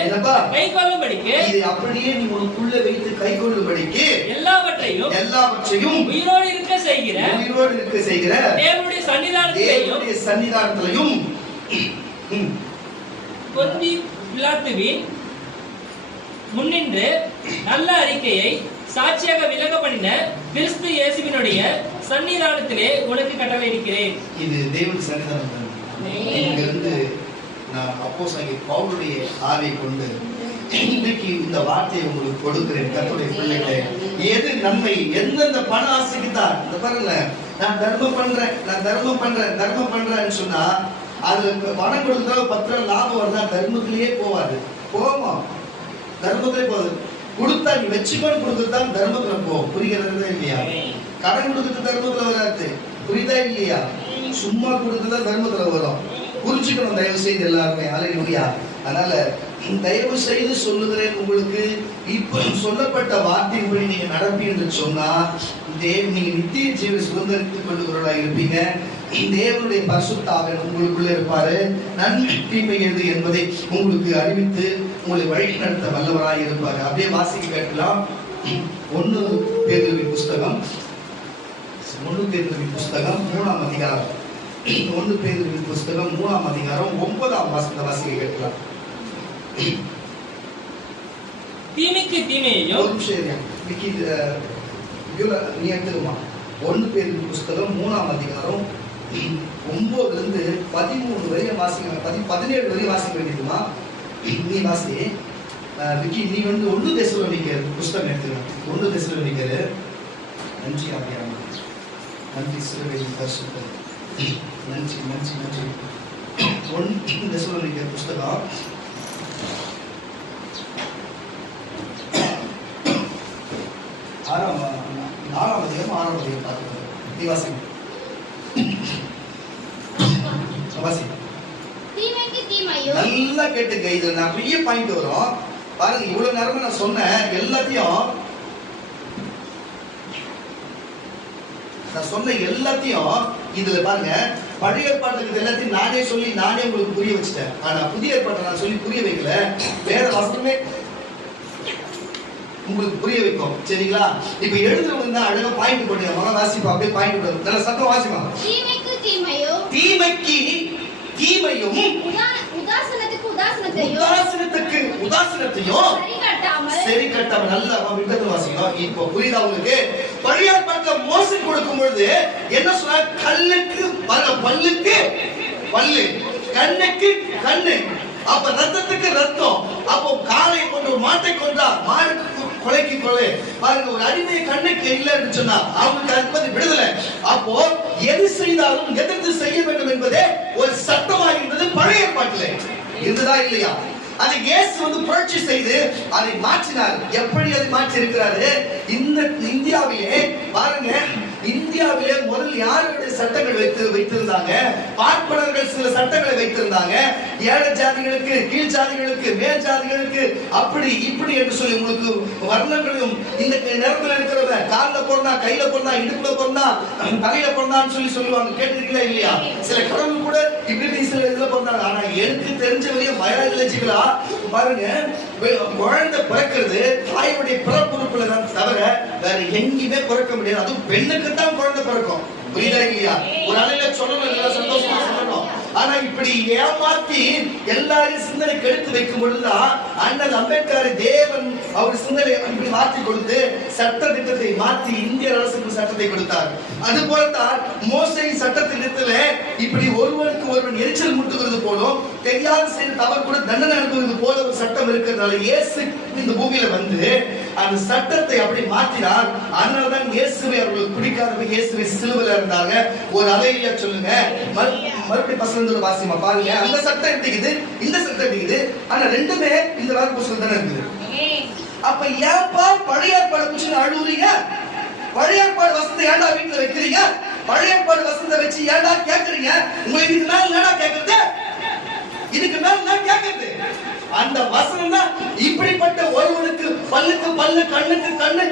இது அப்படியே நீ உனக்குள்ள வைத்து கைக்கொள்ளும்படிக்கு எல்லாவற்றையும் உயிரோடு இருக்க செய்கிற தேவனுடைய சன்னிதானத்திலையும் பொந்தி பிலாத்துவின் முன்னின்று நல்ல அறிக்கையை சாட்சியாக விளங்க பண்ணின கிறிஸ்து இயேசுவினுடைய சன்னிதானத்திலே உனக்கு கட்டளை இருக்கிறேன். இது தேவனுடைய சன்னிதானம். இங்கிருந்து நான் அப்போஸ்தலனாகிய பவுலுடைய ஆவியை கொண்டு இன்றைக்கு இந்த வார்த்தையை உங்களுக்கு கொடுக்கிறேன். கர்த்தருடைய பிள்ளைகளே, எது நன்மை, எந்தெந்த பண ஆசைக்கு தான் இந்த பாருங்க, நான் தர்மம் பண்றேன்னு சொன்னா அது பணம் கொடுத்தா 10 லாபம் வருதா? தர்மத்திலேயே போவாது. போவோம், தர்மத்திலே போகுது. கொடுத்தா நீ வச்சுக்கொண்டு கொடுத்துதான் தர்மத்துல போகும். புரிகிறதா இல்லையா? கடன் கொடுத்துட்டு தர்மத்துல வராது. புரியுதா இல்லையா? சும்மா கொடுத்துதான் தர்மத்துல வரும். புரிஞ்சுக்கணும் தயவு செய்து எல்லாருமே. அல்லேலூயா. அதனால தயவு செய்து சொல்லுகிறேன் உங்களுக்கு, இப்ப சொல்லப்பட்ட வார்த்தையின்படி நீங்க நடப்பீங்க என்று சொன்னா நீங்க நித்திய ஜீவ சுதந்திரத்துக் கொள்ளுகிறவர்களாக இருப்பீங்க. தேவனுடைய பரிசுத்த ஆவியானவர் உங்களுக்குள்ள இருப்பாரு. நன்மை தீமை எது என்பதை உங்களுக்கு அறிவித்து உங்களை வழி நடத்த வல்லவராய் இருப்பாரு. அப்படியே வாசிக்க கேட்கலாம். 1 பேதுருவின் புஸ்தகம் 3ஆம் அதிகாரம் 1 பேதுருவின் புஸ்தகம் 3ஆம் அதிகாரம் 9ஆம் வசனத்தை வாசிக்க கேட்கலாம். தீமைக்கு தீமையையும் நீ எடுத்துருமா. 1 பேதுருவின் புஸ்தகம் 3ஆம் அதிகாரம் 9 இருந்து 13 வரையும் வாசிக்க, 17 வரையும் வாசிக்க வேண்டியதுமா. நீ வாசி விக்கி. நீ 1 தெசலோனிக்கர் புஸ்தகம் எடுத்துக்கலாம். 1 தெசலோனிக்கர். நன்றி ஆவியானவரே, நன்றி சிலுவையின் பரிசுத்தம், நன்றி 1 தெசலோனிக்கர் புஸ்தகம் 4ஆம் அதிகாரம் 6ஆம் அதிகாரம் பார்க்கிறது. நீ வாசி. நல்லா கேட்டுங்க. இதுல நிறைய பாயிண்ட் வரும் பாருங்க. இவ்வளவு நேரம் நான் சொன்னேன் எல்லாத்தையும் இதுல பாருங்க. பழைய ஏற்பாட்டுக்கு எல்லாத்தையும் நானே உங்களுக்கு புரிய வச்சுட்டேன். ஆனா புதிய ஏற்பாட்டை நான் சொல்லி புரிய வைக்கல. வேற வசனமே உங்களுக்கு புரிய வைக்கும். சரிங்களா? இப்ப எழுதுறவங்க தான் அழகா பாயிண்ட் போடுங்க. மன வாசிப்பா, அப்படியே பாயிண்ட் போடுங்க. நல்ல சத்தம் வாசிப்பா. தீமைக்கு தீமையும் உதாசனத்தையும் சரி கட்டாம நல்லா விட்டது வாசிக்கணும். இப்போ புரியுதா உங்களுக்கு? பழைய ஏற்பாட்டுல மோசே கொடுக்கும் பொழுது என்ன சொன்னா? கல்லுக்கு பல்லுக்கு பல்லு, கண்ணுக்கு கண்ணு, அப்ப ரத்தத்துக்கு ரத்தம். அப்போ காளை கொண்டு ஒரு மாட்டை கொண்டா மாடு கொலைக்கு கொலை. பாருங்க, ஒரு அடிமை கண்ணுக்கு இல்லைன்னு சொன்னா அவங்களுக்கு அது விடுதலை. அப்போ எது செய்தாலும் எதிர்த்து செய்ய வேண்டும் என்பதே ஒரு சட்டமாக இருந்தது பழைய ஏற்பாட்டிலே. இருந்ததா இல்லையா? அதை இயேசு புரட்சி செய்து அதை மாற்றினார். எப்படி அதை மாற்றி இருக்கிறாரு? இந்த இந்தியாவிலே பாருங்க, இந்தியாவிலே முதல் யாருடைய சட்டங்கள் வைத்திருந்தாங்க? பார்ப்பனர்கள் சில சட்டங்களை வைத்திருந்தாங்க. ஏழை ஜாதிகளுக்கு, கீழ் ஜாதிகளுக்கு, மேல் ஜாதிகளுக்கு, அப்படி இப்படி என்று சொல்லி உங்களுக்கு வர்ணங்களும் இந்த நேரத்தில் இருக்கிறவங்க காலில் பிறந்தா, கையில பிறந்தா, இடுப்புல பிறந்தா, தலையில பிறந்தான்னு சொல்லி சொல்லுவாங்க. கேட்டிருக்கீங்களா இல்லையா? சில கடவுள் கூட இப்படி சில இதுல பிறந்தாங்க. ஆனா எனக்கு தெரிஞ்சவரையும் பயாலஜிக்கலா பாருங்க, குழந்தை பிறக்கிறது தாயுடைய பிறப்புறுப்புல தான் தவிர வேற எங்கேயுமே பிறக்க முடியாது. அதுவும் பெண்ணுக்கு தான் குழந்தை பிறக்கும். புரியுதா இல்லையா? ஒரு அலையில சொல்லணும், சந்தோஷமா சொல்லணும். ஆனா இப்படி ஏமாத்தி எல்லாரையும் சிந்தனை கெடுத்து வைக்கும் பொழுதுதான் அண்ணல் அம்பேத்கர் தேவன் அவர் சிந்தனை இப்படி மாற்றி கொடுத்து சட்ட திட்டத்தை மாற்றி இந்திய அரசுக்கு சட்டத்தை கொடுத்தார். அது போலதான் மோசே சட்டத்திட்டத்துல இப்படி ஒருவனுக்கு ஒருவன் எரிச்சல் முட்டுகிறது போலும், தெரியாத செய்த தவறு கூட தண்டனை அனுப்புவது போல ஒரு சட்டம் இருக்கிறதுனால இயேசு இந்த பூமியில வந்து அந்த சட்டத்தை அப்படி மாற்றினார். அதனால்தான் இயேசுவை அவர்களுக்கு பிடிக்காதவங்க இயேசுவை சிலுவையில இருந்தாங்க. ஒரு அலையில சொல்லுங்க, மறுபடியும் பசங்க வாசிமா பாருங்க. அந்த சட்டம் எடுத்துக்குது, இந்த சட்டம் எடுத்துக்குது. ஆனா ரெண்டுமே இந்த வேலை புத்தகம் தானே இருக்குது. அப்ப ஏன்பா பழைய ஏற்பாடு புடிச்சு அழுவுறீங்க? பழைய ஏற்பாடு வசனத்தை ஏன்டா வீட்டுல வைக்கிறீங்க? பழைய ஏற்பாடு வசனத்தை வச்சு ஏன்டா கேட்கறீங்க? உங்களுக்கு இதுக்கு மேல என்னடா கேட்கறது? இதுக்கு மேல என்ன கேட்கறது? அந்த வசனம் தான் இப்படிப்பட்ட ஒருவனுக்கு பல்லுக்கு பல்லு, கண்ணுக்கு கண்ணு,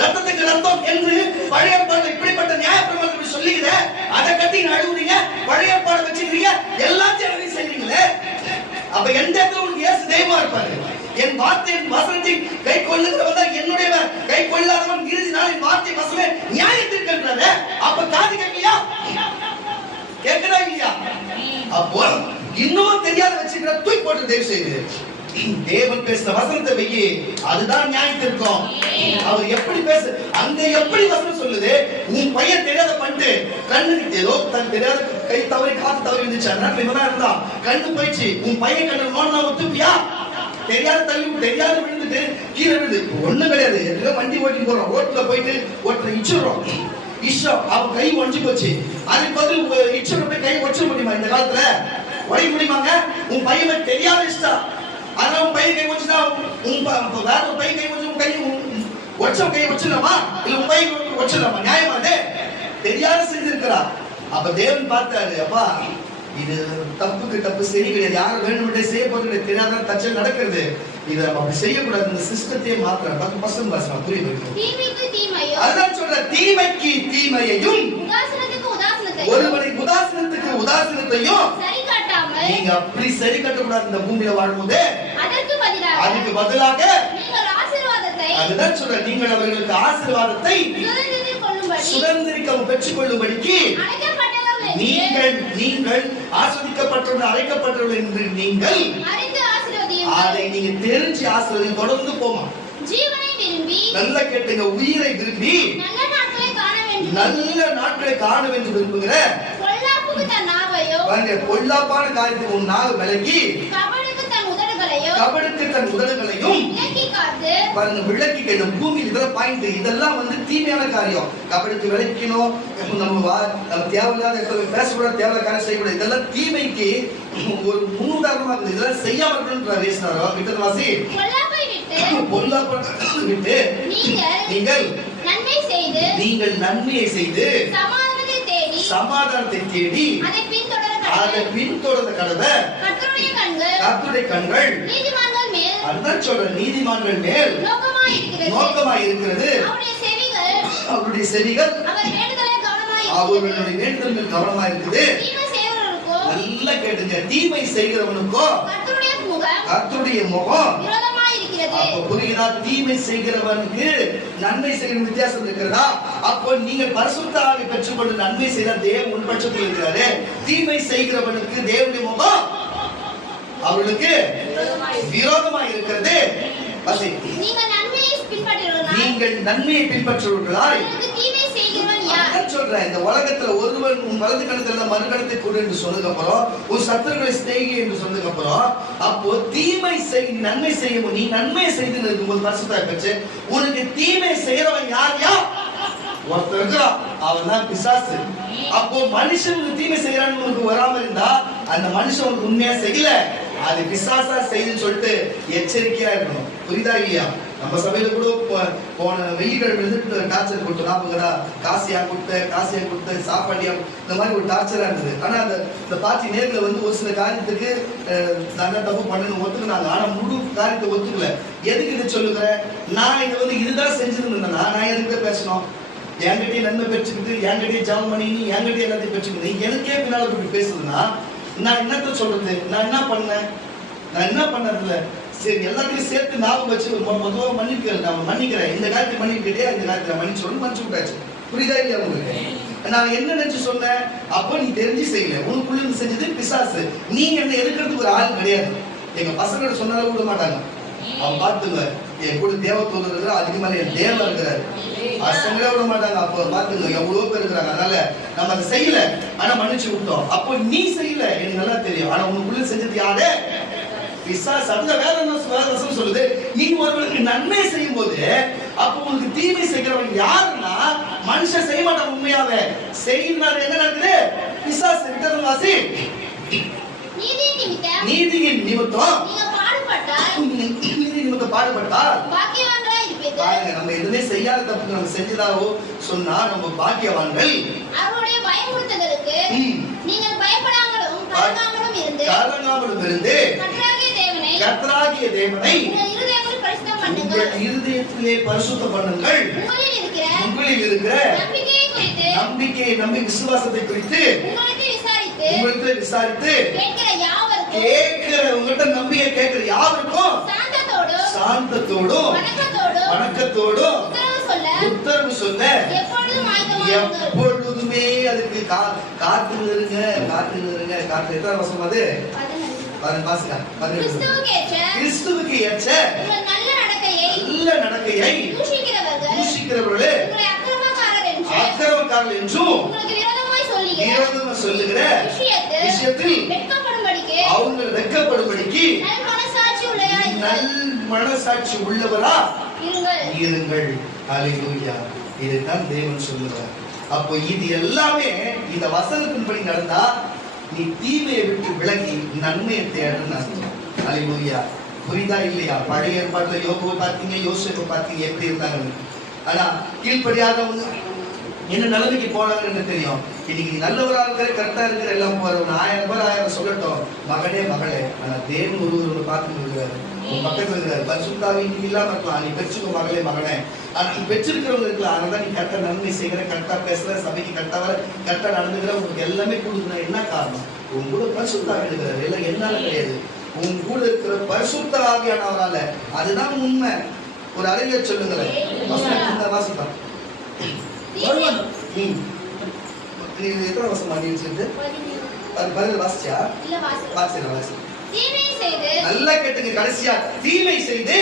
ரத்தத்துக்கு ரத்தம் என்று பழைய ஏற்பாடு இப்படிப்பட்ட நியாயப்பிரமாணம் சொல்லிக்குது. அதை கட்டி அழுவுறீங்க, பழைய ஏற்பாடு வச்சுக்கிறீங்க, எல்லாத்தையும் செய்றீங்களே. அப்ப எந்த இடத்துல உங்களுக்கு இயேசு தெய்வமா இருப்பாரு? என் வார்த்தை வசனத்தை கை கொள்ளுகிறவன் என்னுடையவன், கை கொள்ளாதவன் இறுதி நாளின் வார்த்தை வசனமே நியாயத்திற்கு என்றாரு. அப்ப காது கேட்கலையா? கேட்கறா இல்லையா? அப்போ இன்னும் தெரியாத வச்சுக்கிற தூக்கி போட்டு தயவு செய்து தேவன் பேசுற வசனத்தை வெயி, அதுதான் நியாயத்திற்கும். அவர் எப்படி பேச அங்க எப்படி வசனம் சொல்லுது? உன் பையன் தெரியாத பண்ணிட்டு கண்ணுக்கு ஏதோ தன் தெரியாத கை தவறி காத்து தவறி இருந்துச்சு, இருந்தா கண்ணு போயிடுச்சு, உன் பையன் கண்ணு நோண்டா ஒத்துப்பியா? தெரியாத தள்ளி தெரியாத விழுந்துட்டு கீழே விழுது ஒண்ணும் கிடையாது. எதுல வண்டி ஓட்டி போறோம், ரோட்ல போயிட்டு ஒருத்தர் இச்சிடுறோம், இஷ்டம் அவன் கை ஒடிஞ்சு போச்சு. அதுக்கு பதில் இச்சோட போய் கை ஒடிச்சிட முடியுமா? இந்த காலத்துல ஒடிக்க முடியுமாங்க? உன் பையன் தெரியாத இஷ்டம், அதனால உன் பையன் கை ஒடிச்சுனா வேற ஒரு பையன் கை ஒடிச்சு உன் கை ஒடிச்ச கை ஒடிச்சிடலாமா? இல்ல உன் பையன் ஒடிச்சிடலாமா? நியாயமா? தெரியாத செஞ்சிருக்கிறா. அப்ப தேவன் பார்த்தாரு, அப்பா இது தப்புக்கு தப்பு சரி கிடையாது, யாரும் வேண்டும்ட்டே செய்ய போறது தெரியாத தச்சல் நடக்கிறது, இதை அப்படி செய்யக்கூடாது. இந்த சிஸ்டத்தையே மாத்திரம் பசங்க பாசம் புரிய வைக்கணும். அதான் சொல்ற, தீமைக்கு தீமையையும் ஒருவனுக்கு உதாசனத்துக்கு உதாசனத்தையும் நீங்க அப்படி சரி கட்டக்கூடாது. இந்த பூமியில வாழும்போது அதுக்கு பதிலாக அதுதான் சொல்ற, நீங்கள் அவர்களுக்கு ஆசீர்வாதத்தை சுதந்திரிக்க பெற்றுக் கொள்ளும்படிக்கு நீங்கள் ஆஸ்வதிக்கப்பட்டவர்கள் அழைக்கப்பட்டவர்கள் என்று நீங்கள் அதை நீங்க தெரிஞ்சு ஆசீர்வாதம் தொடர்ந்து போமா. நல்லா கேட்டுங்க, உயிரை விரும்பி நல்ல நாட்களை காண வேண்டும் விரும்புகிற பொல்லாப்பான காரியத்துக்கு உன் நாவு விலகி கபடுக்கு தன் உதடுகளையும் விளக்கி கேட்டும். பூமி இதெல்லாம் பாயிண்ட், இதெல்லாம் வந்து தீமையான காரியம். கபடுக்கு விளக்கணும், நம்ம தேவையில்லாத பேசக்கூடாது, தேவையில்லாத காரியம் செய்யக்கூடாது. இதெல்லாம் தீமைக்கு ஒரு முன்னுதாரணமா இருக்குது. இதெல்லாம் செய்யாம இருக்கணும். வாசி பொல்லாப்பை விட்டு நீங்கள் நன்மையை செய்து சமாதானத்தை தேடி அதை பின்தொடர்ந்த கடவை கர்த்தருடைய கண்கள் அதுதான் சொல்ற, நீதிமான்கள் மேல் நோக்கமாய் இருக்கிறது. அவருடைய செவிகள் அவர்களுடைய வேண்டுதல்கள் கவனமா இருக்குது. நல்லா கேட்டுங்க, தீமை செய்கிறவனுக்கோ கர்த்தருடைய முகம். அப்ப புரியுதா? தீமை செய்கிறவனுக்கு நன்மை செய்கிற வித்தியாசம் இருக்கிறதா? அப்போ நீங்க பரிசுத்த ஆவியை பெற்றுக்கொண்டு நன்மை செய்த தேவன் உன் பட்சத்தில் இருக்கிறாரு. தீமை செய்கிறவனுக்கு தேவனுடைய முகம் அவர்களுக்கு விரோதமாக இருக்கிறது. நீங்கள் நன்மையை பின்பற்றுவீர்களாய் சொல்ற, இந்த உலகத்துல ஒருவன் உன் வலது கணத்துல மறுகணத்தை கொடு என்று சொன்னதுக்கு அப்புறம் ஒரு சத்துருக்களை செய்கை என்று சொன்னதுக்கு அப்புறம் அப்போ தீமை செய் நன்மை செய்யும். நீ நன்மையை செய்து இருக்கும்போது பரிசுத்தத்தை பெற்று உனக்கு தீமை செய்யறவன் யாரையா ஒருத்தர் இருக்கிறான், அவன் தான் பிசாசு. அப்போ மனுஷனுக்கு தீமை செய்யறான்னு உனக்கு வராம இருந்தா அந்த மனுஷன் உனக்கு உண்மையா செய்யல, அது பிசாசா செய்துன்னு சொல்லிட்டு எச்சரிக்கையா இருக்கணும். புரியுதா இல்லையா? நம்ம சபையில கூட போன வெள்ளிக்கிழமை டார்ச்சர் கொடுத்தோம். நாற்பதுரா காசியா கொடுத்த சாப்பாடியா இந்த மாதிரி ஒரு டார்ச்சரா இருந்தது. ஆனா அந்த பார்ட்டி நேர்ல வந்து ஒரு சில காரியத்துக்கு நல்லா தப்பு பண்ணணும் ஒத்துக்கினாங்க. ஆனா முழு காரியத்தை ஒத்துக்கல. எதுக்கு இதை சொல்லுகிறேன்? நான் இதை வந்து இதுதான் செஞ்சிருந்தேன்னா நான் எதுக்கு பேசணும்? என்கிட்டயே நன்மை பெற்றுக்கிட்டு என்கிட்டயே ஜாம் பண்ணி என்கிட்டயே எல்லாத்தையும் பெற்றுக்கிட்டு எனக்கே பின்னால இப்படி பேசுதுன்னா நான் என்னத்த சொல்றது? நான் என்ன பண்ணேன்? நான் என்ன பண்ணதில்ல. சரி எல்லாத்தையும் சேர்த்து ஞாபகம் வச்சு பொதுவாக மன்னிக்கிறேன், நான் மன்னிக்கிறேன், இந்த காலத்தை மன்னிக்கிட்டே இந்த காலத்துல மன்னிச்சு மன்னிச்சு விட்டாச்சு. புரியுதா இல்லையா உங்களுக்கு? நான் என்ன நினைச்சு சொன்னேன், அப்ப நீ தெரிஞ்சு செய்யல, உனக்குள்ள இருந்து செஞ்சது பிசாசு. நீங்க என்ன எதுக்கிறதுக்கு ஒரு ஆள் கிடையாது. எங்க பசங்க சொன்னாலும் விட மாட்டாங்க. அவன் பாத்துங்க, என் கூட தேவத்தோடு இருக்கிற அதுக்கு மேல என் தேவன் இருக்கிறாரு, பசங்களே விட மாட்டாங்க. அப்ப பாத்துங்க எவ்வளவு பேர் இருக்கிறாங்க. அதனால நம்ம அதை செய்யல, ஆனா மன்னிச்சு விட்டோம். அப்போ நீ செய்யல, எனக்கு நல்லா தெரியும், ஆனா உனக்குள்ள செஞ்சது யாரு? பிசாசு. அந்த வேதம் சொல்லுது, நீ ஒருவருக்கு நன்மை செய்யும் போது அப்ப உங்களுக்கு தீமை செய்கிறவன் யாருன்னா மனுஷன் செய்ய மாட்டான். உண்மையாவே செய்யறதுனால என்ன நடக்குது? பிசாசு. வாசி, நீதியின் நிமித்தம் பாடுபட்டால் நம்ம எதுவுமே செய்யாத தப்புக்கு நம்ம செஞ்சதாவோ சொன்னா நம்ம பாக்கியவான்கள். அவருடைய பயமுறுத்தலுக்கு நீங்கள் பயப்படாமலும் கலங்காமலும் இருந்து கர்த்தராகிய தேவனை உங்கள் இருதயத்திலே பரிசுத்தம் பண்ணுங்கள். உங்களில் இருக்கிற நம்பிக்கையை நம்பி விசுவாசத்தை குறித்து உங்களிடத்தில் விசாரித்து கேட்கிற உங்கள்கிட்ட நம்பிக்கை கேட்கிற யாருக்கும் சாந்தத்தோடும் வணக்கத்தோடும் உத்தரவு சொல்ல எப்பொழுதுமே அதுக்கு காத்துருங்க. எத்தனை வருஷம் அது? கிறிஸ்துவுக்கு ஏற்ற நல்ல நடக்கையை தூஷிக்கிறவர்களே அக்கிரமக்காரர்கள் என்றும் விரோதமா சொல்லுகிற விஷயத்தில் அவங்க வெட்கப்படும்படிக்கு நல் மனசாட்சி உள்ளவரா இருங்கள். ஹல்லேலூயா. இதுதான் தேவன் சொல்லுவார். அப்போ இது எல்லாமே இந்த வசனத்தின்படி நடந்தா நீ தீமையை விட்டு விலகி நன்மையை தேடுன்னு அர்த்தம். ஹல்லேலூயா. புரியுதா இல்லையா? பழைய ஏற்பாட்டுல யோபுவை பார்த்தீங்க, யோசேப்பை பார்த்தீங்க, எப்படி இருந்தாங்கன்னு. ஆனா கீழ்ப்படியாதவங்க என்ன நிலைமைக்கு போனாங்கன்னு தெரியும். இன்னைக்கு நல்லவராக இருக்கிற கரெக்டா இருக்கிற எல்லாம் போறவங்க 1000 பேர் 1000 சொல்லட்டும், மகனே மகளே, ஆனா தேவன் ஒருவர் பார்த்து இருக்கிறாரு, உன் பக்கத்துல இருக்கிறாரு. பரிசுத்தாவி நீ இல்லாம இருக்கலாம், நீ பெற்றுக்கோ மகளே மகனே. ஆனா நீ பெற்றிருக்கிறவங்க இருக்கலாம், அதனால நீ கரெக்டா நன்மை செய்கிற, கரெக்டா பேசுற, சபைக்கு கரெக்டா வர, கரெக்டா நடந்துக்கிற, உங்களுக்கு எல்லாமே கொடுக்குற. என்ன காரணம்? உன் கூட பரிசுத்தாவி இருக்கிறாரு. எல்லாம் என்னால கிடையாது, உன் கூட இருக்கிற பரிசுத்த ஆவியானவரால. அதுதான் உண்மை. ஒரு அறிஞர் சொல்லுங்களேன், வாசிப்பான் எத்தனை வருஷம் மாட்டிட்டு வாசிச்சா நல்லா கேட்டுங்க. கடைசியா தீமை செய்து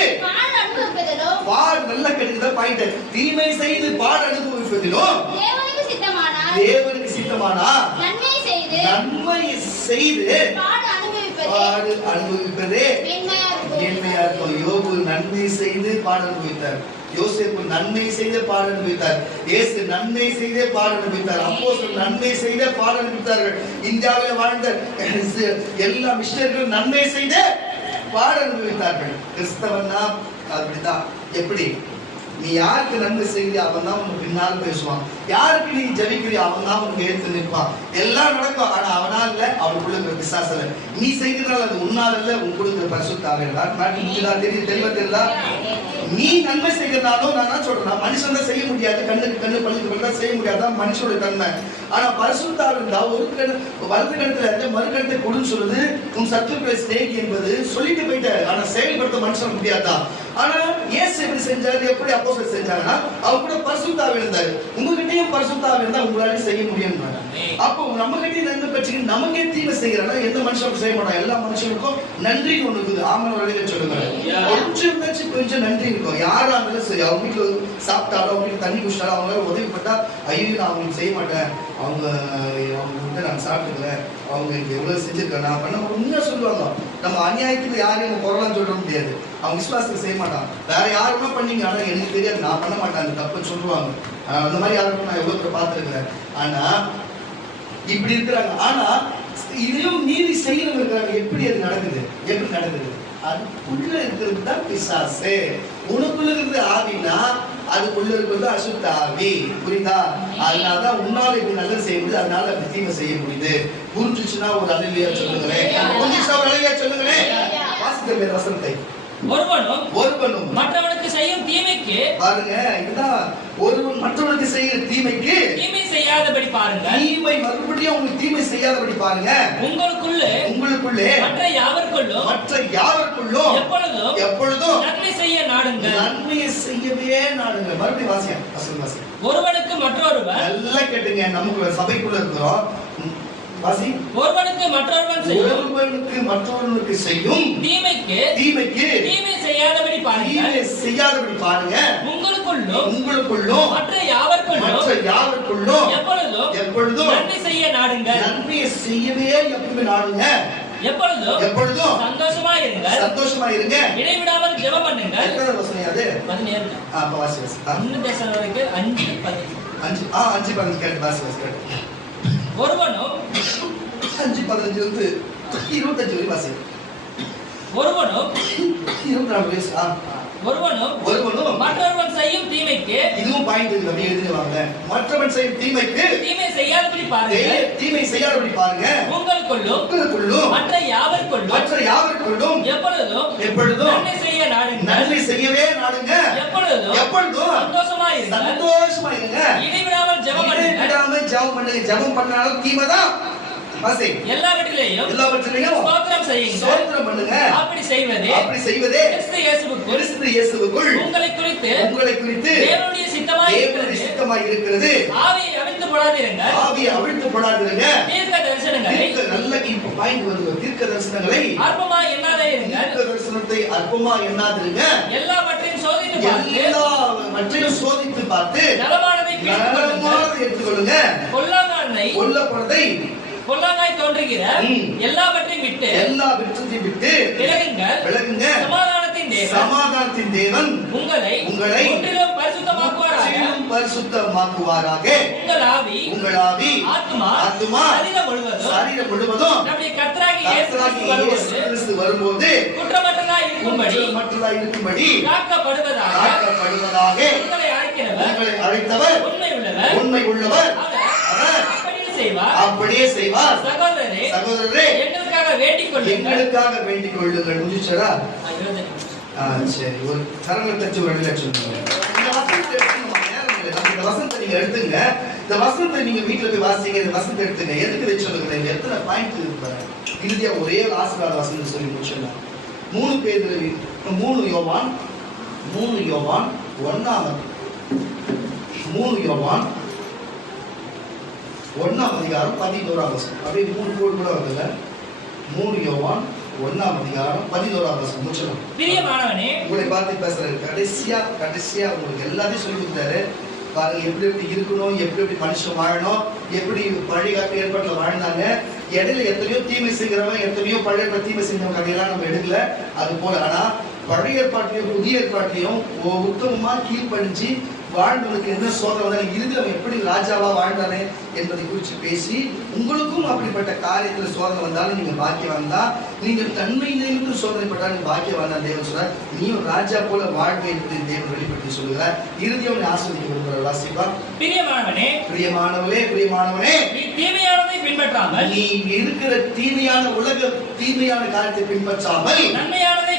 பாடு, நல்லா கேட்டுங்க பாயிண்ட். தீமை செய்து பாடு அனுபவிப்பதிலும் தேவனுக்கு சித்தமானா நன்மை செய்து பாடு அனுபவிப்பதே மேன்மையா இருக்கும். யோபு நன்மை செய்து பாடு அனுபவித்தார், யோசேப்பு நன்மை செய்த பாடு அனுபவித்தார், இயேசு நன்மை செய்தே பாடு அனுபவித்தார், அப்போஸ்தலர்கள் நன்மை செய்த பாடு அனுபவித்தார்கள். இந்தியாவில் வாழ்ந்த எல்லா மிஷனரிகளும் நன்மை செய்தே பாடு அனுபவித்தார்கள். கிறிஸ்தவன்னா அப்படிதான். எப்படி? நீ யாருக்கு நன்மை செய்ய அவன் தான் உனக்கு பின்னால் பேசுவான், யாருக்கு நீ ஜெபிக்கிறியோ அவன் தான் உனக்கு எடுத்து நிற்பான். எல்லாம் நடக்கும், ஆனா அவனால இல்ல, அவனுக்குள்ள இருக்கிற பிசாசல. நீ செய்கிறதால அது உன்னால இல்ல, உங்களுடைய பரிசுத்த ஆவியானவர். தெளிவா தெரியுதா? நீ நன்மை செய்கிறதாலும் நான் சொல்றேன், மனுஷன் தான் செய்ய முடியாது, கண்ணுக்கு கண்ணு பள்ளிக்கு பள்ளி செய்ய முடியாதான் மனுஷனுடைய தன்மை. ஆனா பரிசுத்த ஆவி இருந்தா ஒரு கண் வலது கணத்துல இருந்து மறு கணத்தை கொடுன்னு சொல்லுது. உன் சத்துருக்களை ஸ்நேகி என்பது சொல்லிட்டு போயிட்ட, ஆனா செயல்படுத்த மனுஷன் முடியாதா? ஆனா இயேசு எப்படி செஞ்சாரு, எப்படி அப்போஸ்தலர் செஞ்சாங்கன்னா அவங்க கூட பரிசுத்த ஆவி இருந்தாரு. உங்ககிட்டயும் பரிசுத்த ஆவி இருந்தா உங்களால செய்ய முடியும். அப்போ நம்ம கிட்டயும் நன்மை பெற்று நமக்கே தீமை செய்யறாங்க. எந்த மனுஷனுக்கும் செய்ய மாட்டாங்க, எல்லா மனுஷனுக்கும் நன்றி ஒண்ணு இருக்குது. ஆமன் சொல்லுங்க, கொஞ்சம் நன்றி இருக்கும். யாரா இருந்தாலும் சரி, அவங்க வீட்டுல சாப்பிட்டாலும், அவங்க வீட்டுல தண்ணி குடிச்சாலும், அவங்களால உதவிப்பட்டா ஐயோ நான் அவங்களுக்கு செய்ய மாட்டேன், அவங்க கிட்ட நான் சாப்பிட்டுக்கல, அவங்க எவ்வளவு செஞ்சிருக்கேன் நான் பண்ண உண்மையா சொல்லுவாங்க. நம்ம அநியாயத்துக்கு யாரையும் குரலாம் சொல்ல முடியாது. அவங்க விசுவாசத்துக்கு செய்ய மாட்டான். வேற யாருமே பண்ணீங்க, ஆனா எனக்கு தெரியாது, நான் பண்ண மாட்டேன், அந்த தப்பு சொல்லுவாங்க. அந்த மாதிரி யாருக்கும் நான் எவ்வளவு பார்த்துருக்கிறேன். ஆனா இப்படி இருக்கிறாங்க. ஆனா இதையும் மீறி செய்யணும் இருக்கிறாங்க. எப்படி அது நடக்குது? எப்படி நடக்குது? அதுக்குள்ள இருக்கிறது தான் பிசாசு. உனக்குள்ள இருக்கிறது ஆவினா அதுக்குள்ள இருக்கிறது அசுத்த ஆவி. புரியுதா? அதனாலதான் உன்னால இப்படி நல்லது செய்ய முடியுது, அதனால அப்படி தீமை செய்ய முடியுது. புரிஞ்சுச்சுன்னா ஒரு அல்லேலூயா சொல்லுங்களேன். புரிஞ்சுச்சுன்னா ஒரு அல்லேலூயா சொல்லுங்களேன். வாசித்த வசனத்தை ஒருவனும் மற்றவனுக்கு செய்யும் தீமைக்கு, பாருங்க இதுதான், ஒருவன் மற்றவனுக்கு செய்யும் தீமைக்கு தீமை செய்ய செய்யாதபடி பாருங்கள். தீமை மறுபடியும் உங்களுக்கு தீமை செய்யாதபடி பாருங்க. உங்களுக்குள்ளே மற்ற யாவருக்குள்ளும் எப்பொழுதும் நன்மை செய்ய நாடுங்கள். நன்மையை செய்யவே நாடுங்கள். மறுபடியும் வாசியா ஒருவனுக்கு மற்றொருவன். நல்லா கேட்டுங்க. நமக்கு சபைக்குள்ள இருக்கிறோம். ஒருவனுக்கு மற்றொருவனுக்கு செய்யும் தீமைக்கு தீமை செய்யாதபடி பாருங்க. உங்களுக்குள்ளும் மற்ற யாவருக்குள்ளும் எப்பொழுதும் நன்மை செய்ய நாடுங்கள். நன்மையை செய்யவே எப்பவுமே நாடுங்க. எப்பொழுதும் சந்தோஷமா இருங்க. இடைவிடாமல் ஜெபம் பண்ணுங்கள். எத்தனை வசனம் அது? 17. அப்ப வாசி. 1 தெசலோனிக்கே 5:15 கேட்டு வாசி. ஒருவனும் 5:15 இருந்து 25 வரை வாசி. ஒருவனும் 24 வயசு. ஒருவனும் மற்றவன் செய்யும் தீமைக்கு, இதுவும் பாயிண்ட் இருக்கு, அப்படியே எழுதுவாங்க. மற்றவன் செய்யும் தீமைக்கு தீமை செய்யாதபடி பாருங்க. உங்களுக்குள்ளும் மற்ற யாவருக்குள்ளும் எப்பொழுதும் நன்மை செய்ய நாடுங்கள். நன்மை செய்யவே நாடுங்க. எப்பொழுதும் சந்தோஷமா இருங்க. இடைவிடாமல் ஜெபம் பண்ணுங்க. ஜெபம் பண்ணாலும் தீமைதான். எல்லாவற்றிலேயும் ஸ்தோத்திரம் பண்ணுங்க. அப்படி செய்வதே கிறிஸ்து இயேசுவுக்குள் உங்களை குறித்து தேவனுடைய சித்தமாய் இருக்கிறது. ஆவியை அவிழ்த்து போடாதீங்க. தீர்க்க தரிசனங்களை அற்பமாய் எண்ணாதீங்க. எல்லாவற்றையும் சோதித்து பார்த்து நலமானதை எடுத்துக்கொள்ளுங்க. பொல்லாங்காய் தோன்றுகிற எல்லாவற்றையும் விட்டு விலகுங்க. சமாதானத்தின் தேவன் உங்களை முற்றிலும் பரிசுத்தமாக்குவாராக. உங்கள் ஆவி ஆத்துமா சரீரம் முழுவதும் நம்முடைய கர்த்தராகிய இயேசு கிறிஸ்து வரும்போது குற்றமற்றதாய் இருக்கும்படி காக்கப்படுவதாக உங்களை அழைத்தவர் உண்மை உள்ளவர். அப்படியே செய்வார். சகோதரரே எங்களுக்காக வேண்டிக் கொள்ளுங்கள். முடிச்சரா? சரி, ஒரு கரங்களை தச்சு ஒரு லட்சம். இந்த வசனத்தை நீங்க எடுத்துங்க. இந்த வசனத்தை நீங்க வீட்டுல போய் வாசிங்க. இந்த வசனத்தை எடுத்துங்க. எதுக்கு வச்சு சொல்லுங்க? எத்தனை பாயிண்ட் இருக்கு. இறுதியா ஒரே ஒரு ஆசீர்வாத வசனம் சொல்லி முடிச்சிடலாம். 3 யோவான் 1ஆம் அதிகாரம் 11ஆம் வசனம். அப்படியே 3 கோடு கூட வருதுல. 3 யோவான் 1ஆம் அதிகாரம் 11ஆம் வசனம் முடிச்சலாம். பிரியமானவனே, உங்களை பார்த்து பேசுறாரு. கடைசியா உங்களுக்கு எல்லாத்தையும் சொல்லி கொடுத்தாரு. பாருங்க, எப்படி இருக்கணும், எப்படி மனுஷன் வாழணும், எப்படி வழிகாட்டு ஏற்பாட்டுல வாழ்ந்தாங்க. இடையில எத்தனையோ தீமை செய்கிறவங்க, எத்தனையோ பழைய தீமை செஞ்சவங்க கதையெல்லாம் நம்ம எடுக்கல. அது போல ஆனா பழைய ஏற்பாட்டிலையும் புதிய ஏற்பாட்டிலையும் உத்தமமா கீழ்ப்படிஞ்சு வாழ்ந்தவனுக்கு என்ன சோதனை வந்தாலும் இறுதி அவன் எப்படி ராஜாவா வாழ்ந்தானே என்பதை குறித்து பேசி, உங்களுக்கும் அப்படிப்பட்ட காரியத்துல சோதனை வந்தாலும் நீங்க பாக்கியவான் தான். நீங்கள் தன்மையிலிருந்து சோதனைப்பட்டால் நீங்க பாக்கியவான் தான். தேவன் சொல்றார், நீயும் ராஜா போல வாழ்க்கை என்பதை தேவன் வெளிப்படுத்தி சொல்லுகிறார். இறுதியை அவனை ஆஸ்வதிக்க விரும்புகிறார். வாசிப்பா. பிரியமானவனே, நீ தீமையானதை பின்பற்றாமல், நீ இருக்கிற தீமையான காரியத்தை பின்பற்றாமல் நன்மையானதை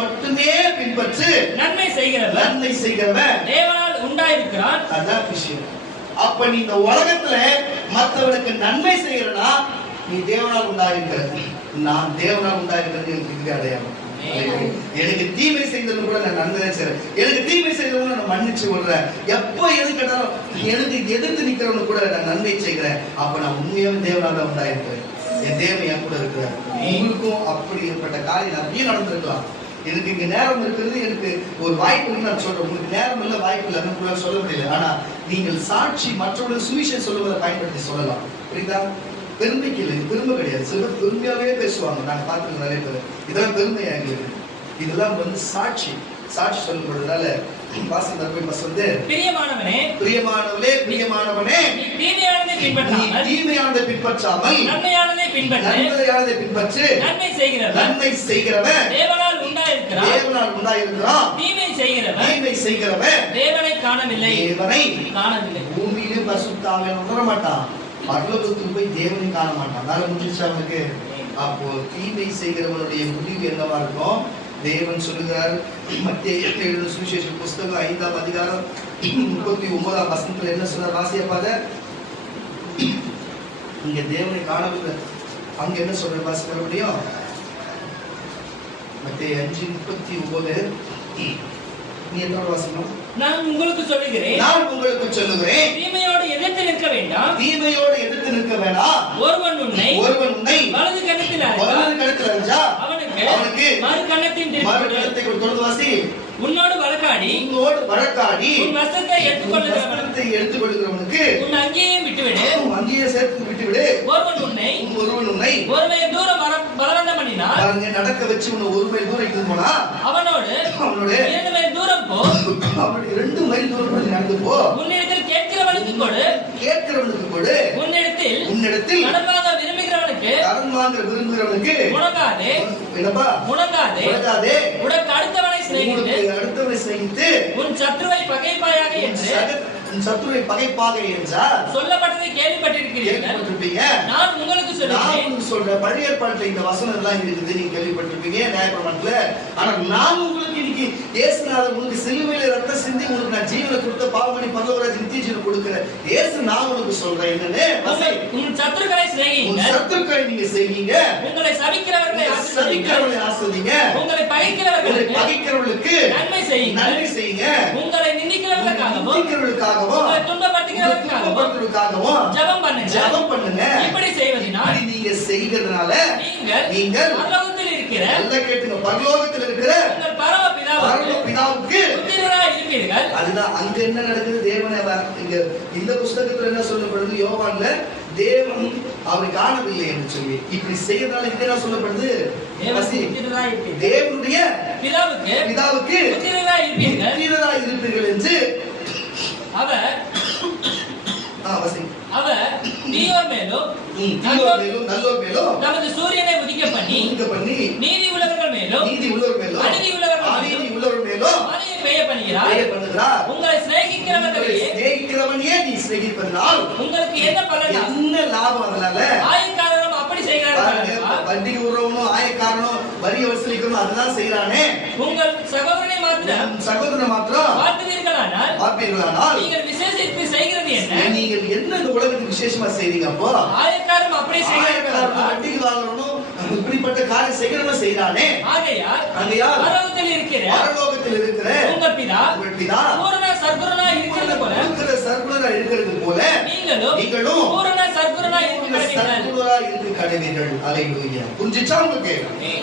மட்டுமே பின்பற்று. நன்மை செய்கிறவன் தேவனால் உண்டாயிருக்கிறான். அதான் விஷயம். அப்ப நீ இந்த உலகத்துல மற்றவனுக்கு நன்மை செய்யறனா, நீ தேவனால் உண்டாயிருக்கிற. நான் தேவனால் உண்டாயிருக்கிறது எனக்கு அடையாளம். எனக்கு தீமை செய்தது கூட நான் நன்மை செய்யறேன். எனக்கு தீமை செய்தவங்க நான் மன்னிச்சு விடுறேன். எப்ப எது கேட்டாலும் எனக்கு எதிர்த்து நிக்கிறவனு கூட நான் நன்மை செய்கிறேன். அப்ப நான் உண்மையாவே தேவனால் தான் உண்டாயிருக்கிறேன். என் தேவன் என் கூட இருக்கிறார். உங்களுக்கும் அப்படிப்பட்ட காரியம் நிறைய நடந்திருக்கலாம். எனக்கு இங்க நேரம் இருக்கிறது, எனக்கு ஒரு வாய்ப்பு இருக்கு நான் சொல்றேன். உங்களுக்கு நேரம் இல்ல, வாய்ப்பு இல்லை, உங்களால சொல்ல முடியல. ஆனா நீங்கள் சாட்சி மற்றவர்கள் சுவிசேஷம் சொல்லுவதை பயன்படுத்தி சொல்லலாம். புரியுதா? பெருமைக்கு இல்லை, இது பெருமை கிடையாது. சிலர் பெருமையாவே பேசுவாங்க. நாங்க பார்த்துருக்கோம் நிறைய பேர். இதெல்லாம் பெருமையா எங்களுக்கு. இதெல்லாம் சாட்சி சொல்லும் பொழுதுனால பிரியமானவனே, தீமையானதை பின்பற்றாமல் நன்மையானதை பின்பற்று. நன்மை செய்கிறவன் தேவனால் உண்டாயிருக்கிறான். தீமை செய்கிறவன் தேவனை காணவில்லை. பூமியிலும் பரிசுத்தாவியை உணர மாட்டான். பரலோகத்துக்கு போய் தேவனை காண மாட்டான். வேலை முடிஞ்சிச்சு அவனுக்கு. அப்போ தீமை செய்கிறவனுடைய முடிவு என்னவா இருக்கும்? தேவன் சொல்லுகிறார். மத்தேயு எழுதின சுவிசேஷ புஸ்தகம் 5ஆம் அதிகாரம் 39ஆம் வசனத்துல என்ன சொல்றார்? வாசியப்பாத. இங்க தேவனை காணவில்லை, அங்க என்ன சொல்ற? வாசிக்க முடியும். மத்தேயு 5:39. நீ என்னோட வாசிக்கணும். நான் உங்களுக்கு சொல்லுகிறேன், தீமையோடு எதிர்த்து நிற்க வேண்டாம், ஒருவன் உன்னை வலது கன்னத்தில் அறைந்தா அவனுக்கு மறு கன்னத்தின் திருப்பி கொடு. வாசி. உன்னோடு வழக்காடி உன் வஸ்திரத்தை எடுத்துக்கொள்கிறவனுக்கு உன் அங்கேயும் விட்டுவிடு, அங்கேயே சேர்த்து விட்டுவிடு. ஒருவன் உன்னை ஒரு மைல் தூரம் பலவந்தம் பண்ணினார், நடக்க வச்சு உன்னை 1 மைல் தூரம் இட்டு போனா அவனோடு 2 மைல் தூரம் போ, அவனுக்கு 2 மைல் தூரம் நடந்து போ. உன்னிடத்தில் கேட்கிறவனுக்கு கொடு, உன்னிடத்தில் கடன் வாங்க விரும்புகிறவனுக்கு முடங்காதே, உனக்கு அடுத்தவனை சிநேகித்து உன் சத்துருவை பகைப்பாயாக என்று சொல்லப்பட்டதை கேள்விப்பட்டிருக்கிறீர்கள். நான் உங்களுக்கு சொல்றேன். பழைய ஏற்பாட்டில் இந்த வசனம் எல்லாம் இருக்குது, நீங்க கேள்விப்பட்டிருப்பீங்க நியாயப்பிரமாணத்துல. ஆனா நான் உங்களுக்கு இன்னைக்கு இயேசுநாதர் உனக்கு சிலுவையில ரத்தம் சிந்தி உனக்கு நான் ஜீவனை கொடுத்த பாவமணி பரலோகராஜ் நித்திய ஜீவன் கொடுக்கிறேன். இயேசு நான் உனக்கு சொல்றேன் என்னன்னு, உன் சத்துருக்களை சிநேகியுங்கள், உன் சத்துருக்களை நீங்க செய்வீங்க, உங்களை சபிக்கிறவர்களை ஆசீர்வதிங்க, உங்களை பகைக்கிறவர்களுக்கு நன்மை செய்யுங்க, உங்களை நிந்திக்கிறவர்களுக்காகவும் துன்பப்படுத்துகிறவர்களுக்காகவும் ஜெபம் பண்ணுங்க. இப்படி செய்வதினால் நீங்க செய்கிறதுனால நீங்கள் பரலோகத்தில் இருக்கிற, நல்லா கேட்டுங்க, பரலோகத்தில் இருக்கிற உங்கள் பரமபிதாவுக்கு புத்திரராய் இருப்பீர்கள். அதுதான் அங்க என்ன நடக்குது. தேவனை இங்க இந்த புஸ்தகத்துல என்ன சொல்லப்படுது? யோவான்ல தேவன் அவரை காணவில்லை என்று சொல்லி இப்படி செய்யறதால இங்க என்ன சொல்லப்படுது? தேவனுடைய பிதாவுக்கு புத்திரராய் இருப்பீர்கள் என்று அவர் தீயோர் மேலும் நல்லோர் மேலும் நமது சூரியனை உதிக்க பண்ணி நீதி உள்ளவர்கள் மேலும் அநீதி உள்ளவர்கள் மேலும் மழையை பெய்ய பண்ணுகிறார். உங்களை சிநேகிக்கிறவனையே நீ சிநேகிப்பதனால் உங்களுக்கு என்ன பலன், என்ன லாபம்? அதனால ஆயக்காரனும் அப்படி செய்கிறார்கள். வட்டிக்கு விடுறவனும் ஆயக்காரனும் வரி வசூலிக்கணும் அதுதான் செய்யறானே. உங்கள் சகோதரனை மாத்திரம் பார்ப்பீர்களானால் நீங்கள் விசேஷித்து செய்கிறது என்ன? நீங்கள் என்ன இந்த உலகத்துக்கு விசேஷமா செய்றீங்க? அப்போ ஆயக்காரரும் அப்படியே செய்கிறார்கள். வட்டிக்கு வாங்குறவனும் இப்படிப்பட்ட காரியம் செய்கிறவன் செய்யறானே. ஆகையால் பரலோகத்தில் இருக்கிற உங்கள் பிதா பூரண சர்க்குணனா இருக்கிறது போல நீங்களும் பூரண சர்க்குணனா இருக்க கடவீர்கள். அல்லேலூயா. புரிஞ்சுச்சா உங்களுக்கு?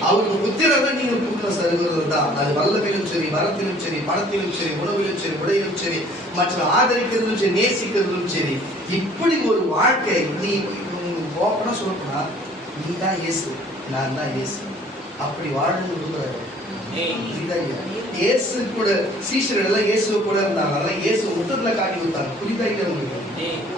அவருக்கு புத்திரரை நீங்க பூரண சர்க்குணர் தான். அது வல்லமையிலும் சரி, வரத்திலும் சரி, பணத்திலும் சரி, உணவிலும் சரி, உடையிலும் சரி, மற்றும் ஆதரிக்கிறதும் சரி, நேசிக்கிறதும் சரி, இப்படி ஒரு வாழ்க்கை நீ ஓப்பனா சொல்லணும்னா நீ தான் இயேசு, நான் தான் இயேசு, அப்படி வாழணும் விரும்புறாரு. இயேசு கூட சீஷர்கள் எல்லாம் இயேசு கூட இருந்தாங்க. இயேசு முத்தத்துல காட்டி கொடுத்தாங்க. புரியுதா? உங்களுக்கு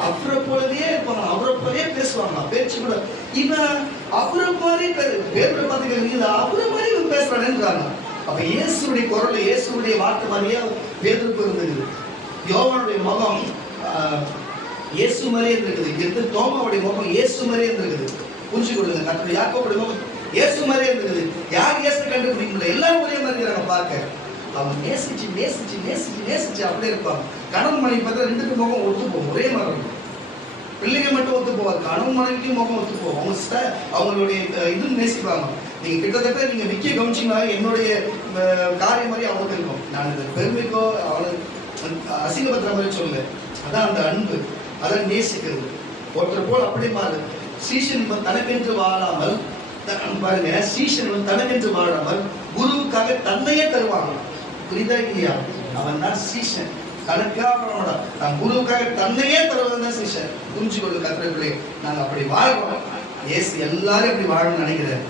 அவரை போலவே இருப்பாங்க, அவரை போலவே பேசுவாங்க. பேச்சு கூட இவன் அவரை மாதிரி பேரோட பார்த்துக்க அவரை மாதிரி இவன் பேசுறானேன்றாங்க. அப்ப இயேசுடைய குரல், இயேசுடைய வார்த்தை மாதிரியே பேருக்கு இருந்தது. யோவானுடைய முகம் இயேசு மாதிரியே இருந்திருக்குது. தோமாவுடைய முகம் இயேசு மாதிரியே இருந்திருக்குது. புரிஞ்சு கொடுங்க. கர்த்தருடைய யாக்கோபுடைய முகம் இயேசு மாதிரியே இருந்தது. யார் இயேசு கண்டுபிடிக்க முடியல, எல்லாரும் ஒரே மாதிரி இருக்கிறாங்க பார்க்க. அவன் நேசிச்சு அப்படியே இருப்பாங்க. கணவன் மனைவி பார்த்தா 2 பேரும் முகம் ஒத்து போகும், ஒரே மாதிரி இருக்கும். பிள்ளைங்க மட்டும் ஒத்து போவாது, கணவன் மனைவிக்கும் முகம் ஒத்து போகும். அவங்களுடைய இது நேசிப்பாங்க. நீங்க கிட்டத்தட்ட நீங்க விக்கிய கவனிச்சீங்கன்னா என்னுடைய காரியம் மாதிரி அவனுக்கு இருக்கும். நான் இந்த பெருமைக்கோ அவனுக்கு அசிங்கபத்திர மாதிரி சொல்லல. அதான் அந்த அன்பு, அதான் நேசிக்கிறது. ஒருத்தர் போல் அப்படி மாறு. சீஷன் தனக்கென்று வாழாமல் பாருங்க, சீஷன் தனக்கென்று வாழாமல் குருவுக்காக தன்னையே தருவாங்க. புரியுதா இல்லையா? அவன் தான் சீஷன். தனக்காக நான் குருவுக்காக தன்னையே தருவதுதான் சீஷன். புரிஞ்சு கொள்ள கத்திரர்களே, நாங்க அப்படி வாழ்றோம். இயேசு எல்லாரும் அப்படி வாழணும்னு நினைக்கிறேன்.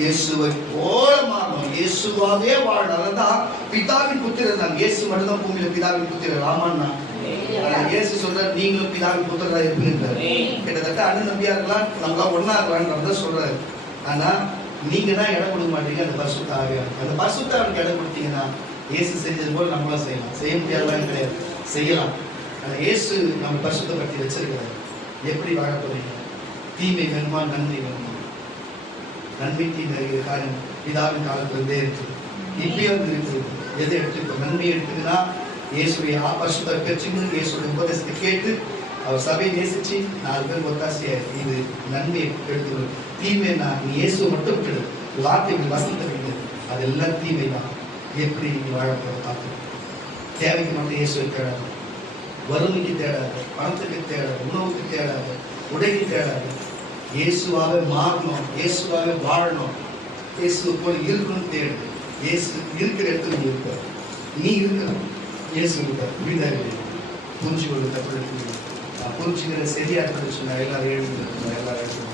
இயேசுவை போல மாறணும், இயேசுவாவே வாழணும். அதான் பிதாவின் புத்திரர் தான். இயேசு மட்டும்தான் பூமியில பிதாவின் புத்திரர். ஆமான்னா இயேசு சொல்றாரு, நீங்களும் பிதாவின் புத்திரரா இருப்பீங்க. கிட்டத்தட்ட அண்ணன் நம்பியா இருக்கலாம், நம்மளாம் ஒன்னா இருக்கலாம்ன்றத சொல்றாரு. ஆனா நீங்க தான் இடம் கொடுக்க மாட்டீங்க. அந்த பரிசுத்த ஆவியார், அந்த பரிசுத்த ஆவிக்கு இடம் கொடுத்தீங்கன்னா இயேசு செஞ்சது போல நம்மளாம் செய்யலாம். செய்ய முடியாதெல்லாம் கிடையாது, செய்யலாம். ஆனா இயேசு நம்ம பரிசுத்தப்படுத்தி வச்சிருக்கிறார். எப்படி வாழ போறீங்க? தீமை வேணுமா, நன்மை வேணுமா? நன்மை தீமை காரியம் பிதாவின் காலத்திலிருந்தே இருக்கு. இப்பயும் இருக்குது. எதை எடுத்துக்கோ? நன்மையை எடுத்துக்கினா இயேசுடைய ஆபர்ஷத்தை பெற்றுக்கணும், இயேசுடைய உபதேசத்தை கேட்டு அவர் சபையை நேசிச்சு 4 பேர் ஒத்தாசையா இது நன்மையை எடுத்துக்கணும். தீமைனா நீ இயேசுவை மட்டும் விட்டுடு, வார்த்தை வசனத்தை விடு, அதெல்லாம் தீமை தான். எப்படி நீ வாழப்போற பார்த்து தேவைக்கு மட்டும் இயேசுவை தேடாது, வறுமைக்கு தேடாது, பணத்துக்கு தேடாது, உணவுக்கு தேடாது, உடைக்கு தேடாது. இயேசுவாக மாறணும், இயேசுவாக வாழணும், இயேசு போல் இருக்கணும் தேடு. இயேசு இருக்கிற இடத்துல நீ இருக்க, நீ இருக்கணும், இயேசு இருக்க. இப்படிதான் புரிஞ்சு கொண்டு தப்பு புரிஞ்சுக்கிற சரியா இருக்குன்னு சொன்னா எல்லாரும் எழுதி எல்லாரும்